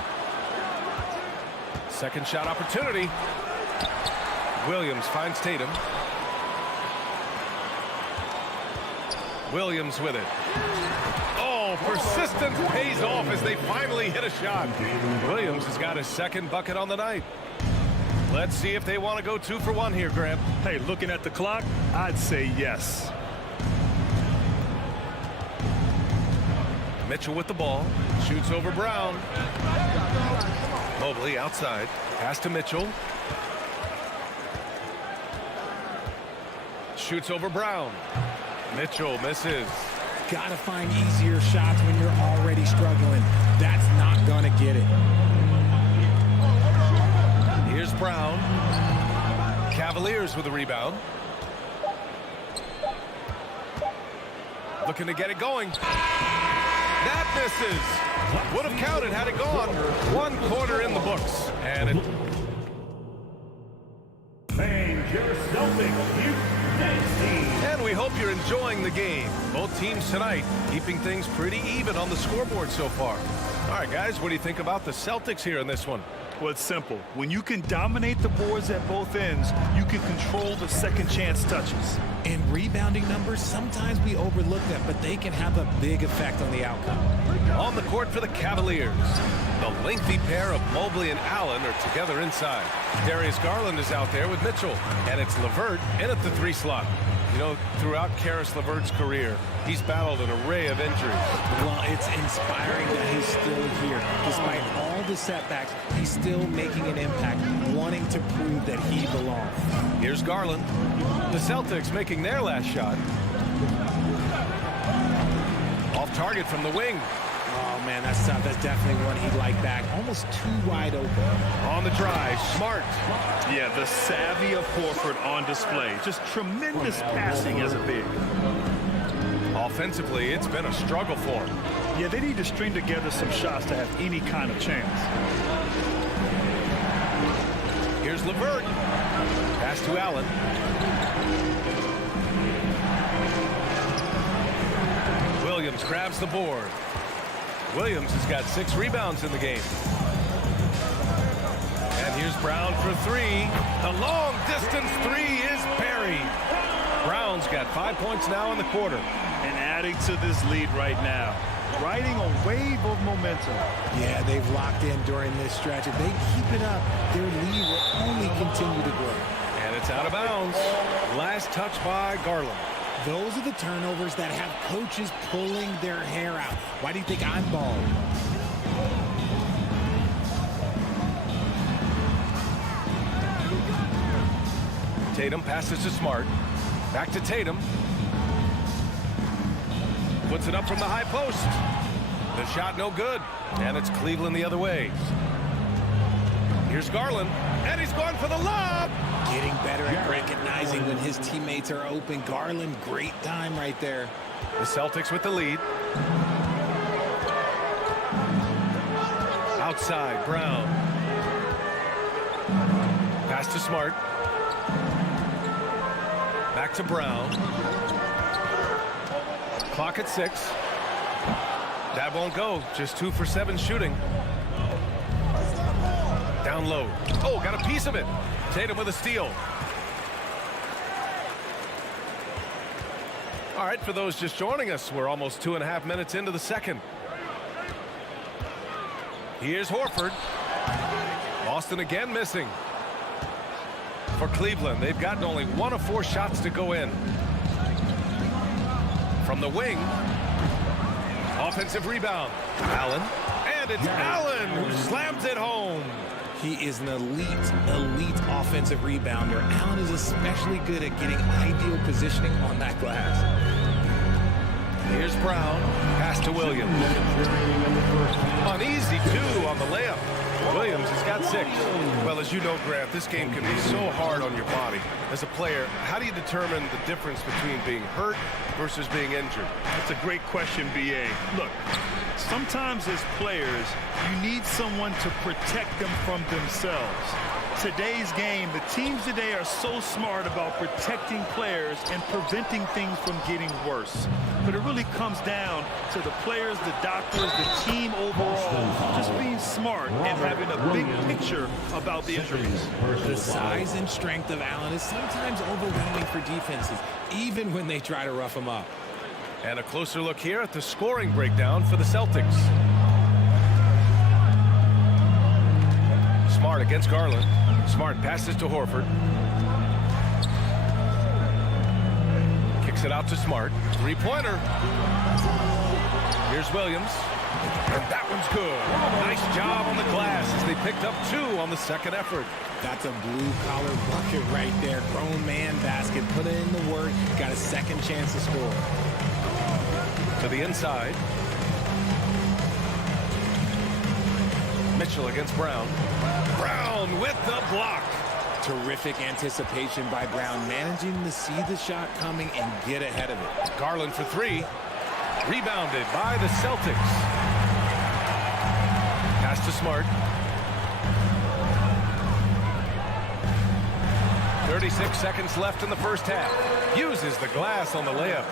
Second shot opportunity. Williams finds Tatum. Williams with it. Oh, persistence pays off as they finally hit a shot. Williams has got his second bucket on the night. Let's see if they want to go 2 for 1 here, Grant. Hey, looking at the clock, I'd say yes. Mitchell with the ball. Shoots over Brown. Mobley outside. Pass to Mitchell. Shoots over Brown. Mitchell misses. Gotta find easier shots when you're already struggling. That's not gonna get it. Here's Brown. Cavaliers with the rebound. Looking to get it going. That misses. Would have counted had it gone. 1 quarter in the books. And it... And we hope you're enjoying the game. Both teams tonight keeping things pretty even on the scoreboard so far. All right, guys, what do you think about the Celtics here in this one? Well, it's simple. When you can dominate the boards at both ends, you can control the second chance touches. In rebounding numbers, sometimes we overlook them, but they can have a big effect on the outcome. On the court for the Cavaliers, the lengthy pair of Mobley and Allen are together inside. Darius Garland is out there with Mitchell, and it's LeVert in at the 3 slot. You know, throughout Karis LeVert's career, he's battled an array of injuries. Well, it's inspiring that he's still here. Despite all the setbacks, he's still making an impact, wanting to prove that he belongs. Here's Garland. The Celtics making their last shot. Off target from the wing. Oh, man, that's tough. That's definitely one he'd like back. Almost too wide open. On the drive, Smart. Yeah, the savvy of Horford on display. Just tremendous passing as a big. Offensively, it's been a struggle for him. Yeah, they need to string together some shots to have any kind of chance. Here's LeVert. Pass to Allen. Williams grabs the board. Williams has got 6 rebounds in the game. And here's Brown for 3. The long distance 3 is buried. Brown's got 5 points now in the quarter. And adding to this lead right now, riding a wave of momentum. Yeah, they've locked in during this stretch. If they keep it up, their lead will only continue to grow. And it's out of bounds. Last touch by Garland. Those are the turnovers that have coaches pulling their hair out. Why do you think I'm bald? Tatum passes to Smart. Back to Tatum. Puts it up from the high post. The shot no good. And it's Cleveland the other way. Here's Garland. And he's gone for the lob. Getting better at recognizing when his teammates are open. Garland, great time right there. The Celtics with the lead. Outside, Brown. Pass to Smart. Back to Brown. Clock at 6. That won't go. Just 2 for 7 shooting. Down low. Oh, got a piece of it. Tatum with a steal. All right, for those just joining us, we're almost 2.5 minutes into the second. Here's Horford. Boston again missing. For Cleveland, they've gotten only 1 of 4 shots to go in. From the wing. Offensive rebound. Allen. And it's Allen who slams it home. He is an elite offensive rebounder. Allen is especially good at getting ideal positioning on that glass. Here's Brown. Pass to Williams. An easy 2 on the layup. Williams has got 6. Well, as you know, Grant, this game can be so hard on your body. As a player, how do you determine the difference between being hurt versus being injured? That's a great question, B.A. Look, sometimes as players, you need someone to protect them from themselves. Today's game, the teams today are so smart about protecting players and preventing things from getting worse. But it really comes down to the players, the doctors, the team overall, just being smart and having a big picture about the injuries. The size and strength of Allen is sometimes overwhelming for defenses, even when they try to rough him up. And a closer look here at the scoring breakdown for the Celtics. Smart against Garland. Smart passes to Horford. Kicks it out to Smart. Three-pointer. Here's Williams. And that one's good. Nice job on the glass as they picked up 2 on the second effort. That's a blue-collar bucket right there. Grown man basket. Put in the work. Got a second chance to score. To the inside. Mitchell against Brown. Brown with the block. Terrific anticipation by Brown, managing to see the shot coming and get ahead of it. Garland for 3. Rebounded by the Celtics. Pass to Smart. 36 seconds left in the first half. Uses the glass on the layup.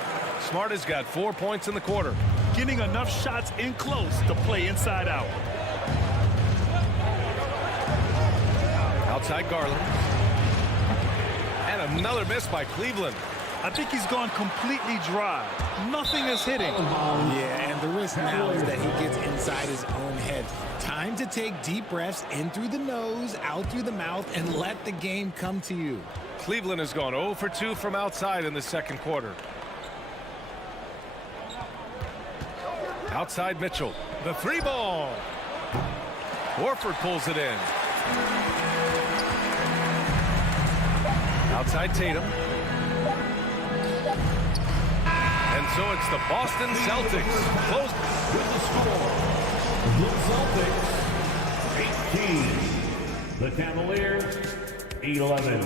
Smart has got 4 points in the quarter. Getting enough shots in close to play inside out. Outside Garland. And another miss by Cleveland. I think he's gone completely dry. Nothing is hitting. Yeah, and the risk now is that he gets inside his own head. Time to take deep breaths in through the nose, out through the mouth, and let the game come to you. Cleveland has gone 0 for 2 from outside in the second quarter. Outside Mitchell. The 3-ball. Horford pulls it in. Outside Tatum. And so it's the Boston Celtics. Close with the score. The Celtics 18. The Cavaliers 11.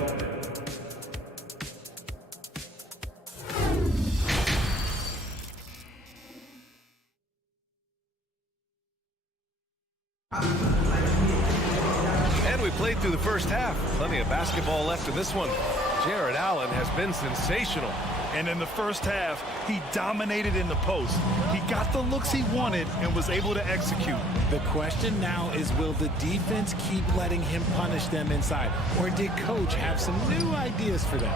And we played through the first half. Plenty of basketball left in this one. Jared Allen has been sensational. And in the first half, he dominated in the post. He got the looks he wanted and was able to execute. The question now is, will the defense keep letting him punish them inside? Or did Coach have some new ideas for them?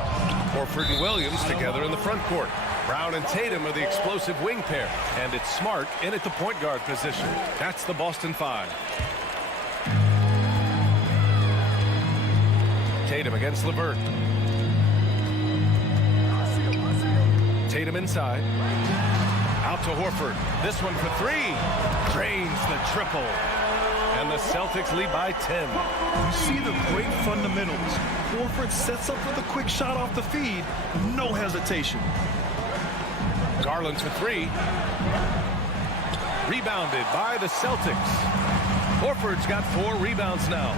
Horford and Williams together in the front court. Brown and Tatum are the explosive wing pair. And it's Smart in at the point guard position. That's the Boston 5. Tatum against LeVert. Tatum inside. Out to Horford. This one for 3. Drains the triple. And the Celtics lead by 10. You see the great fundamentals. Horford sets up with a quick shot off the feed. No hesitation. Garland for 3. Rebounded by the Celtics. Horford's got 4 rebounds now.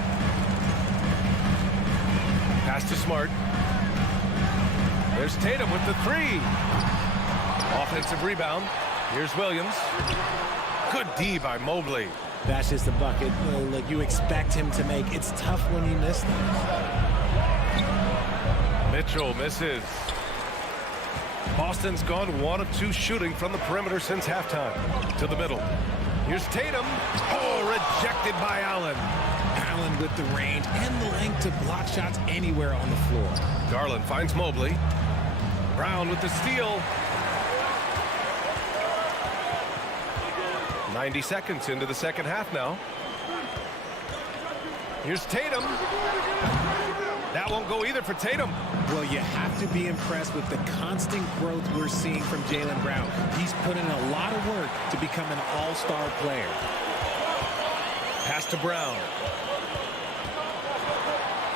Pass to Smart. There's Tatum with the 3. Offensive rebound. Here's Williams. Good D by Mobley. That's just a bucket like you expect him to make. It's tough when you miss them. Mitchell misses. Boston's gone 1 of 2 shooting from the perimeter since halftime. To the middle. Here's Tatum. Oh, rejected by Allen. Allen with the range and the length to block shots anywhere on the floor. Garland finds Mobley. Brown with the steal. 90 seconds into the second half now. Here's Tatum. That won't go either for Tatum. Well, you have to be impressed with the constant growth we're seeing from Jaylen Brown. He's put in a lot of work to become an all-star player. Pass to Brown.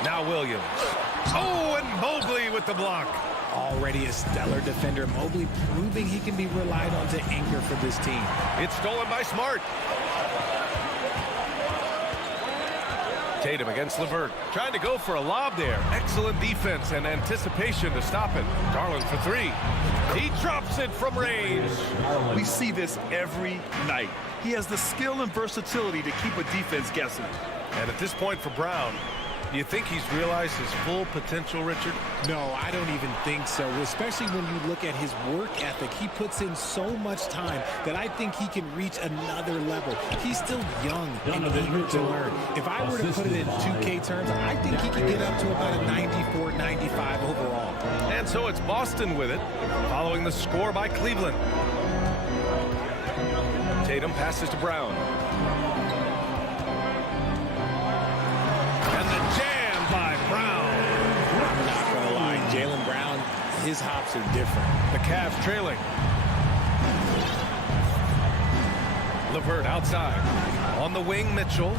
Now Williams. Oh, and Mobley with the block. Already a stellar defender, Mobley proving he can be relied on to anchor for this team. It's stolen by Smart. Tatum against LeVert. Trying to go for a lob there. Excellent defense and anticipation to stop it. Garland for three. He drops it from range. We see this every night. He has the skill and versatility to keep a defense guessing. And at this point for Brown, do you think he's realized his full potential, Richard? No, I don't even think so, especially when you look at his work ethic. He puts in so much time that I think he can reach another level. He's still young and eager to learn. If I were to put it in 2K terms, I think he could get up to about a 94, 95 overall. And so it's Boston with it, following the score by Cleveland. Tatum passes to Brown. And the jam by Brown. I'm not going to lie, Jaylen Brown, his hops are different. The Cavs trailing. LeVert outside. On the wing, Mitchell.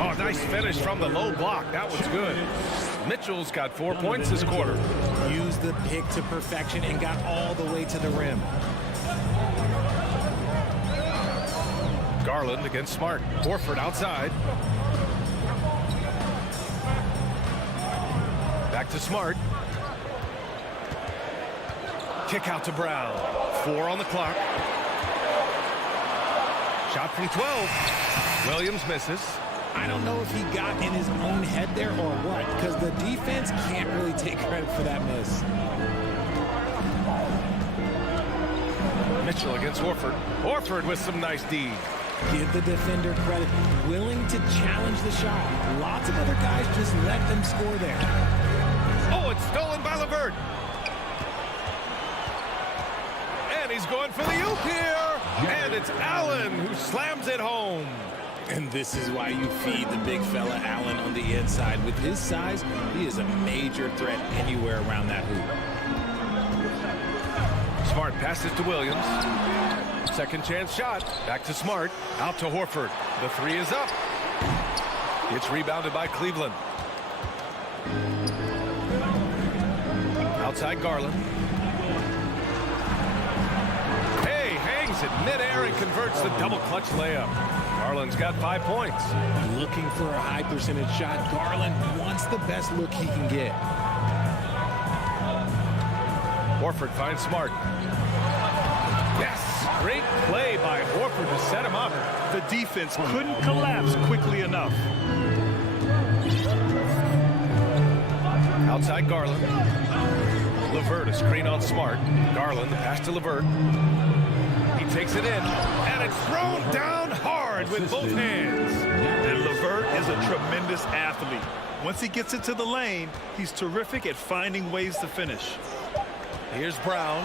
Oh, nice finish from the low block. That was good. Mitchell's got 4 points this quarter. Used the pick to perfection and got all the way to the rim. Garland against Smart. Horford outside. Back to Smart. Kick out to Brown. 4 on the clock. Shot from 12. Williams misses. I don't know if he got in his own head there or what, because the defense can't really take credit for that miss. Mitchell against Horford. Horford with some nice D. Give the defender credit. Willing to challenge the shot. Lots of other guys just let them score there. Oh, it's stolen by LeVert. And he's going for the oop here. And it's Allen who slams it home. And this is why you feed the big fella Allen on the inside. With his size, he is a major threat anywhere around that hoop. Smart passes to Williams. Second chance shot. Back to Smart. Out to Horford. The three is up. It's rebounded by Cleveland. Outside Garland. Hey, hangs it midair and converts the double clutch layup. Garland's got 5 points. Looking for a high percentage shot. Garland wants the best look he can get. Horford finds Smart. Yes! Great play by Horford to set him up. The defense couldn't collapse quickly enough. Outside Garland. LeVert, a screen on Smart. Garland, the pass to LeVert. He takes it in, and it's thrown down hard with both hands. And LeVert is a tremendous athlete. Once he gets into the lane, he's terrific at finding ways to finish. Here's Brown.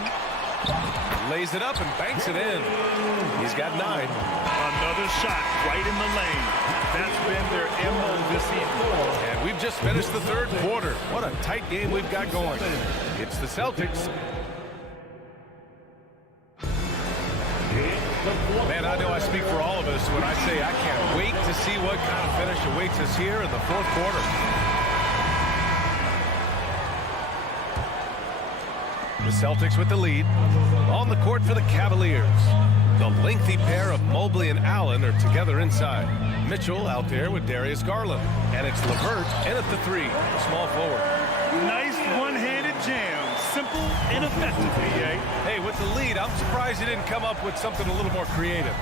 Lays it up and banks it in. He's got 9. Another shot right in the lane. That's been their MO this evening. And we've just finished the third quarter. What a tight game we've got going. It's the Celtics. Man, I know I speak for all of us when I say I can't wait to see what kind of finish awaits us here in the fourth quarter. The Celtics with the lead. On the court for the Cavaliers. The lengthy pair of Mobley and Allen are together inside. Mitchell out there with Darius Garland. And it's LeVert in at the 3, small forward. Nice one-handed jam. Simple and effective, PA. Hey, with the lead, I'm surprised he didn't come up with something a little more creative.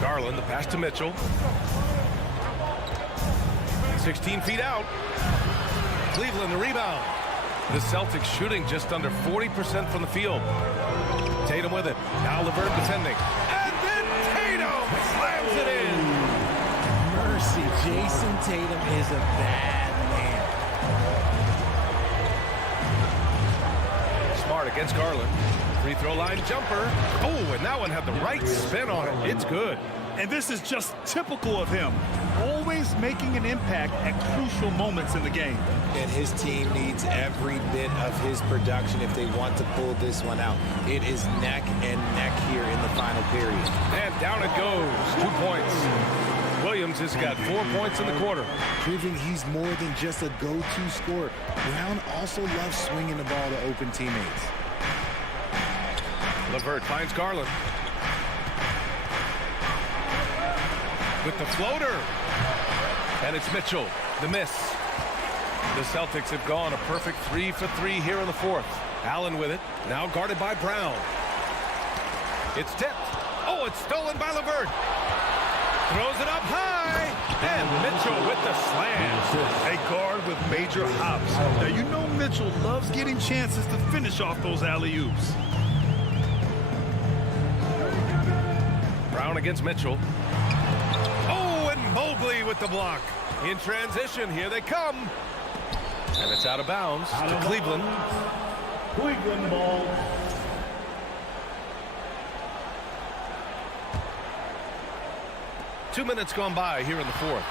Garland, the pass to Mitchell. 16 feet out. Cleveland, the rebound. The Celtics shooting just under 40% from the field. Tatum with it. Now LeVert defending. And then Tatum slams it in. Mercy, Jason Tatum is a bad man. Smart against Garland. Free throw line jumper. Oh, and that one had the right spin on it. It's good. And this is just typical of him. Always making an impact at crucial moments in the game. And his team needs every bit of his production if they want to pull this one out. It is neck and neck here in the final period. And down it goes. 2 points. Williams has got 4 points in the quarter. Proving he's more than just a go-to scorer. Brown also loves swinging the ball to open teammates. LeVert finds Garland. With the floater. And it's Mitchell. The miss. The Celtics have gone a perfect 3 for 3 here in the fourth. Allen with it. Now guarded by Brown. It's tipped. Oh, it's stolen by LeVert. Throws it up high. And Mitchell with the slam. A guard with major hops. Now, you know Mitchell loves getting chances to finish off those alley-oops. Brown against Mitchell. Oh, and Mobley with the block. In transition, here they come. And it's out of bounds to Cleveland. Cleveland ball. Two minutes gone by here in the fourth.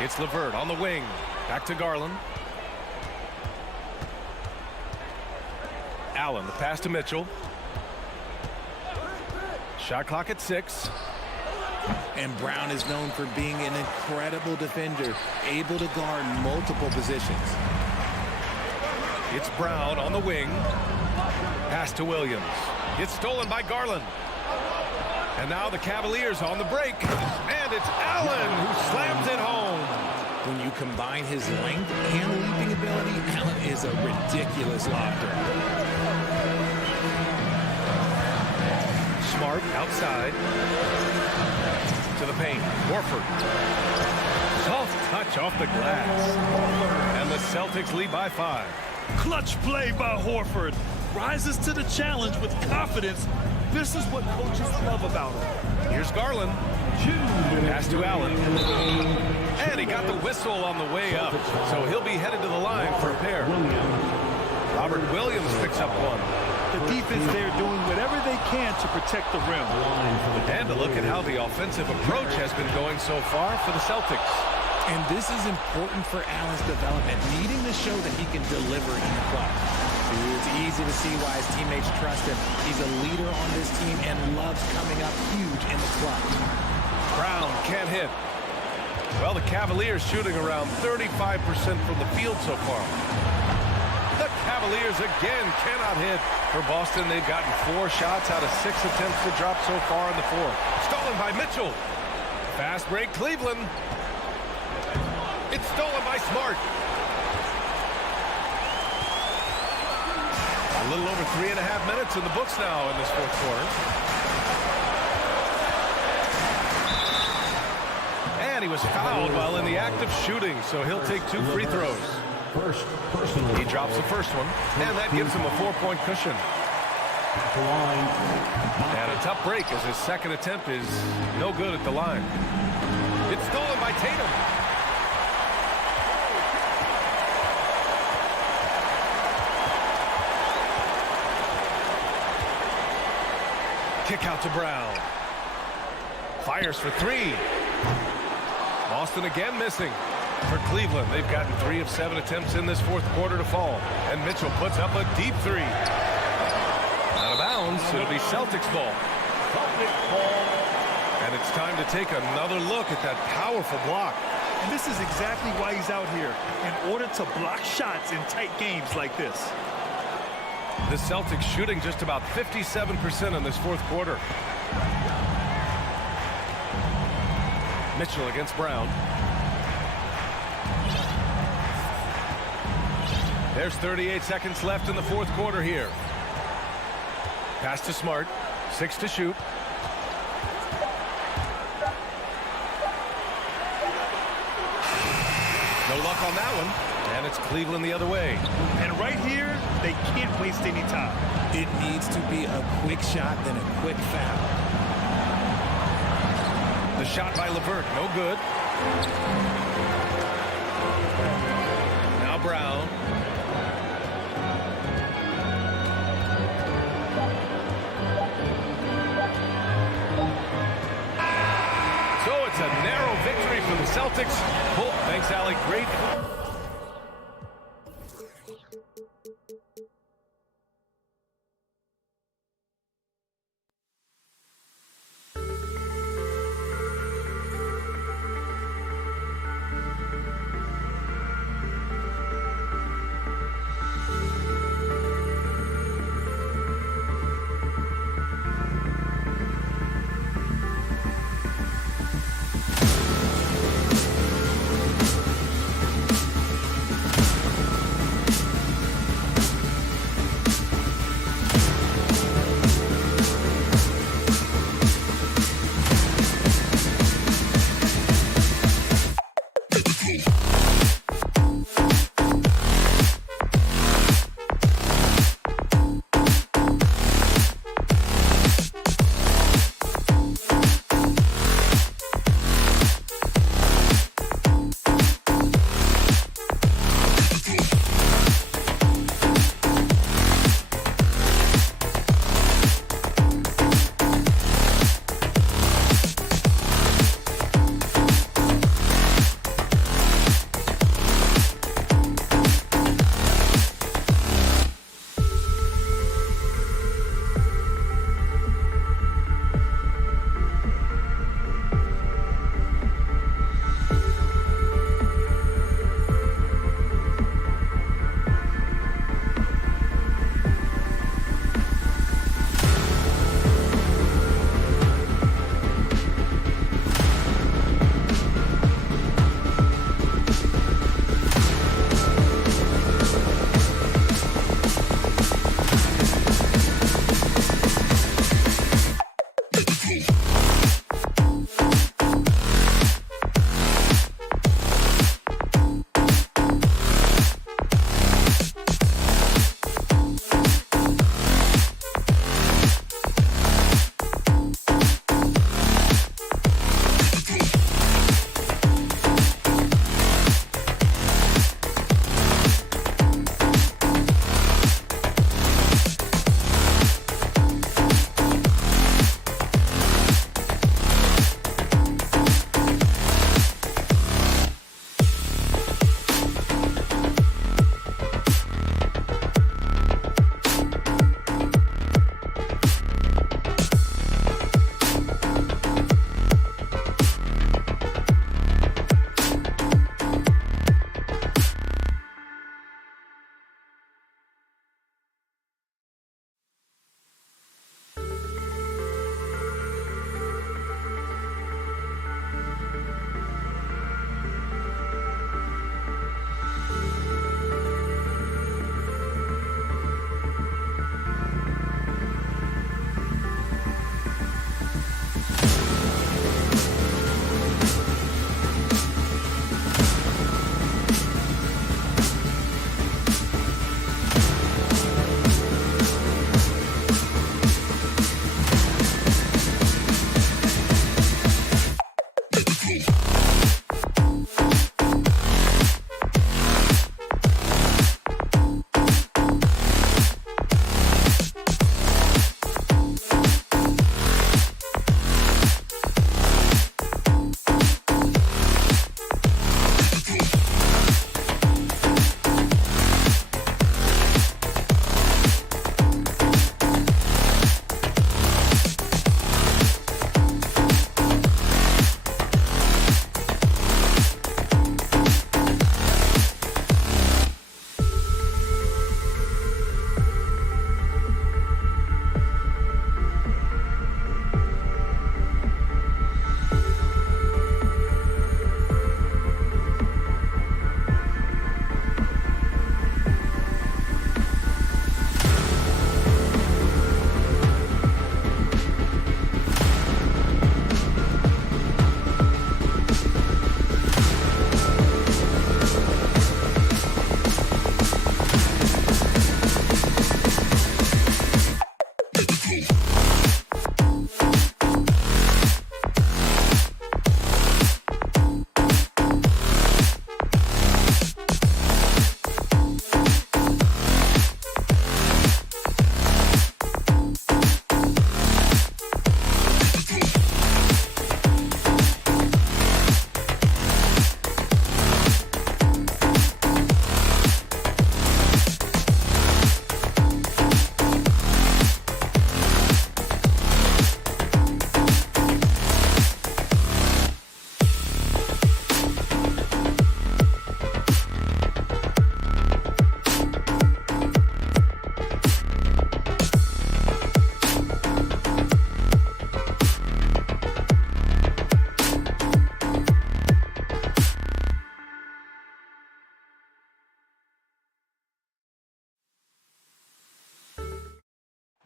It's LeVert on the wing. Back to Garland. Allen, the pass to Mitchell. Shot clock at 6. And Brown is known for being an incredible defender, able to guard multiple positions. It's Brown on the wing. Pass to Williams. It's stolen by Garland. And now the Cavaliers on the break. And it's Allen who slams it home. When you combine his length and leaping ability, Allen is a ridiculous lofter. Smart outside. To the paint. Horford. Soft touch off the glass. And the Celtics lead by 5. Clutch play by Horford. Rises to the challenge with confidence. This is what coaches love about him. Here's Garland. Pass to Allen. And he got the whistle on the way up. So he'll be headed to the line for a pair. Robert Williams picks up one. The defense there doing whatever they can to protect the rim. And to look at how the offensive approach has been going so far for the Celtics. And this is important for Allen's development, needing to show that he can deliver in the clutch. It's easy to see why his teammates trust him. He's a leader on this team and loves coming up huge in the clutch. Brown can't hit. Well, the Cavaliers shooting around 35% from the field so far. The Cavaliers again cannot hit. For Boston, they've gotten 4 shots out of 6 attempts to drop so far in the fourth. Stolen by Mitchell. Fast break, Cleveland. It's stolen by Smart. A little over 3.5 minutes in the books now in this fourth quarter. And he was fouled while in the act of shooting, so he'll take 2 free throws. He drops the first one, and that gives him a 4-point cushion. And a tough break as his second attempt is no good at the line. It's stolen by Tatum. Kick out to Brown. Fires for 3. Boston again missing. For Cleveland, they've gotten 3 of 7 attempts in this fourth quarter to fall. And Mitchell puts up a deep 3. Out of bounds, it'll be Celtics ball. And it's time to take another look at that powerful block. And this is exactly why he's out here, in order to block shots in tight games like this. The Celtics shooting just about 57% in this fourth quarter. Mitchell against Brown. There's 38 seconds left in the fourth quarter here. Pass to Smart. 6 to shoot. No luck on that one. And it's Cleveland the other way. And right here, they can't waste any time. It needs to be a quick shot, then a quick foul. The shot by LeVert, no good. Now Brown. So it's a narrow victory for the Celtics. Oh, thanks, Allie. Great.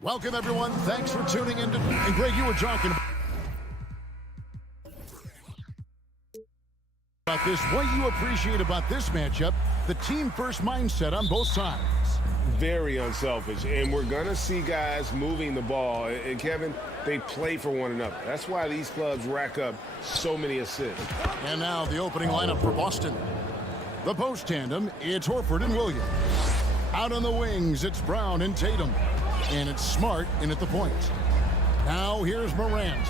Welcome, everyone. Thanks for tuning in. And Greg, you were talking about this. What you appreciate about this matchup, the team-first mindset on both sides. Very unselfish, and we're going to see guys moving the ball. And, Kevin, they play for one another. That's why these clubs rack up so many assists. And now the opening lineup for Boston. The post tandem, it's Horford and Williams. Out on the wings, it's Brown and Tatum. And it's Smart in at the point. Now here's Morant.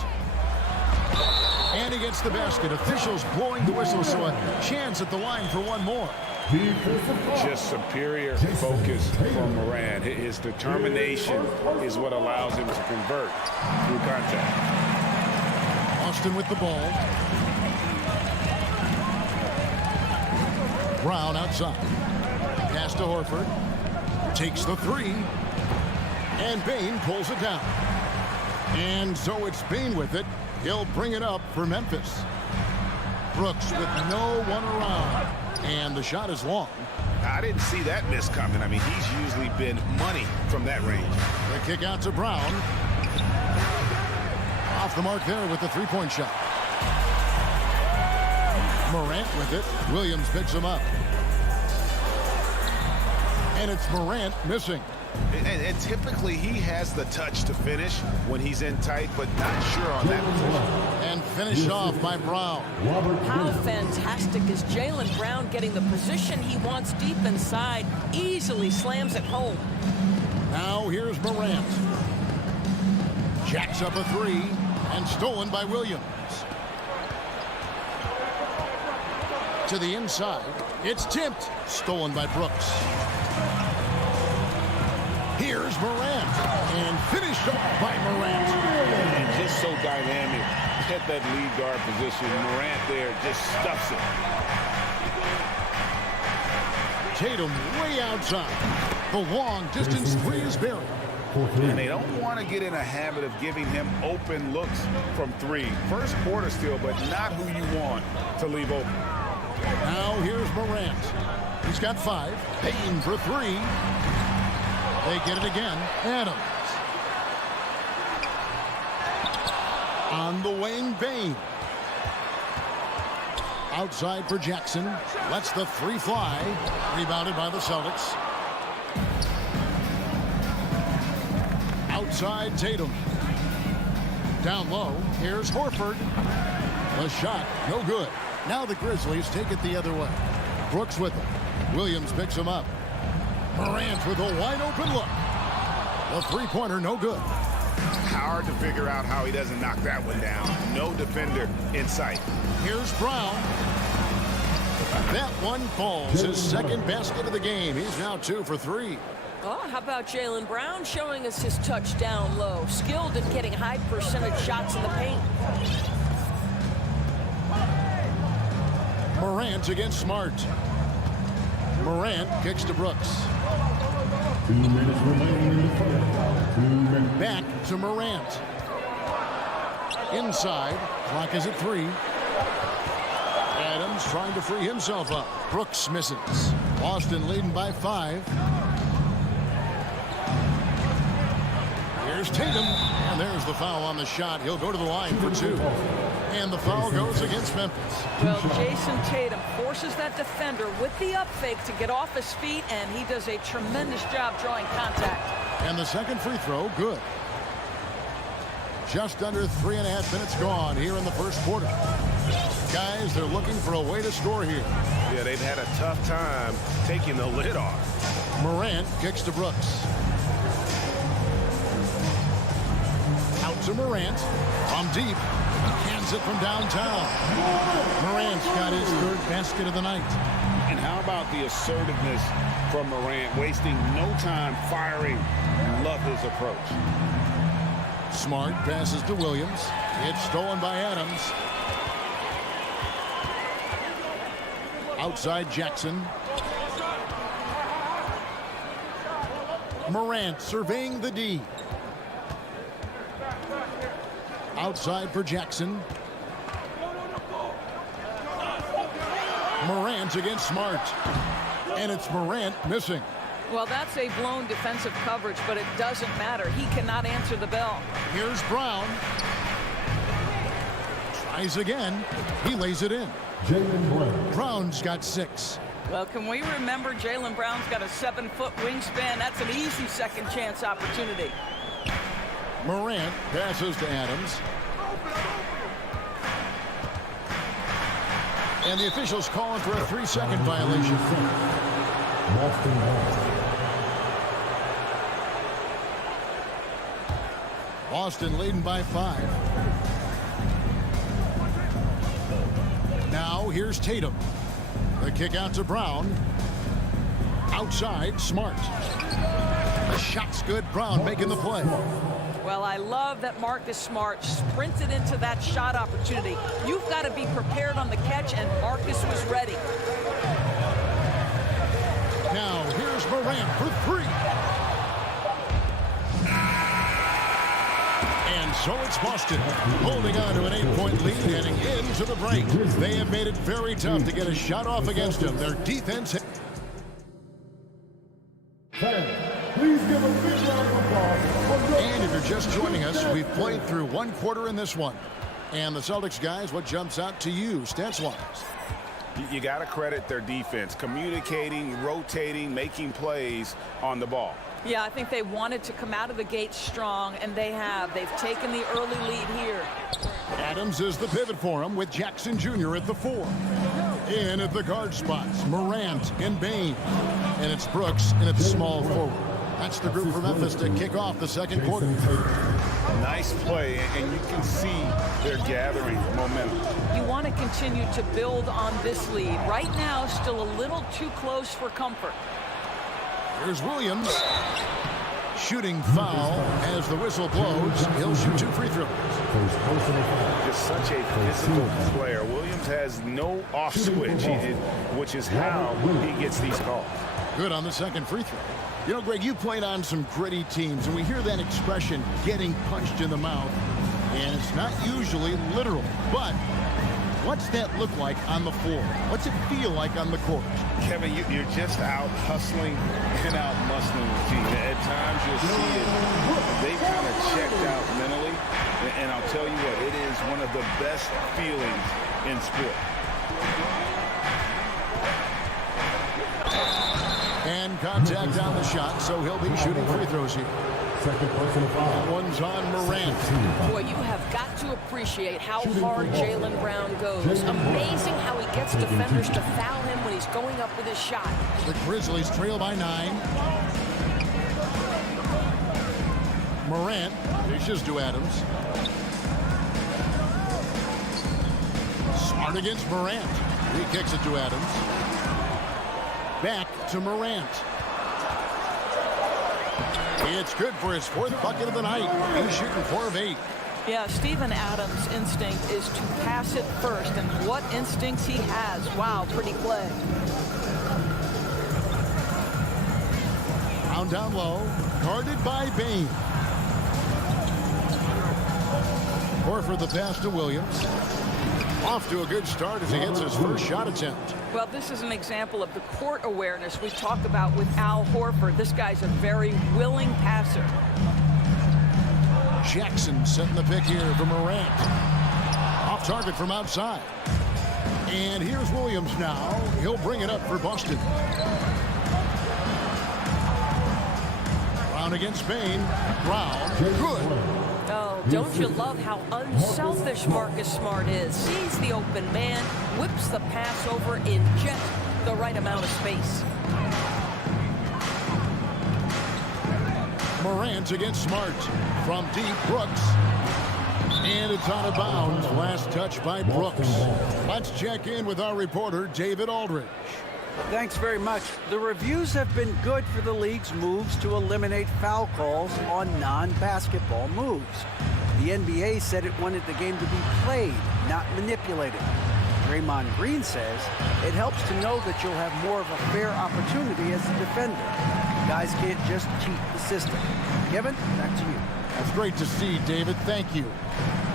And he gets the basket. Officials blowing the whistle, so a chance at the line for one more. Just superior focus from Morant. His determination is what allows him to convert through contact. Austin with the ball. Brown outside. Pass to Horford. Takes the three. And Bane pulls it down. And so it's Bane with it. He'll bring it up for Memphis. Brooks with no one around. And the shot is long. I didn't see that miss coming. I mean, he's usually been money from that range. The kick out to Brown. Off the mark there with the three-point shot. Morant with it. Williams picks him up. And it's Morant missing. And typically he has the touch to finish when he's in tight, but not sure on that position. And finished off by Brown. How fantastic is Jaylen Brown getting the position he wants deep inside, easily slams it home. Now here's Morant. Jacks up a three and stolen by Williams. To the inside. It's tipped. Stolen by Brooks. Here's Morant, and finished off by Morant. And just so dynamic at that lead guard position. Morant there just stuffs it. Tatum way outside. The long distance three is buried. And they don't want to get in a habit of giving him open looks from three. First quarter still, but not who you want to leave open. Now here's Morant. He's got 5. Payton for 3. They get it again. Adams. On the wing, Bane. Outside for Jackson. Lets the 3 fly. Rebounded by the Celtics. Outside Tatum. Down low. Here's Horford. The shot, no good. Now the Grizzlies take it the other way. Brooks with it. Williams picks him up. Morant with a wide open look. The three-pointer, no good. Hard to figure out how he doesn't knock that one down. No defender in sight. Here's Brown. That one falls. His second basket of the game. He's now 2 for 3. Oh, how about Jaylen Brown showing us his touch down low. Skilled at getting high percentage shots in the paint. Morant against Smart. Morant kicks to Brooks. 2 minutes remaining in the first. 2 minutes. Back to Morant. Inside. Clock is at 3. Adams trying to free himself up. Brooks misses. Boston leading by 5. Here's Tatum. And there's the foul on the shot. He'll go to the line for 2. And the foul goes against Memphis. Well, Jason Tatum forces that defender with the up fake to get off his feet, and he does a tremendous job drawing contact. And the second free throw, good. Just under 3.5 minutes gone here in the first quarter. Guys, they're looking for a way to score here. Yeah, they've had a tough time taking the lid off. Morant kicks to Brooks. Out to Morant. From deep. Hands it from downtown. Morant's got his 3rd basket of the night. And how about the assertiveness from Morant, wasting no time firing? Love his approach. Smart passes to Williams. It's stolen by Adams. Outside Jackson. Morant surveying the D. Outside for Jackson. Morant against Smart. And it's Morant missing. Well, that's a blown defensive coverage, but it doesn't matter. He cannot answer the bell. Here's Brown. Tries again. He lays it in. Brown's got 6. Well, can we remember Jaylen Brown's got a 7-foot wingspan? That's an easy second chance opportunity. Morant passes to Adams. And the officials calling for a 3-second violation. Boston leading by 5. Now here's Tatum. The kick out to Brown. Outside, Smart. The shot's good. Brown making the play. Well, I love that Marcus Smart sprinted into that shot opportunity. You've got to be prepared on the catch, and Marcus was ready. Now here's Morant for 3. And so it's Boston holding on to an 8-point lead heading into the break. They have made it very tough to get a shot off against them. Their defense. Please give a big round of applause. And if you're just joining us, we've played through 1 quarter in this one. And the Celtics guys, what jumps out to you stats-wise? You got to credit their defense, communicating, rotating, making plays on the ball. Yeah, I think they wanted to come out of the gate strong, and they have. They've taken the early lead here. Adams is the pivot for him with Jackson Jr. at the 4. In at the guard spots, Morant and Bane. And it's Brooks in at the small forward. That's the group for Memphis to kick off the second quarter. Nice play, and you can see they're gathering momentum. You want to continue to build on this lead. Right now, still a little too close for comfort. Here's Williams. Shooting foul as the whistle blows. He'll shoot 2 free throws. Just such a physical player. Williams has no off switch, which is how he gets these calls. Good on the second free throw. You know, Greg, you played on some gritty teams, and we hear that expression, getting punched in the mouth, and it's not usually literal. But what's that look like on the floor? What's it feel like on the court? Kevin, you're just out hustling and out muscling the team. At times you'll see it. They kind of checked out mentally. And I'll tell you what, it is one of the best feelings in sport. And contact on the shot, so he'll be shooting free throws here. That one's on Morant. Boy, you have got to appreciate how hard Jaylen Brown goes. Amazing how he gets defenders to foul him when he's going up with his shot. The Grizzlies trail by 9. Morant dishes to Adams. Smart against Morant. He kicks it to Adams. Back to Morant. It's good for his 4th bucket of the night. He's shooting 4 of 8. Yeah, Steven Adams' instinct is to pass it first, and what instincts he has. Wow, pretty play. Brown down low, guarded by Bane. Horford the pass to Williams. Off to a good start as he hits his first shot attempt. Well, this is an example of the court awareness we talked about with Al Horford. This guy's a very willing passer. Jackson setting the pick here for Morant. Off target from outside. And here's Williams now. He'll bring it up for Boston. Brown against Bane. Brown, good. Oh, don't you love how unselfish Marcus Smart is? Sees the open man, whips the pass over in just the right amount of space. Morant against Smart. From deep, Brooks. And it's out of bounds. Last touch by Brooks. Let's check in with our reporter, David Aldridge. Thanks very much. The reviews have been good for the league's moves to eliminate foul calls on non-basketball moves. The NBA said it wanted the game to be played, not manipulated. Draymond Green says it helps to know that you'll have more of a fair opportunity as a defender. Guys can't just cheat the system. Kevin, back to you. That's great to see, David. Thank you.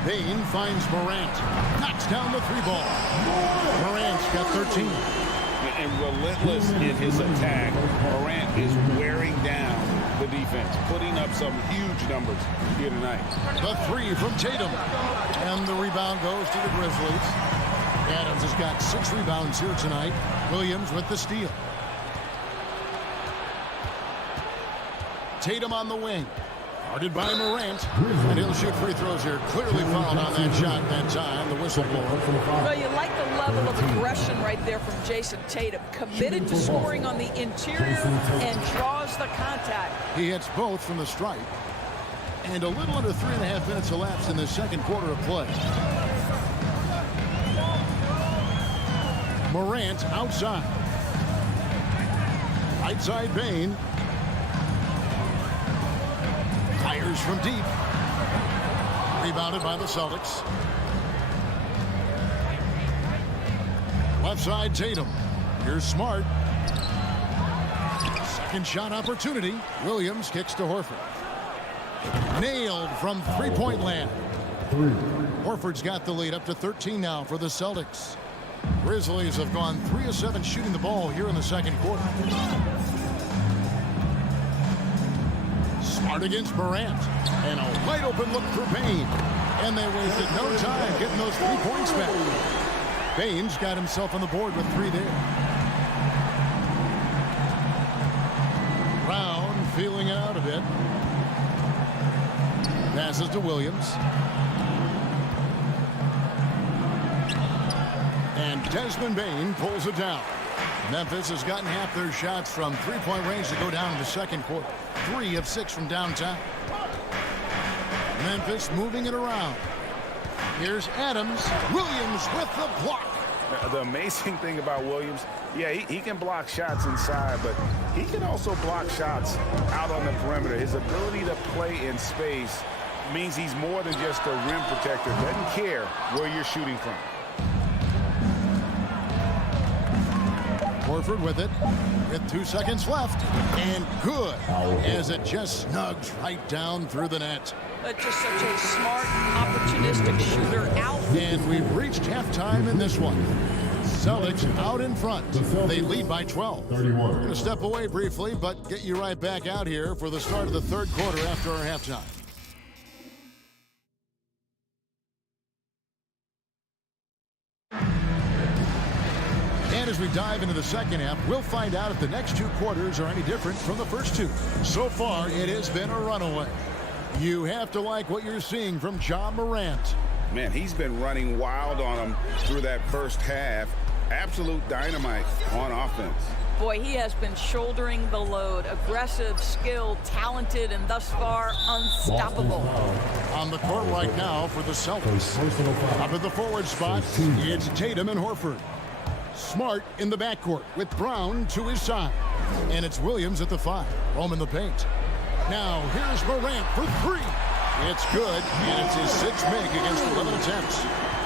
Bane finds Morant. Knocks down the 3 ball. Morant's got 13. and relentless in his attack. Morant is wearing down the defense, putting up some huge numbers here tonight. The three from Tatum. And the rebound goes to the Grizzlies. Adams has got 6 rebounds here tonight. Williams with the steal. Tatum on the wing. Guarded by Morant. And he'll shoot free throws here. Clearly fouled on that shot that time. The whistle blows. Well, you like the level of aggression right there from Jason Tatum. Committed to scoring on the interior and draws the contact. He hits both from the stripe. And a little under 3.5 minutes elapsed in the second quarter of play. Morant outside. Right side Bane. Fires from deep. Rebounded by the Celtics. Left side Tatum. Here's Smart. Second shot opportunity. Williams kicks to Horford. Nailed from three-point land. Horford's got the lead up to 13 now for the Celtics. Grizzlies have gone 3 of 7 shooting the ball here in the second quarter. Smart against Morant. And a wide open look for Bane. And they wasted no time getting those 3 points back. Bane's got himself on the board with 3 there. Brown feeling it out a bit. Passes to Williams. And Desmond Bane pulls it down. Memphis has gotten half their shots from three-point range to go down in the second quarter. 3 of 6 from downtown. Memphis moving it around. Here's Adams. Williams with the block. The amazing thing about Williams, yeah, he can block shots inside, but he can also block shots out on the perimeter. His ability to play in space means he's more than just a rim protector. Doesn't care where you're shooting from. Horford with it, with 2 seconds left, and good, as it just snugs right down through the net. Just such a smart, opportunistic shooter out. And we've reached halftime in this one. Celtics out in front. They lead by 12. We're going to step away briefly, but get you right back out here for the start of the third quarter after our halftime. And as we dive into the second half, we'll find out if the next 2 quarters are any different from the first 2. So far, it has been a runaway. You have to like what you're seeing from Ja Morant. Man, he's been running wild on him through that first half. Absolute dynamite on offense. Boy, he has been shouldering the load. Aggressive, skilled, talented, and thus far unstoppable. On the court right now for the Celtics. Up at the forward spot, it's Tatum and Horford. Smart in the backcourt with Brown to his side. And it's Williams at the 5. Roaming the paint. Now, here's Morant for 3. It's good, and it's his 6th make against 11 attempts.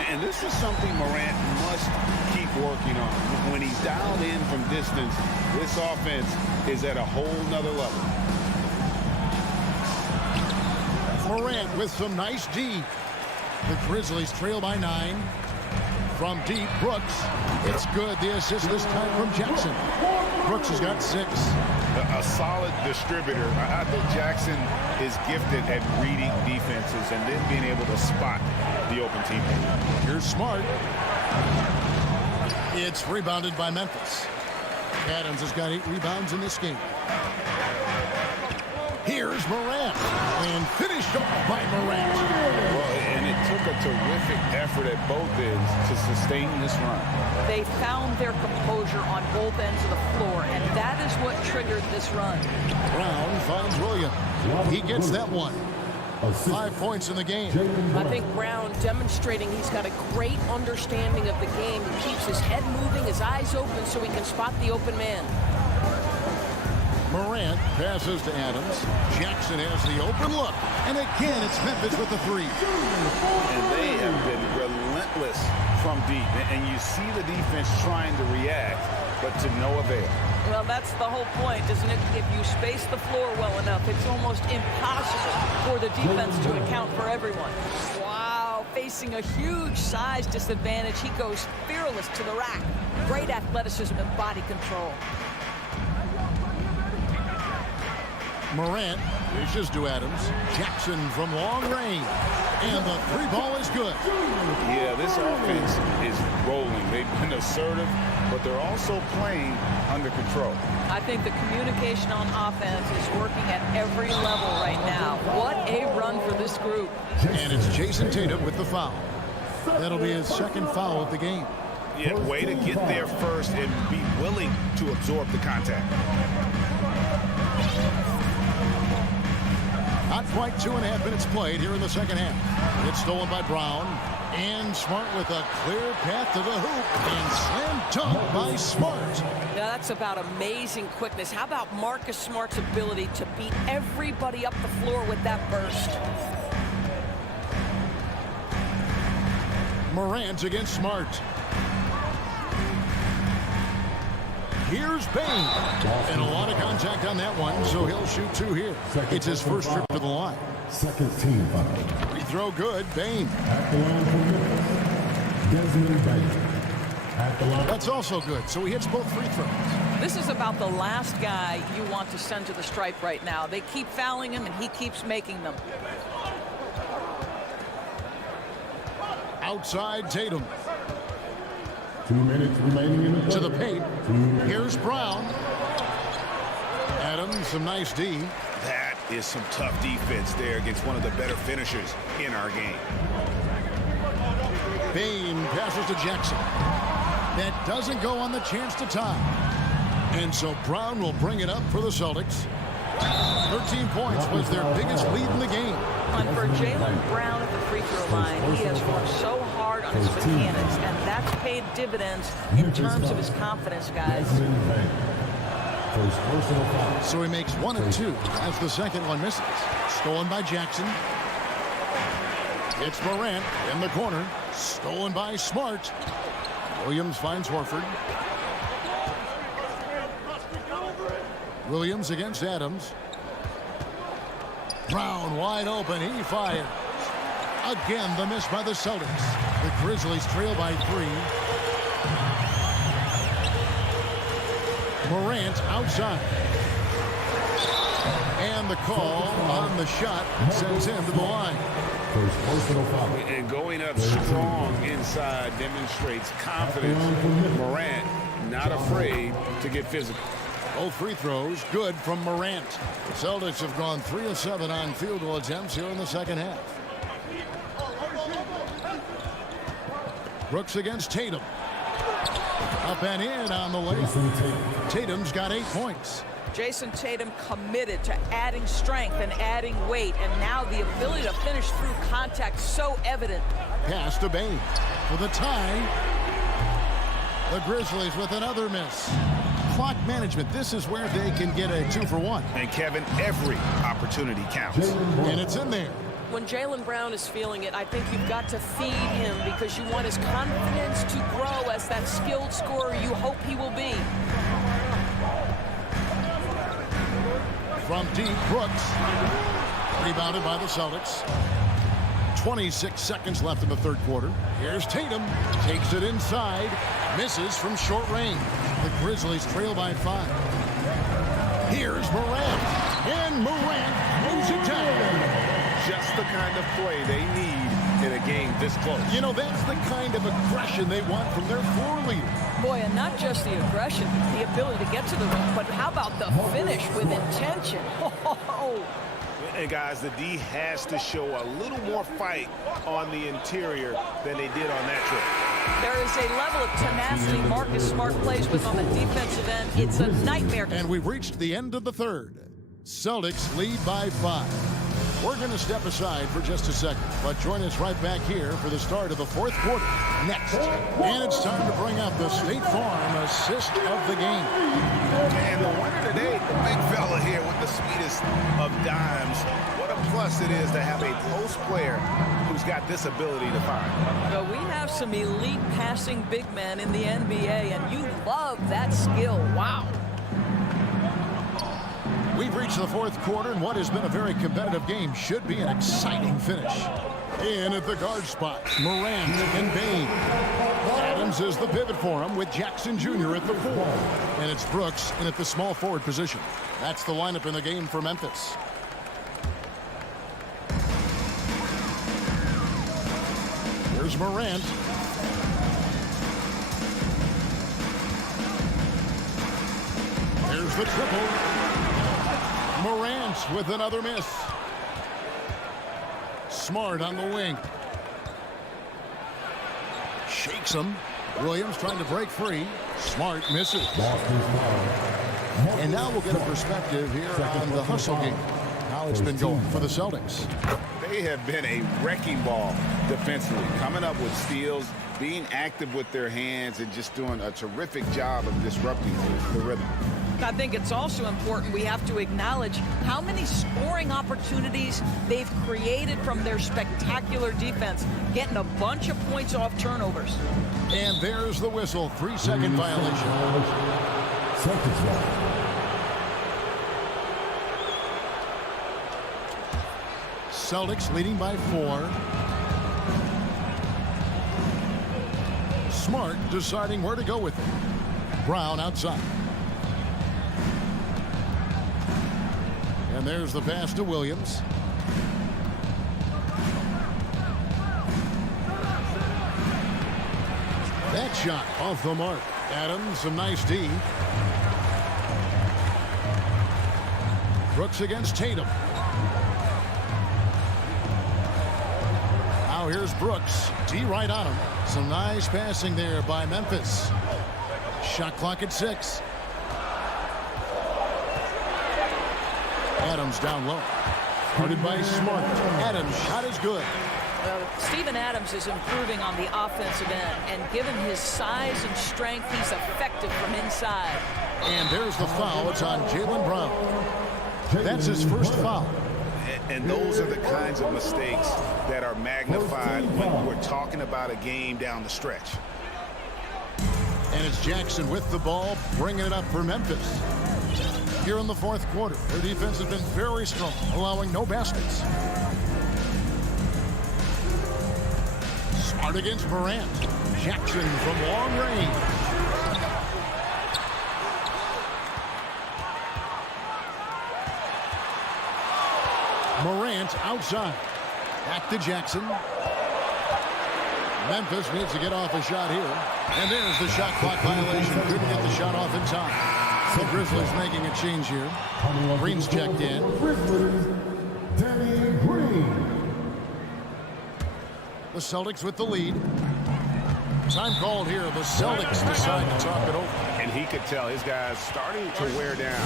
And this is something Morant must keep working on. When he's dialed in from distance, this offense is at a whole nother level. Morant with some nice D. The Grizzlies trail by 9. From deep, Brooks. It's good. The assist this time from Jackson. Brooks has got 6. A solid distributor. I think Jackson is gifted at reading defenses and then being able to spot the open teammate. Here's Smart. It's rebounded by Memphis. Adams has got 8 rebounds in this game. Here's Morant. And finished off by Morant. Well, and it took a terrific effort at both ends to sustain this run. They found their composure on both ends of the floor, and that is what triggered this run. Brown finds Williams. He gets that one. 5 points in the game. I think Brown demonstrating he's got a great understanding of the game. He keeps his head moving, his eyes open so he can spot the open man. Morant passes to Adams. Jackson has the open look. And again, it's Memphis with the 3. And they have been relentless from deep. And you see the defense trying to react, but to no avail. Well, that's the whole point, isn't it? If you space the floor well enough, it's almost impossible for the defense to account for everyone. Wow, facing a huge size disadvantage, he goes fearless to the rack. Great athleticism and body control. Morant dishes to Adams. Jackson from long range. And the three ball is good. Yeah, this offense is rolling. They've been assertive, but they're also playing under control. I think the communication on offense is working at every level right now. What a run for this group. And it's Jason Tatum with the foul. That'll be his second foul of the game. Yeah, way to get there first and be willing to absorb the contact. Not quite 2.5 minutes played here in the second half. It's stolen by Brown. And Smart with a clear path to the hoop. And slam dunk by Smart. Now that's about amazing quickness. How about Marcus Smart's ability to beat everybody up the floor with that burst? Morant against Smart. Here's Bain. And a lot of contact on that one, so he'll shoot two here. It's his first trip to the line. Second team foul. Free throw good, Bain. At the line for Memphis, Desmond Bain. At the line. That's also good, so he hits both free throws. This is about the last guy you want to send to the stripe right now. They keep fouling him, and he keeps making them. Outside Tatum. 2 minutes remaining in the play. To the paint. Here's Brown. Adams, some nice D. That is some tough defense there against one of the better finishers in our game. Bain passes to Jackson. That doesn't go on the chance to tie. And so Brown will bring it up for the Celtics. 13 points was their biggest lead in the game. And for Jaylen Brown at the free throw line, he has worked so hard on his mechanics, and that's paid dividends in terms of his confidence, guys. So he makes 1 of 2 as the second one misses. Stolen by Jackson. It's Morant in the corner. Stolen by Smart. Williams finds Horford. Williams against Adams. Brown wide open. He fires. Again, the miss by the Celtics. The Grizzlies trail by 3. Morant outside. And the call on the shot sends him to the line. And going up strong inside demonstrates confidence. Morant not afraid to get physical. Both free throws good from Morant. The Celtics have gone 3 of 7 on field goal attempts here in the second half. Brooks against Tatum. Up and in on the layup. Tatum's got 8 points. Jason Tatum committed to adding strength and adding weight, and now the ability to finish through contact so evident. Pass to Bain for the tie. The Grizzlies with another miss. Clock management, this is where they can get a 2 for 1. And Kevin, every opportunity counts. And it's in there. When Jaylen Brown is feeling it, I think you've got to feed him because you want his confidence to grow as that skilled scorer you hope he will be. From deep, Brooks. Rebounded by the Celtics. 26 seconds left in the third quarter. Here's Tatum. Takes it inside. Misses from short range. The Grizzlies trail by 5. Here's Morant. And Morant moves it down. Just the kind of play they need in a game this close. You know, that's the kind of aggression they want from their floor leader. Boy, and not just the aggression, the ability to get to the rim, but how about the finish with intention? And guys, the D has to show a little more fight on the interior than they did on that trip. There is a level of tenacity Marcus Smart plays with on the defensive end. It's a nightmare. And we've reached the end of the third. Celtics lead by 5. We're going to step aside for just a second, but join us right back here for the start of the fourth quarter next. And it's time to bring up the State Farm assist of the game. And the winner today, the big fella here with the sweetest of dimes. What a plus it is to have a post player who's got this ability to find. Well, we have some elite passing big men in the NBA, and you love that skill. Wow. We've reached the fourth quarter, and what has been a very competitive game should be an exciting finish. In at the guard spot, Morant and Bain. Adams is the pivot for him with Jackson Jr. at the 4. And it's Brooks in at the small forward position. That's the lineup in the game for Memphis. Here's Morant. Here's the triple. Morant with another miss. Smart on the wing. Shakes him. Williams trying to break free. Smart misses. And now we'll get a perspective here on the hustle game. How it's been going for the Celtics. They have been a wrecking ball defensively, coming up with steals, being active with their hands, and just doing a terrific job of disrupting the rhythm. I think it's also important we have to acknowledge how many scoring opportunities they've created from their spectacular defense, getting a bunch of points off turnovers. And there's the whistle. 3-second violation. Celtics ball. Celtics leading by 4. Smart deciding where to go with it. Brown outside. And there's the pass to Williams. That shot off the mark. Adams, some nice D. Brooks against Tatum. Now here's Brooks. D right on him. Some nice passing there by Memphis. Shot clock at 6. Adams down low. Guarded by Smart. Adams' shot is good. Well, Steven Adams is improving on the offensive end, and given his size and strength, he's effective from inside. And there's the foul. It's on Jaylen Brown. That's his first foul. And those are the kinds of mistakes that are magnified when we're talking about a game down the stretch. And it's Jackson with the ball, bringing it up for Memphis. Here in the fourth quarter, their defense has been very strong, allowing no baskets. Smart against Morant. Jackson from long range. Morant outside. Back to Jackson. Memphis needs to get off a shot here. And there's the shot clock violation. Couldn't get the shot off in time. The Grizzlies making a change here. Green's checked in. Danny Green. The Celtics with the lead. Time called here. The Celtics decide to talk it over. And he could tell his guys starting to wear down.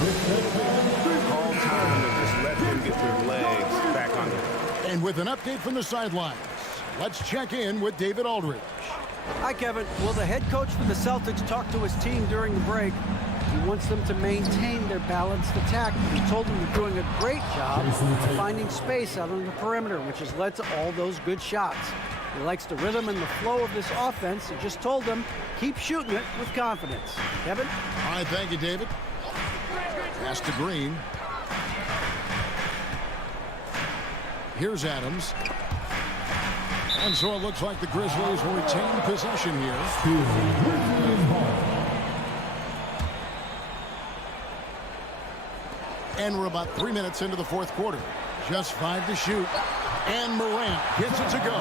Call time to just let them get their legs back under. And with an update from the sidelines, let's check in with David Aldridge. Hi, Kevin. Will the head coach for the Celtics talk to his team during the break? He wants them to maintain their balanced attack. He told them they're doing a great job of finding space out on the perimeter, which has led to all those good shots. He likes the rhythm and the flow of this offense. He just told them, keep shooting it with confidence. Kevin? All right, thank you, David. Pass to Green. Here's Adams. And so it looks like the Grizzlies will retain possession here. And we're about 3 minutes into the fourth quarter. Just 5 to shoot. And Morant gets it to go.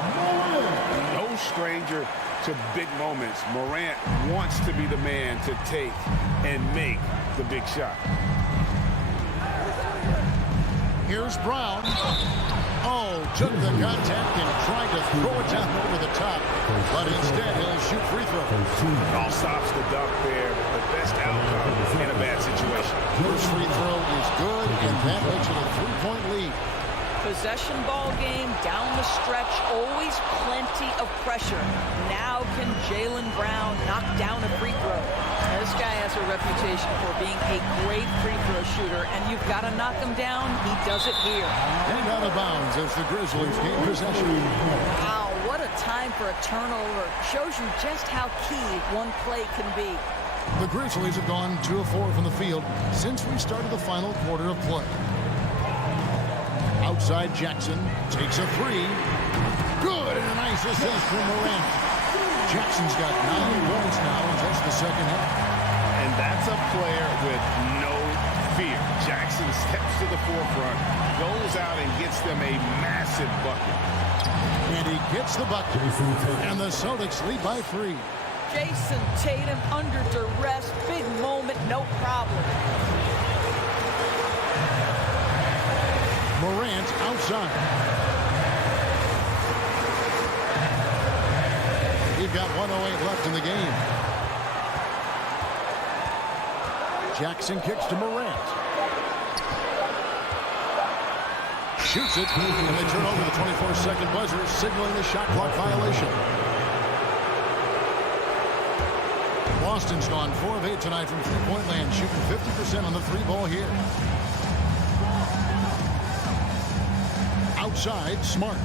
No stranger to big moments. Morant wants to be the man to take and make the big shot. Here's Brown. Oh, took the contact and tried to throw it down over the top. But instead, he'll shoot free throw. All stops the dunk there. The best outcome in a bad situation. First free throw is good, and that makes it a 3-point lead. Possession ball game down the stretch, always plenty of pressure. Now can Jaylen Brown knock down a free throw? Now, this guy has a reputation for being a great free throw shooter, and you've got to knock him down. He does it here. And out of bounds as the Grizzlies gain possession. Wow, what a time for a turnover. Shows you just how key one play can be. The Grizzlies have gone 2 of 4 from the field since we started the final quarter of play. Outside Jackson takes a 3. Good, and a nice assist from Morant. Jackson's got 9 points now in just the second half. And that's a player with no fear. Jackson steps to the forefront, goes out and gets them a massive bucket. And he gets the bucket. And the Celtics lead by 3. Jason Tatum under duress. Big moment, no problem. Morant outside. We've got 1:08 left in the game. Jackson kicks to Morant. Shoots it, and they turn over the 24-second buzzer, signaling the shot clock violation. Boston's gone 4 of 8 tonight from three-point land, shooting 50% on the 3-ball here. Outside, Smart.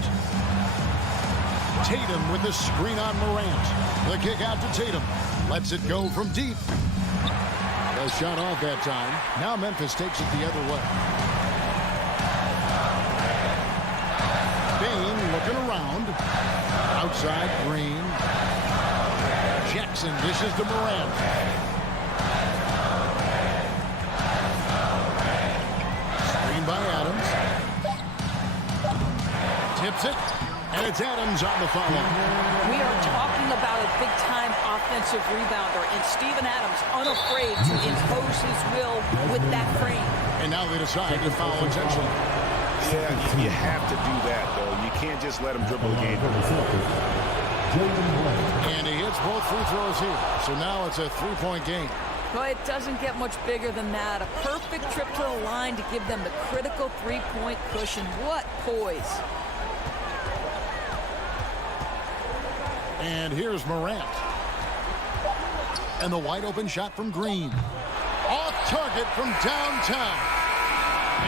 Tatum with the screen on Morant. The kick out to Tatum. Lets it go from deep. The shot off that time. Now Memphis takes it the other way. Bain looking around. Outside, Green. Jackson dishes to Morant. Screen by Adams. Tips it, and it's Adams on the follow. We are talking about a big-time offensive rebounder, and Steven Adams unafraid to impose his will with that frame. And now they decide to foul intentionally. Yeah, you have to do that, though. You can't just let him dribble the game. And he hits both free throws here. So now it's a 3-point game. Well, it doesn't get much bigger than that. A perfect trip to the line to give them the critical 3-point cushion. What poise. And here's Morant. And the wide open shot from Green. Off target from downtown.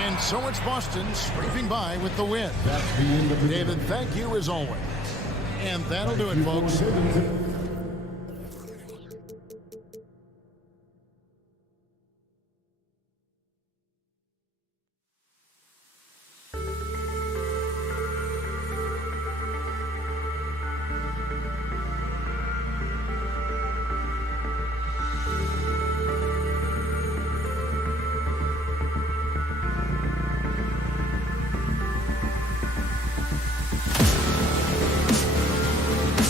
And so it's Boston scraping by with the win. David, thank you as always. And that'll do it, folks.